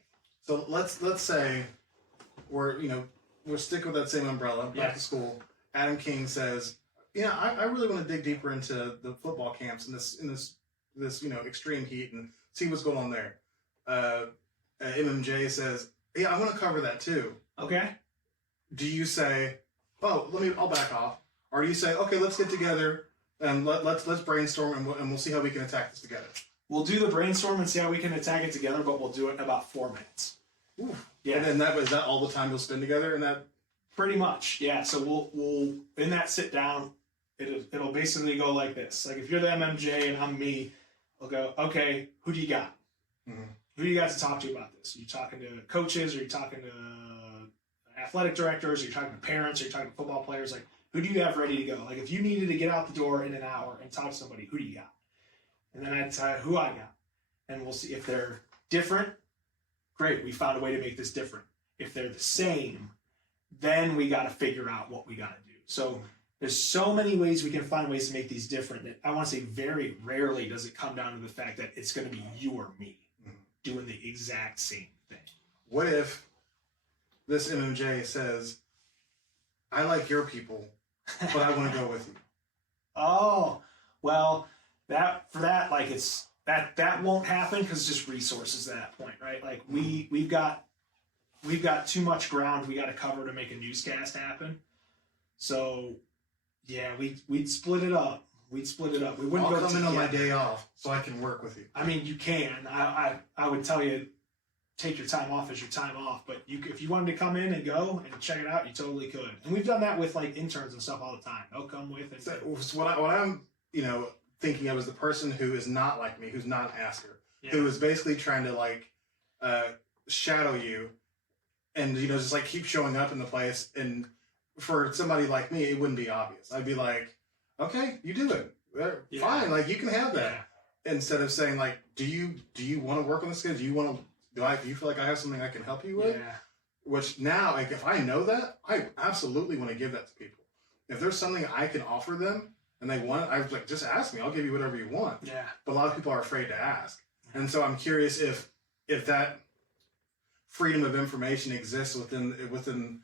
So let's say we're sticking with that same umbrella back to school. Adam King says, I really want to dig deeper into the football camps in this extreme heat and see what's going on there. MMJ says, I want to cover that too. Okay. Do you say, I'll back off, or do you say, okay, let's get together and let's brainstorm and we'll see how we can attack this together? We'll do the brainstorm and see how we can attack it together, but we'll do it in about 4 minutes. Ooh. Yeah. And is that all the time you'll spend together in that? Pretty much, yeah. So we'll in that sit down, it'll basically go like this. Like if you're the MMJ and I'm me, we'll go, okay, who do you got? Mm-hmm. Who do you got to talk to about this? Are you talking to coaches? Are you talking to athletic directors? Are you talking to parents? Are you talking to football players? Like, who do you have ready to go? Like, if you needed to get out the door in an hour and talk to somebody, who do you got? And then I'd tell you who I got. And we'll see if they're different. Great, we found a way to make this different. If they're the same, then we got to figure out what we got to do. So there's so many ways we can find ways to make these different that I want to say very rarely does it come down to the fact that it's going to be you or me doing the exact same thing. What if this MMJ says, I like your people, but I want to go with you? Oh, well, that won't happen because it's just resources at that point, right? Like we've got too much ground we got to cover to make a newscast happen. So yeah, we'd split it up. We wouldn't I'll go come in on my day off so I can work with you. I mean, you can. I would tell you, take your time off as your time off. But if you wanted to come in and go and check it out, you totally could. And we've done that with like interns and stuff all the time. They'll come with it. So what I'm thinking of is the person who is not like me, who's not an asker, who is basically trying to like shadow you, and just like keep showing up in the place. And for somebody like me, it wouldn't be obvious. I'd be like, okay, you do it. Fine, like you can have that. Yeah. Instead of saying like, do you want to work on this? Do you feel like I have something I can help you with? Yeah. Which now, like, if I know that, I absolutely want to give that to people. If there's something I can offer them and they want it, I was like, just ask me. I'll give you whatever you want. Yeah. But a lot of people are afraid to ask, and so I'm curious if that freedom of information exists within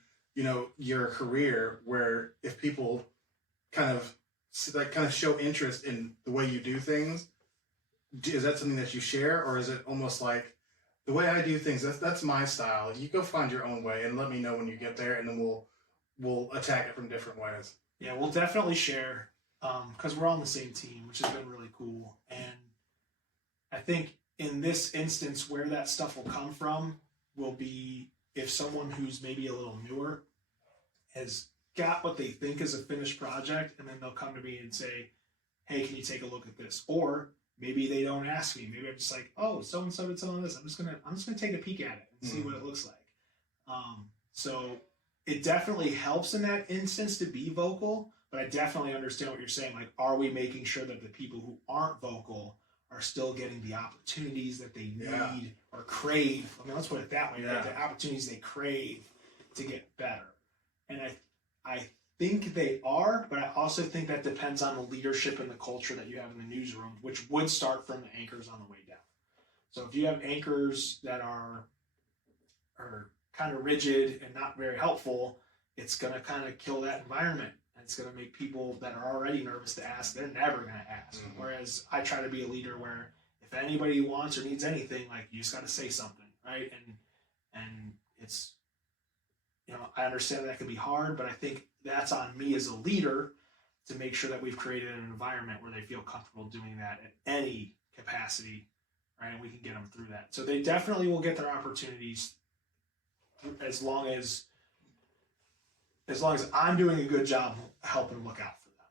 your career, where if people kind of show interest in the way you do things, is that something that you share, or is it almost like the way I do things? That's my style. You go find your own way and let me know when you get there, and then we'll attack it from different ways. Yeah, we'll definitely share because we're all on the same team, which has been really cool. And I think in this instance, where that stuff will come from will be if someone who's maybe a little newer got what they think is a finished project, and then they'll come to me and say, hey, can you take a look at this? Or maybe they don't ask me. Maybe I'm just like, oh, so-and-so did some of this. I'm just gonna take a peek at it and see what it looks like. So it definitely helps in that instance to be vocal, but I definitely understand what you're saying. Like, are we making sure that the people who aren't vocal are still getting the opportunities that they need or crave? I mean, let's put it that way, right? The opportunities they crave to get better. And I think they are, but I also think that depends on the leadership and the culture that you have in the newsroom, which would start from the anchors on the way down. So if you have anchors that are kind of rigid and not very helpful, it's going to kind of kill that environment. And it's going to make people that are already nervous to ask, they're never going to ask. Whereas I try to be a leader where if anybody wants or needs anything, like, you just got to say something, right? And it's, I understand that can be hard, but I think that's on me as a leader to make sure that we've created an environment where they feel comfortable doing that at any capacity, right? And we can get them through that. So they definitely will get their opportunities as long as I'm doing a good job helping look out for them.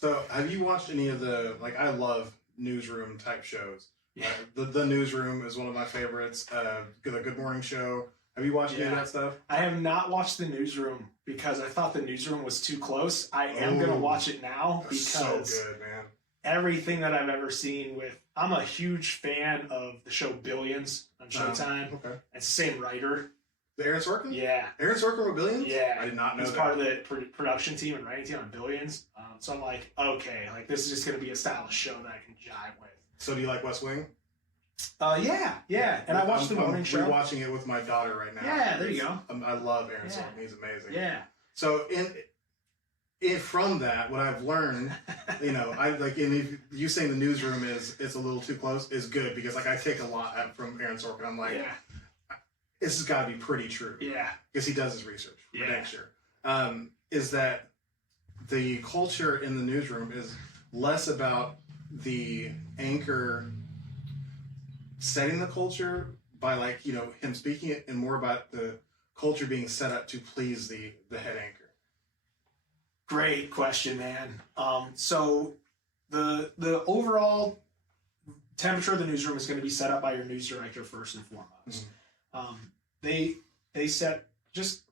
So have you watched any of the, like, I love newsroom type shows. Yeah. The Newsroom is one of my favorites. The Good Morning Show. Have you watched any of that stuff? I have not watched The Newsroom because I thought The Newsroom was too close. I am going to watch it now because so good, man. Everything that I've ever seen I'm a huge fan of the show Billions on Showtime. Okay. It's the same writer. The Aaron Sorkin? Yeah. Aaron Sorkin with Billions? Yeah. I did not know He's that. part of the production team and writing team on Billions. So I'm like, okay, like, this is just going to be a stylish show that I can jive with. So do you like West Wing? Yeah. And I watched the morning show. I'm watching it with my daughter right now. Yeah, there you go. I love Aaron Sorkin. He's amazing. Yeah. So from that, what I've learned, if you saying The Newsroom it's a little too close is good, because like I take a lot from Aaron Sorkin. I'm like, this has got to be pretty true. Yeah. Because he does his research for next year. Is that the culture in the newsroom is less about the anchor setting the culture by him speaking it, and more about the culture being set up to please the head anchor? Great question, man. So the overall temperature of the newsroom is going to be set up by your news director first and foremost. They set just,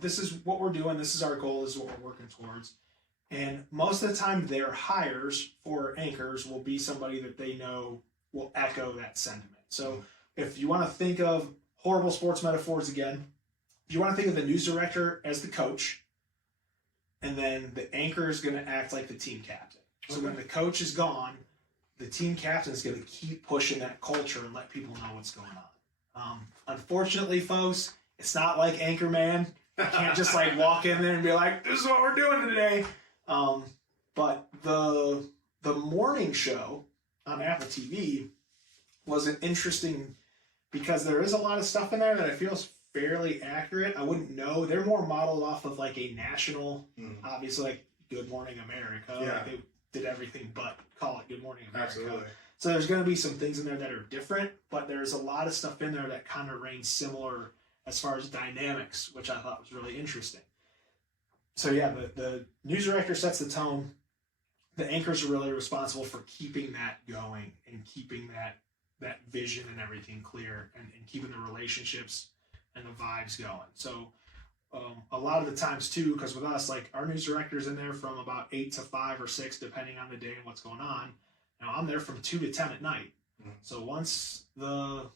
this is what we're doing. This is our goal. This is what we're working towards. And most of the time their hires for anchors will be somebody that they know will echo that sentiment. So if you want to think of horrible sports metaphors again, if you want to think of the news director as the coach, and then the anchor is going to act like the team captain. So when the coach is gone, the team captain is going to keep pushing that culture and let people know what's going on. Unfortunately, folks, it's not like Anchorman. You can't just walk in there and be like, this is what we're doing today. But the morning show on Apple TV was an interesting, because there is a lot of stuff in there that I feel is fairly accurate. I wouldn't know. They're more modeled off of a national, obviously, like Good Morning America. Yeah. They did everything but call it Good Morning America. Absolutely. So there's going to be some things in there that are different, but there's a lot of stuff in there that kind of reigns similar as far as dynamics, which I thought was really interesting. So yeah, the news director sets the tone. The anchors are really responsible for keeping that going and keeping that vision and everything clear, and keeping the relationships and the vibes going. So a lot of the times too, because with us, our news director's in there from about 8 to 5 or 6, depending on the day and what's going on. I'm there from 2 to 10 at night. So once the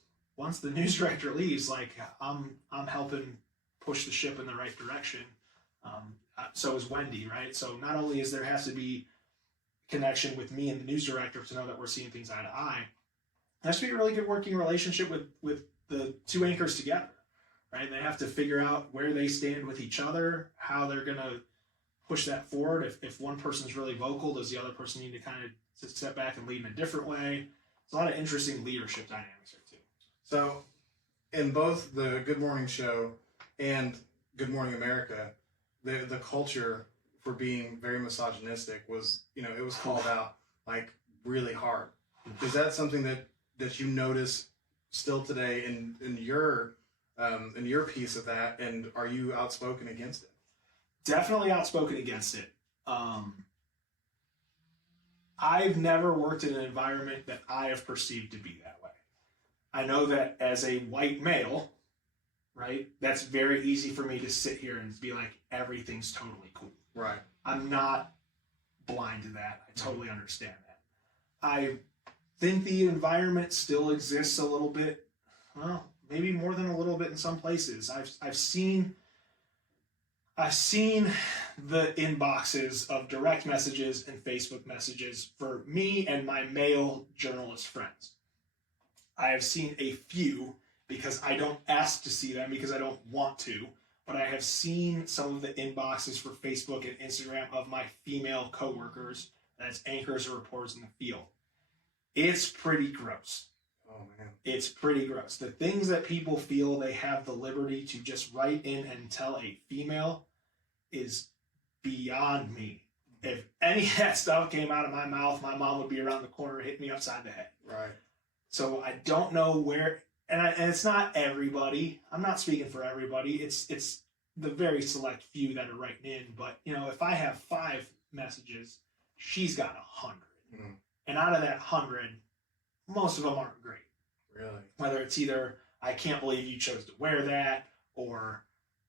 news director leaves, I'm helping push the ship in the right direction. So is Wendy, right? So not only has to be connection with me and the news director to know that we're seeing things eye to eye, there has to be a really good working relationship with the two anchors together, right? They have to figure out where they stand with each other, how they're going to push that forward. If one person's really vocal, does the other person need to kind of step back and lead in a different way? There's a lot of interesting leadership dynamics there too. So in both the Good Morning Show and Good Morning America, the culture for being very misogynistic was, it was called out really hard. Is that something that you notice still today in your piece of that, and are you outspoken against it? definitely outspoken against it. I've never worked in an environment that I have perceived to be that way. I know that as a white male, right, that's very easy for me to sit here and be like, everything's totally cool. Right. I'm not blind to that. I totally understand that. I think the environment still exists a little bit. Well, maybe more than a little bit in some places. I've seen the inboxes of direct messages and Facebook messages for me and my male journalist friends. I have seen a few because I don't ask to see them because I don't want to, but I have seen some of the inboxes for Facebook and Instagram of my female coworkers, that's anchors or reporters in the field. It's pretty gross. Oh, man. It's pretty gross. The things that people feel they have the liberty to just write in and tell a female is beyond me. If any of that stuff came out of my mouth, my mom would be around the corner hitting me upside the head. Right. So I don't know where, and it's not everybody. I'm not speaking for everybody. It's the very select few that are writing in. But, you know, if I have 5 messages, she's got 100. Mm-hmm. And out of that 100, most of them aren't great. Really? Whether it's either, I can't believe you chose to wear that, or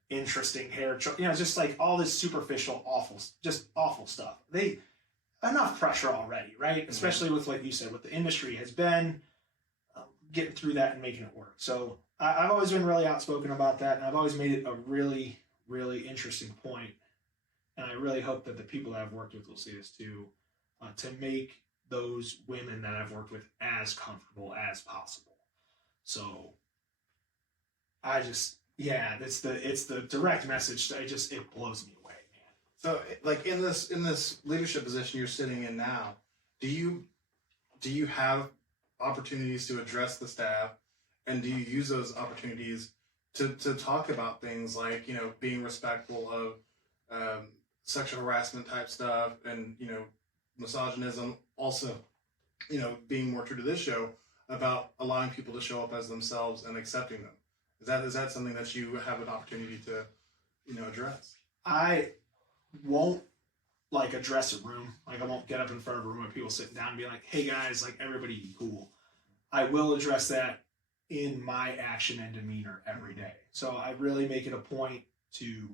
interesting hair, you know, just like all this superficial, awful stuff. Enough pressure already, right? Mm-hmm. Especially with, like you said, what the industry has been, getting through that and making it work. So I've always been really outspoken about that, and I've always made it a really, really interesting point. And I really hope that the people that I've worked with will see this too, to make those women that I've worked with as comfortable as possible. So it's the direct message. It blows me away, man. So, like in this leadership position you're sitting in now, do you have opportunities to address the staff, and do you use those opportunities to talk about things like, you know, being respectful of sexual harassment type stuff, and, you know, misogynism, also, you know, being more true to this show about allowing people to show up as themselves and accepting them? Is that something that you have an opportunity to, you know, address? I won't address a room. Like, I won't get up in front of a room of people sitting down and be like, hey guys, like, everybody be cool. I will address that in my action and demeanor every day. So I really make it a point to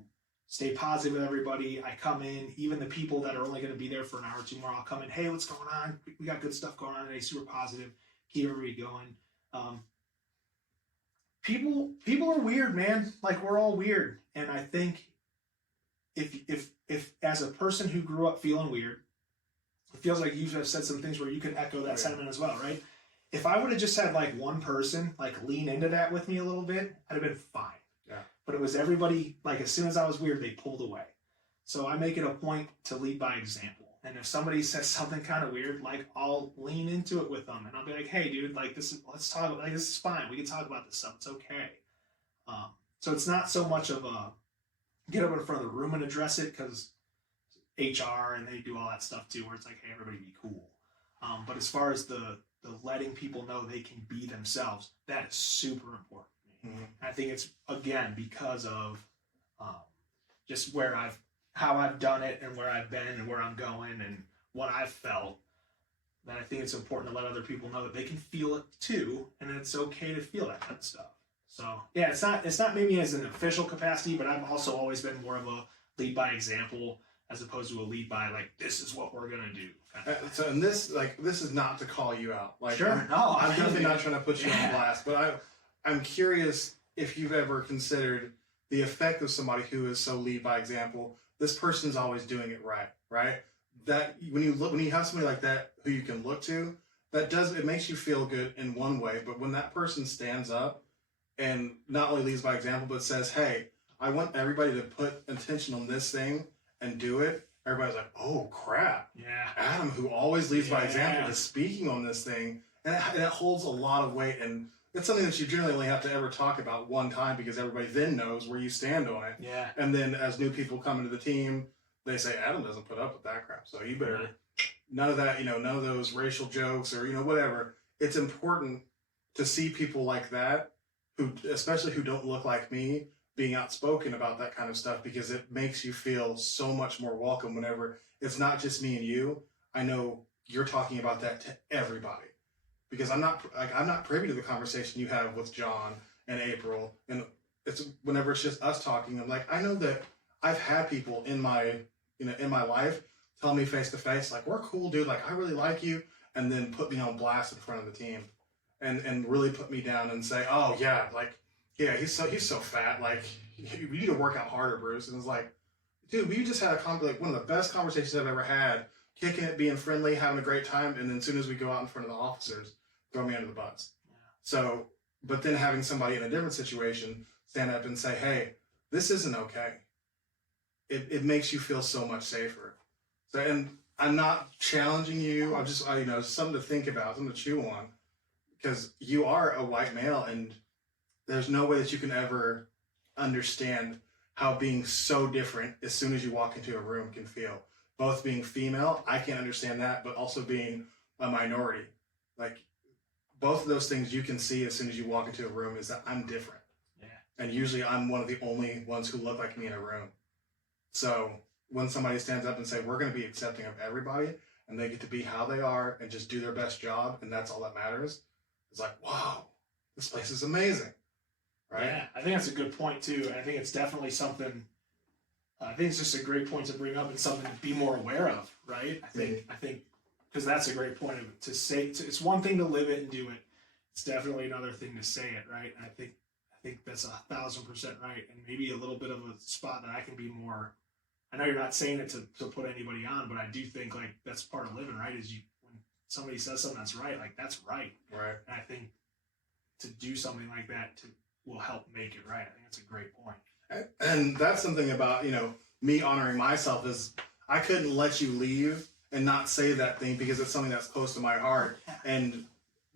stay positive with everybody. I come in, even the people that are only going to be there for an hour or two more, I'll come in, hey, what's going on? We got good stuff going on today, super positive, keep everybody going. People are weird, man. Like, we're all weird. And I think if as a person who grew up feeling weird, it feels like you have said some things where you can echo that sentiment as well, right? If I would have just had like one person like lean into that with me a little bit, I'd have been fine. Yeah. But it was everybody, like, as soon as I was weird, they pulled away. So I make it a point to lead by example. And if somebody says something kind of weird, like, I'll lean into it with them, and I'll be like, hey dude, like, let's talk about, like, this is fine. We can talk about this stuff. It's okay. So it's not so much of a get up in front of the room and address it, because HR and they do all that stuff too, where it's like, hey, everybody be cool. But as far as the letting people know they can be themselves, that is super important to me. Mm-hmm. I think it's, again, because of just how I've done it and where I've been and where I'm going and what I've felt, that I think it's important to let other people know that they can feel it too, and that it's okay to feel that kind of stuff. So yeah, it's not maybe as an official capacity, but I've also always been more of a lead by example as opposed to a lead by, like, this is what we're gonna do. So, and this is not to call you out. Like, sure, I'm definitely not trying to put you on blast, but I'm curious if you've ever considered the effect of somebody who is so lead by example. This person's always doing it right? That when you have somebody like that who you can look to, it makes you feel good in one way. But when that person stands up and not only leads by example, but says, hey, I want everybody to put attention on this thing and do it, everybody's like, oh crap. Yeah. Adam, who always leads by example, is speaking on this thing. And it holds a lot of weight. And it's something that you generally only have to ever talk about one time, because everybody then knows where you stand on it. Yeah. And then as new people come into the team, they say, Adam doesn't put up with that crap. So you better, none of that, none of those racial jokes or, whatever. It's important to see people like that, especially who don't look like me, being outspoken about that kind of stuff, because it makes you feel so much more welcome whenever it's not just me and you. I know you're talking about that to everybody, because I'm not privy to the conversation you have with John and April, and it's whenever it's just us talking. I'm like, I know that I've had people in my life tell me face to face, like, we're cool, dude, like, I really like you, and then put me on blast in front of the team, and really put me down and say, oh yeah, like, yeah, he's so fat, like, you need to work out harder, Bruce. And it's like, dude, we just had like one of the best conversations I've ever had, kicking it, being friendly, having a great time, and then as soon as we go out in front of the officers, throw me under the bus. Yeah. So, but then having somebody in a different situation stand up and say, hey, this isn't okay. It makes you feel so much safer. So, and I'm not challenging you. I'm just, something to think about, something to chew on, because you are a white male, and there's no way that you can ever understand how being so different as soon as you walk into a room can feel. Both being female, I can't understand that, but also being a minority. Like, both of those things you can see as soon as you walk into a room is that I'm different. Yeah. And usually I'm one of the only ones who look like me in a room. So when somebody stands up and say, we're going to be accepting of everybody, and they get to be how they are and just do their best job, and that's all that matters, it's like, wow, this place is amazing. Right? Yeah, I think that's a good point too. And I think it's definitely something, I think it's just a great point to bring up and something to be more aware of, right? I think, because that's a great point to say. It's one thing to live it and do it. It's definitely another thing to say it, right? And I think that's 1,000% right. And maybe a little bit of a spot that I can be more. I know you're not saying it to put anybody on, but I do think like that's part of living, right? Is when somebody says something that's right, like that's right. Right. And I think to do something like that will help make it right. I think that's a great point. And that's something about, me honoring myself is I couldn't let you leave and not say that thing, because it's something that's close to my heart. And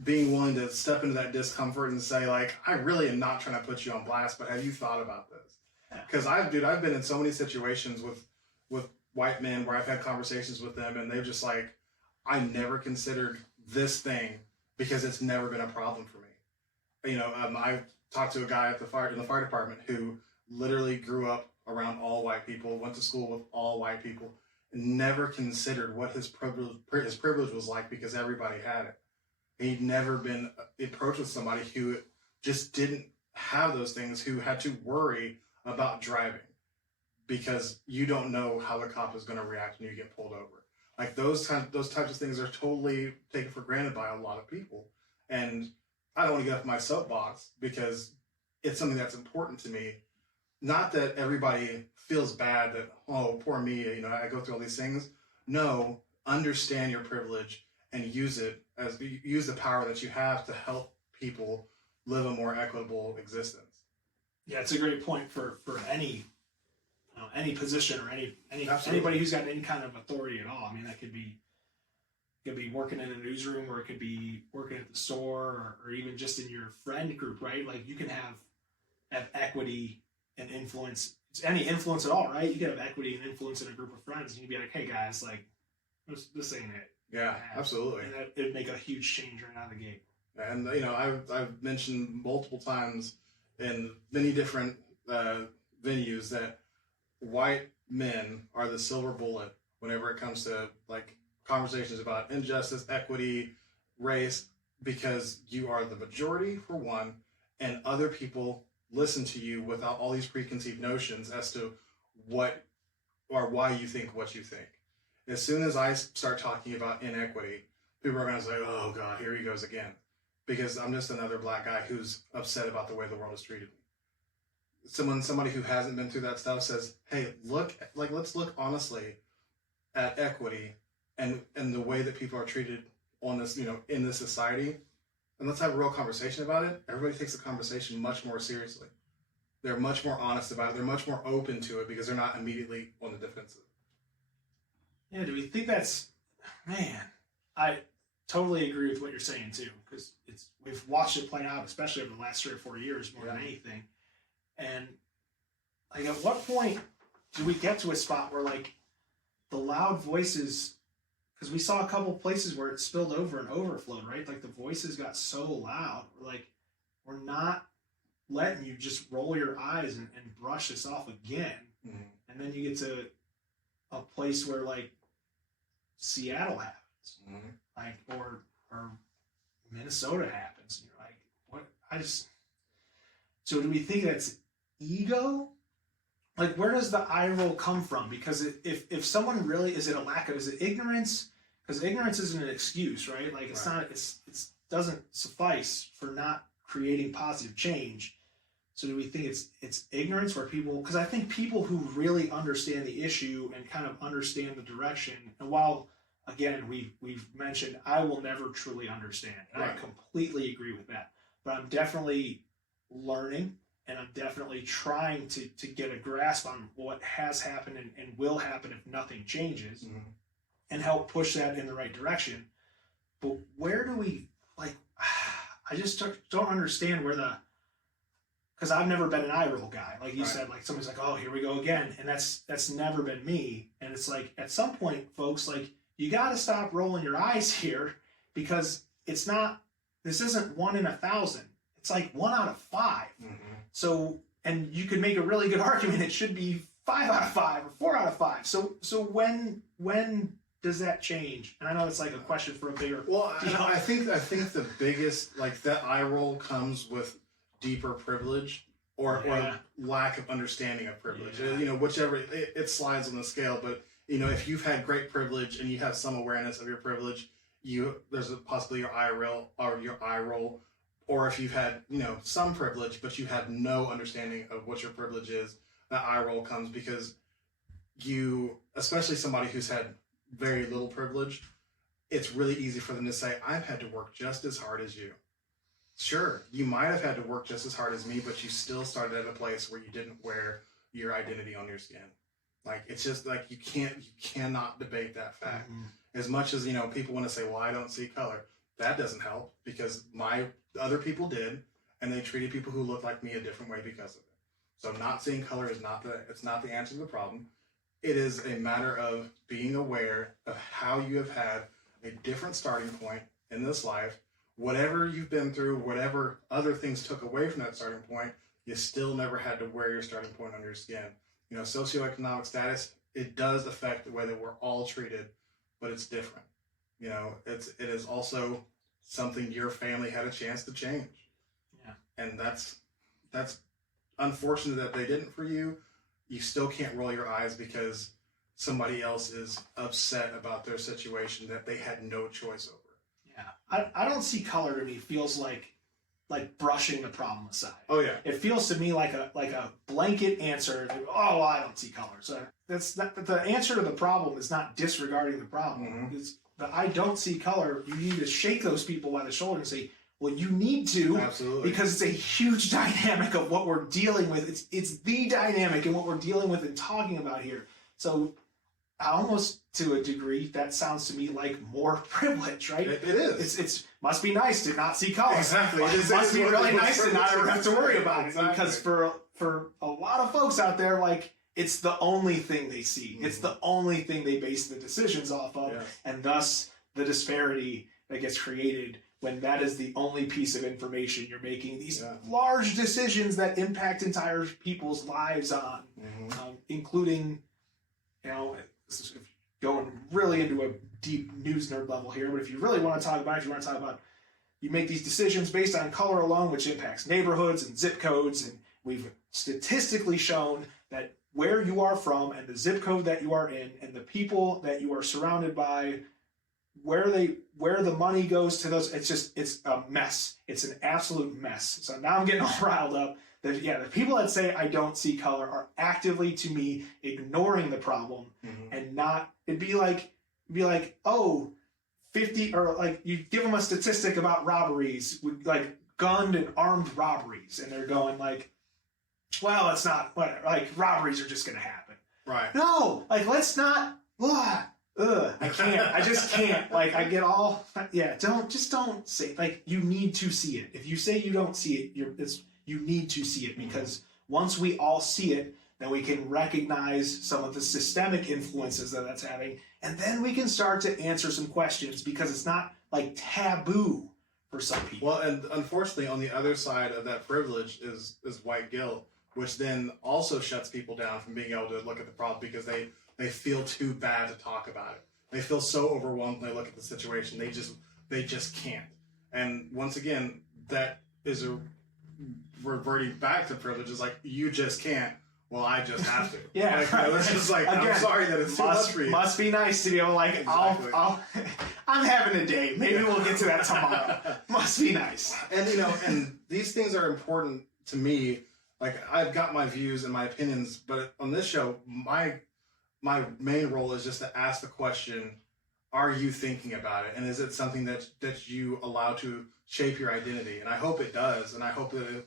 being willing to step into that discomfort and say, like, I really am not trying to put you on blast, but have you thought about this? Because I've been in so many situations with white men where I've had conversations with them, and they're just like, I never considered this thing because it's never been a problem for me. I talked to a guy in the fire department who literally grew up around all white people, went to school with all white people, and never considered what his privilege was like, because everybody had it. He'd never been approached with somebody who just didn't have those things, who had to worry about driving because you don't know how the cop is going to react when you get pulled over. Like those types of things are totally taken for granted by a lot of people. And I don't want to get off my soapbox because it's something that's important to me. Not that everybody feels bad that, oh, poor me, I go through all these things. No, understand your privilege and use the power that you have to help people live a more equitable existence. Yeah, it's a great point for any position or anybody who's got any kind of authority at all. I mean, that could be working in a newsroom, or it could be working at the store, or even just in your friend group, right? Like you can have equity and influence, any influence at all, right? You can have equity and influence in a group of friends, and you'd be like, hey guys, like this ain't it. Yeah, absolutely. And it'd make a huge change right out of the gate. And I've mentioned multiple times in many different venues that white men are the silver bullet whenever it comes to like conversations about injustice, equity, race, because you are the majority for one, and other people listen to you without all these preconceived notions as to what or why you think what you think. As soon as I start talking about inequity, people are going to say, oh God, here he goes again. Because I'm just another black guy who's upset about the way the world has treated me. Somebody who hasn't been through that stuff says, hey, let's look honestly at equity and the way that people are treated on this, in this society. And let's have a real conversation about it. Everybody takes the conversation much more seriously. They're much more honest about it. They're much more open to it because they're not immediately on the defensive. Yeah, do we think that's, man, I totally agree with what you're saying too, because we've watched it play out, especially over the last 3 or 4 years more than anything. And like, at what point do we get to a spot where like the loud voices, because we saw a couple of places where it spilled over and overflowed, right? Like the voices got so loud, we're letting you just roll your eyes and brush this off again. Mm-hmm. And then you get to a place where like Seattle happens, Mm-hmm. like, or Minnesota happens. And you're like, what? So do we think that's ego? Like, where does the eye roll come from? Because if someone really, is it ignorance? Because ignorance isn't an excuse, right? Like, it's not, it doesn't suffice for not creating positive change. So do we think it's ignorance where people, because I think people who really understand the issue and kind of understand the direction, and while, again, we've mentioned, I will never truly understand. And I completely agree with that. But I'm definitely learning, and I'm definitely trying to get a grasp on what has happened and will happen if nothing changes, Mm-hmm. and help push that in the right direction. But where do we, like, I just don't understand where because I've never been an eye roll guy. Like you said, like somebody's like, oh, here we go again. And that's never been me. And it's like, at some point, folks, like, you got to stop rolling your eyes here, because this isn't 1 in 1,000. It's like 1 out of 5. Mm-hmm. So, and you could make a really good argument it should be 5 out of 5 or 4 out of 5. So when does that change? And I know it's like a question for a bigger. Well, I think the biggest, like, that eye roll comes with deeper privilege or lack of understanding of privilege. Yeah. Whichever it slides on the scale. But if you've had great privilege and you have some awareness of your privilege, there's a possibility your eye roll. Or if you've had, some privilege, but you have no understanding of what your privilege is, that eye roll comes because especially somebody who's had very little privilege, it's really easy for them to say, I've had to work just as hard as you. Sure, you might have had to work just as hard as me, but you still started at a place where you didn't wear your identity on your skin. Like, it's just like, you cannot debate that fact. Mm-hmm. As much as, people want to say, well, I don't see color. That doesn't help, because other people did, and they treated people who look like me a different way because of it. So not seeing color is not the answer to the problem. It is a matter of being aware of how you have had a different starting point in this life. Whatever you've been through, whatever other things took away from that starting point, you still never had to wear your starting point on your skin. Socioeconomic status, it does affect the way that we're all treated, but it's different. It is also something your family had a chance to change. Yeah. And that's unfortunate that they didn't for you. You still can't roll your eyes because somebody else is upset about their situation that they had no choice over. Yeah. I don't see color to me feels like brushing the problem aside. Oh yeah. It feels to me like a blanket answer. Oh, I don't see color. So that's not, the answer to the problem is not disregarding the problem. Mm-hmm. It's the I don't see color. You need to shake those people by the shoulder and say, well, you need to. Absolutely. Because it's a huge dynamic of what we're dealing with. It's the dynamic in what we're dealing with and talking about here. So almost to a degree, that sounds to me like more privilege, right? It is. It's must be nice to not see color. Exactly. It must be really nice to not ever have to worry about it. Exactly. Because for a lot of folks out there, like, it's the only thing they see. Mm-hmm. It's the only thing they base the decisions off of. Yes. And thus the disparity that gets created when that is the only piece of information you're making these large decisions that impact entire people's lives on, including, going really into a deep news nerd level here, but if you really want to talk about, you make these decisions based on color alone, which impacts neighborhoods and zip codes, and we've statistically shown that where you are from and the zip code that you are in and the people that you are surrounded by, where the money goes to those, it's a mess. It's an absolute mess. So now I'm getting all riled up. The people that say I don't see color are actively, to me, ignoring the problem and not. It'd be like, oh, 50, or like you give them a statistic about robberies, like gunned and armed robberies, and they're going like, well, it's not, whatever, like robberies are just going to happen. Right. No, like, let's not. I can't. I just can't. Like, I get all. Yeah. Don't say, like, you need to see it. If you say you don't see it, you need to see it, because once we all see it, then we can recognize some of the systemic influences that that's having, and then we can start to answer some questions, because it's not like taboo, for some people. Well, and unfortunately, on the other side of that privilege is white guilt, which then also shuts people down from being able to look at the problem because they feel too bad to talk about it. They feel so overwhelmed when they look at the situation. They just can't. And once again, that is a reverting back to privilege. Is like, you just can't. Well, I just have to. Yeah, like, right. It's just like, I'm sorry that it's too much for you. Must be nice to be able to, like, Exactly. I'm having a day. Maybe we'll get to that tomorrow. Must be nice. And, and these things are important to me. Like, I've got my views and my opinions, but on this show, my main role is just to ask the question, are you thinking about it? And is it something that you allow to shape your identity? And I hope it does. And I hope that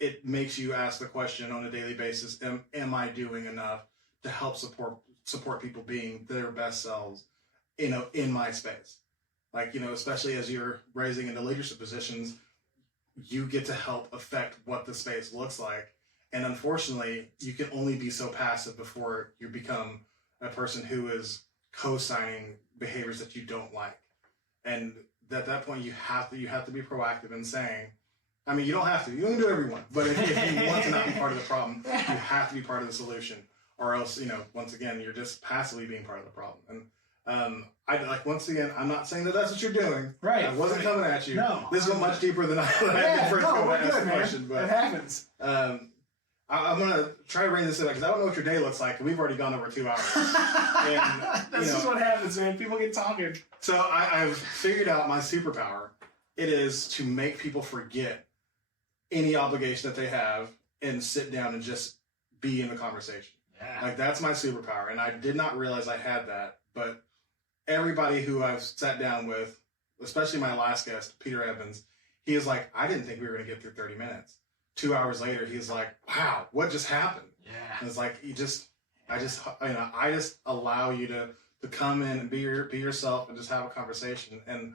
it makes you ask the question on a daily basis, am I doing enough to help support people being their best selves, in my space? Like, especially as you're raising into leadership positions, you get to help affect what the space looks like. And unfortunately, you can only be so passive before you become a person who is co-signing behaviors that you don't like. And at that point, you have to be proactive in saying, I mean, you don't have to. You can do everyone. But if you want to not be part of the problem, you have to be part of the solution. Or else, once again, you're just passively being part of the problem. And once again, I'm not saying that that's what you're doing. Right. I wasn't coming at you. No. This went much deeper than I did first go to ask the question. But it happens. I'm going to try to rein this in because I don't know what your day looks like. We've already gone over 2 hours. And, This is what happens, man. People get talking. So I've figured out my superpower. It is to make people forget any obligation that they have and sit down and just be in the conversation. Yeah. Like, that's my superpower. And I did not realize I had that. But everybody who I've sat down with, especially my last guest, Peter Evans, he is like, I didn't think we were going to get through 30 minutes. 2 hours later, he's like, wow, what just happened? Yeah. And it's like, I just allow you to come in and be yourself and just have a conversation. And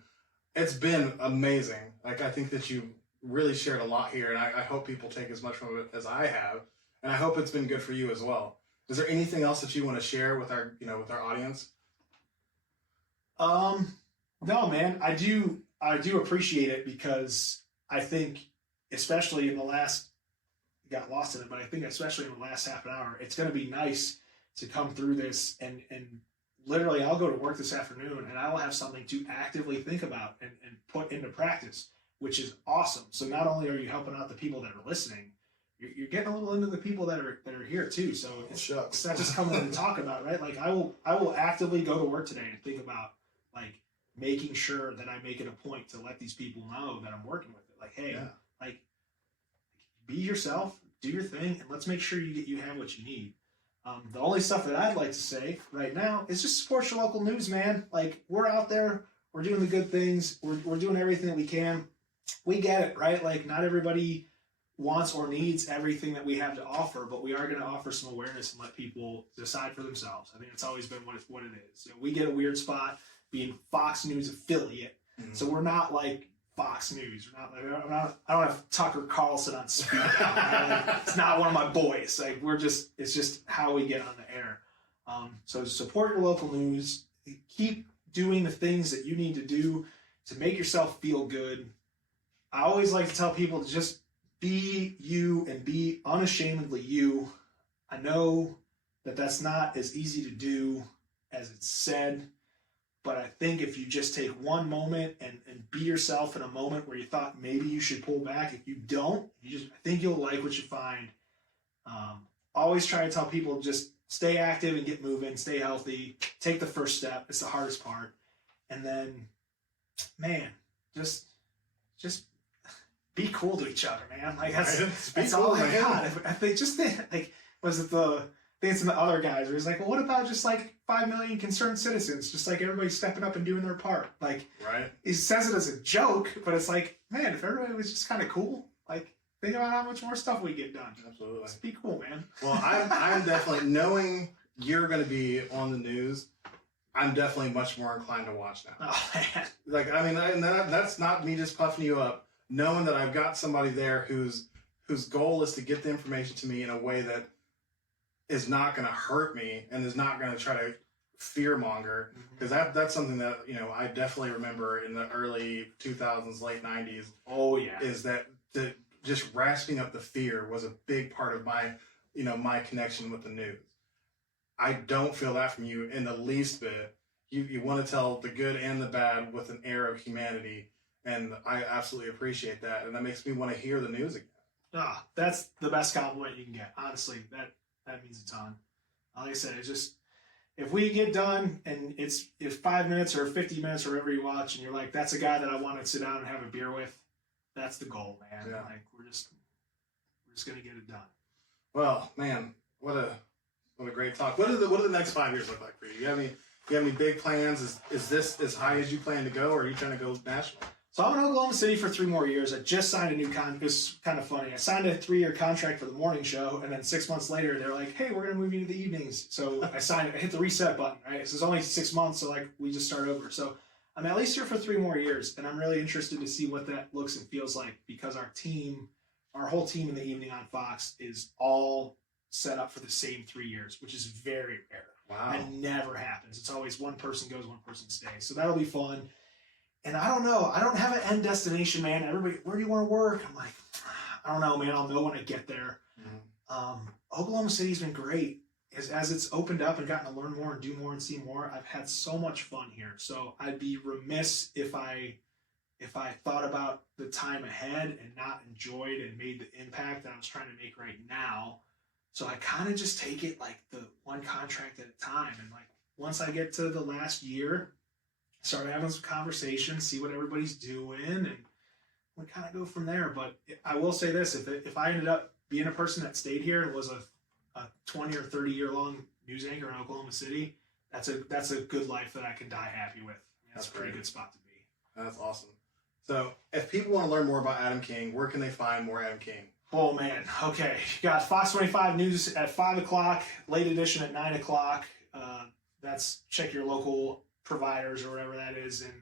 it's been amazing. Like, I think that you really shared a lot here, and I hope people take as much from it as I have. And I hope it's been good for you as well. Is there anything else that you want to share with our audience? No, man, I do appreciate it because I think, especially in the last, got lost in it, but I think especially in the last half an hour, it's going to be nice to come through this and literally I'll go to work this afternoon and I will have something to actively think about and put into practice, which is awesome. So not only are you helping out the people that are listening, you're getting a little into the people that are here too. So it's not just coming in and talking about it, right? Like I will actively go to work today and think about like making sure that I make it a point to let these people know that I'm working with it. Like, hey, like be yourself, do your thing, and let's make sure you have what you need. The only stuff that I'd like to say right now is just support your local news, man. Like, we're out there, we're doing the good things, we're doing everything that we can. We get it, right? Like, not everybody wants or needs everything that we have to offer, but we are going to offer some awareness and let people decide for themselves. I think it's always been what it is. You know, we get a weird spot being Fox News affiliate, so we're not like Fox News. We're not like, I don't have Tucker Carlson on speed dial. Right? Like, it's not one of my boys. Like, it's just how we get on the air. So support your local news. Keep doing the things that you need to do to make yourself feel good. I always like to tell people to just be you and be unashamedly you. I know that that's not as easy to do as it's said, but I think if you just take one moment and be yourself in a moment where you thought maybe you should pull back, if you don't, I think you'll like what you find. Always try to tell people just stay active and get moving, stay healthy, take the first step. It's the hardest part. And then, man, just be cool to each other, man. Like that's all I got. I think like, was it I think it's in the other guys where he's like, well, what about just like 5 million concerned citizens? Just like everybody stepping up and doing their part. Like, right. He says it as a joke, but it's like, man, if everybody was just kind of cool, like, think about how much more stuff we get done. Absolutely. Just be cool, man. Well, I'm definitely, knowing you're going to be on the news, I'm definitely much more inclined to watch now. Oh, man. Like, I mean, that's not me just puffing you up. Knowing that I've got somebody there whose goal is to get the information to me in a way that is not going to hurt me and is not going to try to fear monger, because that's something that, you know, I definitely remember in the early 2000s, late 90s. Oh yeah. Is that just rasping up the fear was a big part of my, you know, my connection with the news. I don't feel that from you in the least bit. You want to tell the good and the bad with an air of humanity, and I absolutely appreciate that, and that makes me want to hear the news again. Ah, that's the best compliment you can get. Honestly, that means a ton. Like I said, it's just, if we get done and if 5 minutes or 50 minutes or whatever you watch, and you're like, that's a guy that I want to sit down and have a beer with, that's the goal, man. Yeah. Like we're just gonna get it done. Well, man, what a great talk. What do the next 5 years look like for you? You have any big plans? Is this as high as you plan to go, or are you trying to go national? So I'm in Oklahoma City for 3 more years. I just signed a new contract. It's kind of funny. I signed a 3-year contract for the morning show, and then 6 months later, they're like, "Hey, we're gonna move you to the evenings." So I hit the reset button. Right, so it's only 6 months, so like we just start over. So I'm at least here for 3 more years, and I'm really interested to see what that looks and feels like, because our whole team in the evening on Fox is all set up for the same 3 years, which is very rare. Wow. That never happens. It's always one person goes, one person stays. So that'll be fun. And I don't know. I don't have an end destination, man. Everybody, where do you want to work? I'm like, I don't know, man. I'll know when I get there. Mm-hmm. Oklahoma City's been great. As it's opened up and gotten to learn more and do more and see more, I've had so much fun here. So I'd be remiss if I thought about the time ahead and not enjoyed and made the impact that I was trying to make right now. So I kind of just take it like the one contract at a time. And like once I get to the last year, start having some conversations, see what everybody's doing, and we kind of go from there. But I will say this, if I ended up being a person that stayed here and was a 20 or 30 year long news anchor in Oklahoma City, that's a good life that I can die happy with. That's a pretty good spot to be. That's awesome. So if people want to learn more about Adam King, where can they find more Adam King? Oh man, okay. You got Fox 25 News at 5 o'clock, late edition at 9 o'clock. That's check your local providers or whatever that is, and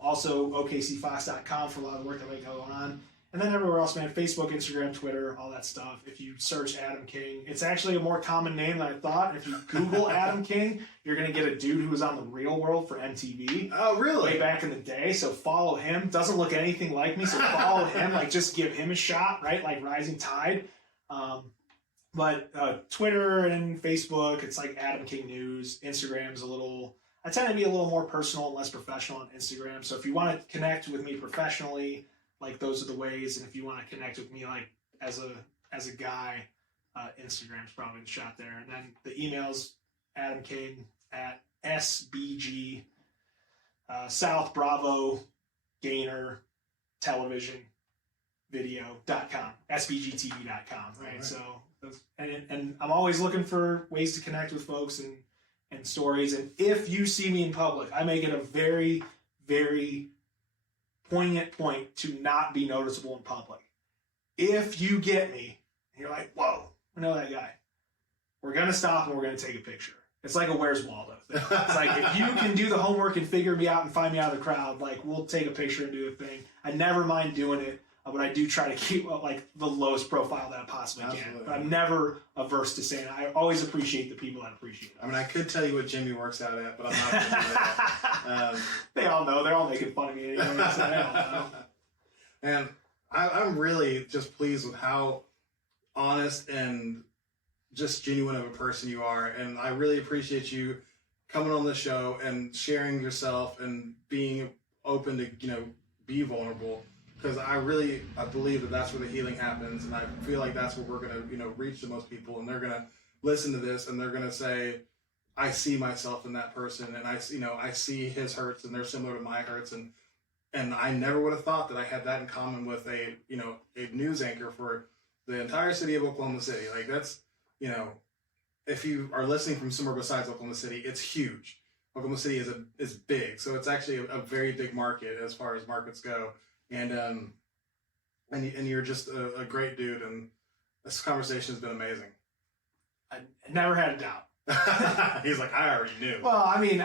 also okcfox.com for a lot of the work that I got going on, and then everywhere else, man. Facebook, Instagram, Twitter, all that stuff. If you search Adam King, it's actually a more common name than I thought. If you Google Adam King, you're gonna get a dude who was on The Real World for MTV. Oh, really? Way back in the day. So follow him. Doesn't look anything like me, so follow him. Like just give him a shot, right? Like Rising Tide. But Twitter and Facebook, it's like Adam King News. Instagram's I tend to be a little more personal and less professional on Instagram. So if you want to connect with me professionally, like those are the ways. And if you want to connect with me like as a guy, Instagram's probably the shot there. And then the email's Adam King at SBG South Bravo Gainer Television Video.com, SBGTV.com. Right. So and I'm always looking for ways to connect with folks and stories. And if you see me in public, I make it a very, very poignant point to not be noticeable in public. If you get me, and you're like, whoa, I know that guy, we're going to stop and we're going to take a picture. It's like a Where's Waldo thing. It's like, if you can do the homework and figure me out and find me out of the crowd, like, we'll take a picture and do a thing. I never mind doing it. But I do try to keep like the lowest profile that I possibly can. But I'm never averse to saying I always appreciate the people that appreciate it. I mean, I could tell you what Jimmy works out at, but I'm not going to do that. They all know. They're all making fun of me anyway, so they all know. And I'm really just pleased with how honest and just genuine of a person you are. And I really appreciate you coming on the show and sharing yourself and being open to, you know, be vulnerable. Because I believe that that's where the healing happens, and I feel like that's where we're gonna, you know, reach the most people, and they're gonna listen to this, and they're gonna say, "I see myself in that person, and I see his hurts, and they're similar to my hurts, and I never would have thought that I had that in common with a news anchor for the entire city of Oklahoma City. Like that's, you know, if you are listening from somewhere besides Oklahoma City, it's huge. Oklahoma City is big, so it's actually a very big market as far as markets go." And you're just a great dude, and this conversation has been amazing. I never had a doubt. He's like, I already knew. Well, I mean,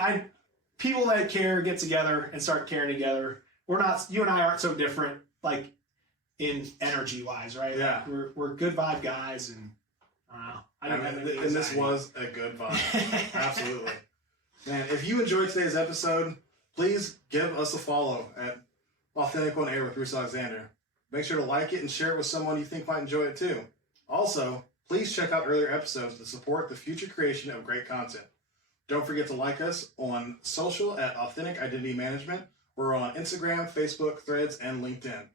people that care get together and start caring together. You and I aren't so different, like in energy wise, right? Yeah. Like, we're good vibe guys, and I don't know. And this was a good vibe. Absolutely. And if you enjoyed today's episode, please give us a follow at Authentic on Air with Bruce Alexander. Make sure to like it and share it with someone you think might enjoy it too. Also, please check out earlier episodes to support the future creation of great content. Don't forget to like us on social at Authentic Identity Management. We're on Instagram, Facebook, Threads, and LinkedIn.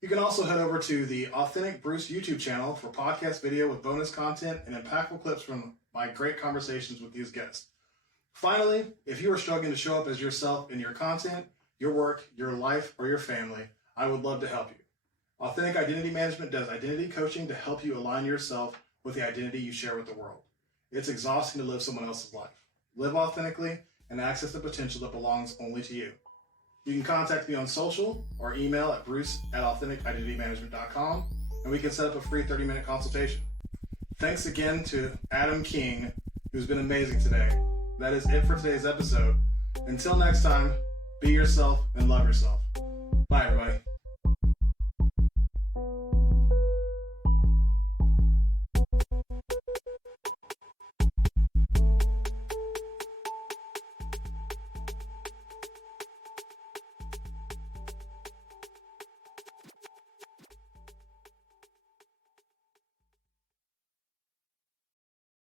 You can also head over to the Authentic Bruce YouTube channel for podcast video with bonus content and impactful clips from my great conversations with these guests. Finally, if you are struggling to show up as yourself in your content, your work, your life, or your family, I would love to help you. Authentic Identity Management does identity coaching to help you align yourself with the identity you share with the world. It's exhausting to live someone else's life. Live authentically and access the potential that belongs only to you. You can contact me on social or email at bruce@authenticidentitymanagement.com, and we can set up a free 30-minute consultation. Thanks again to Adam King, who's been amazing today. That is it for today's episode. Until next time, be yourself and love yourself. Bye, everybody.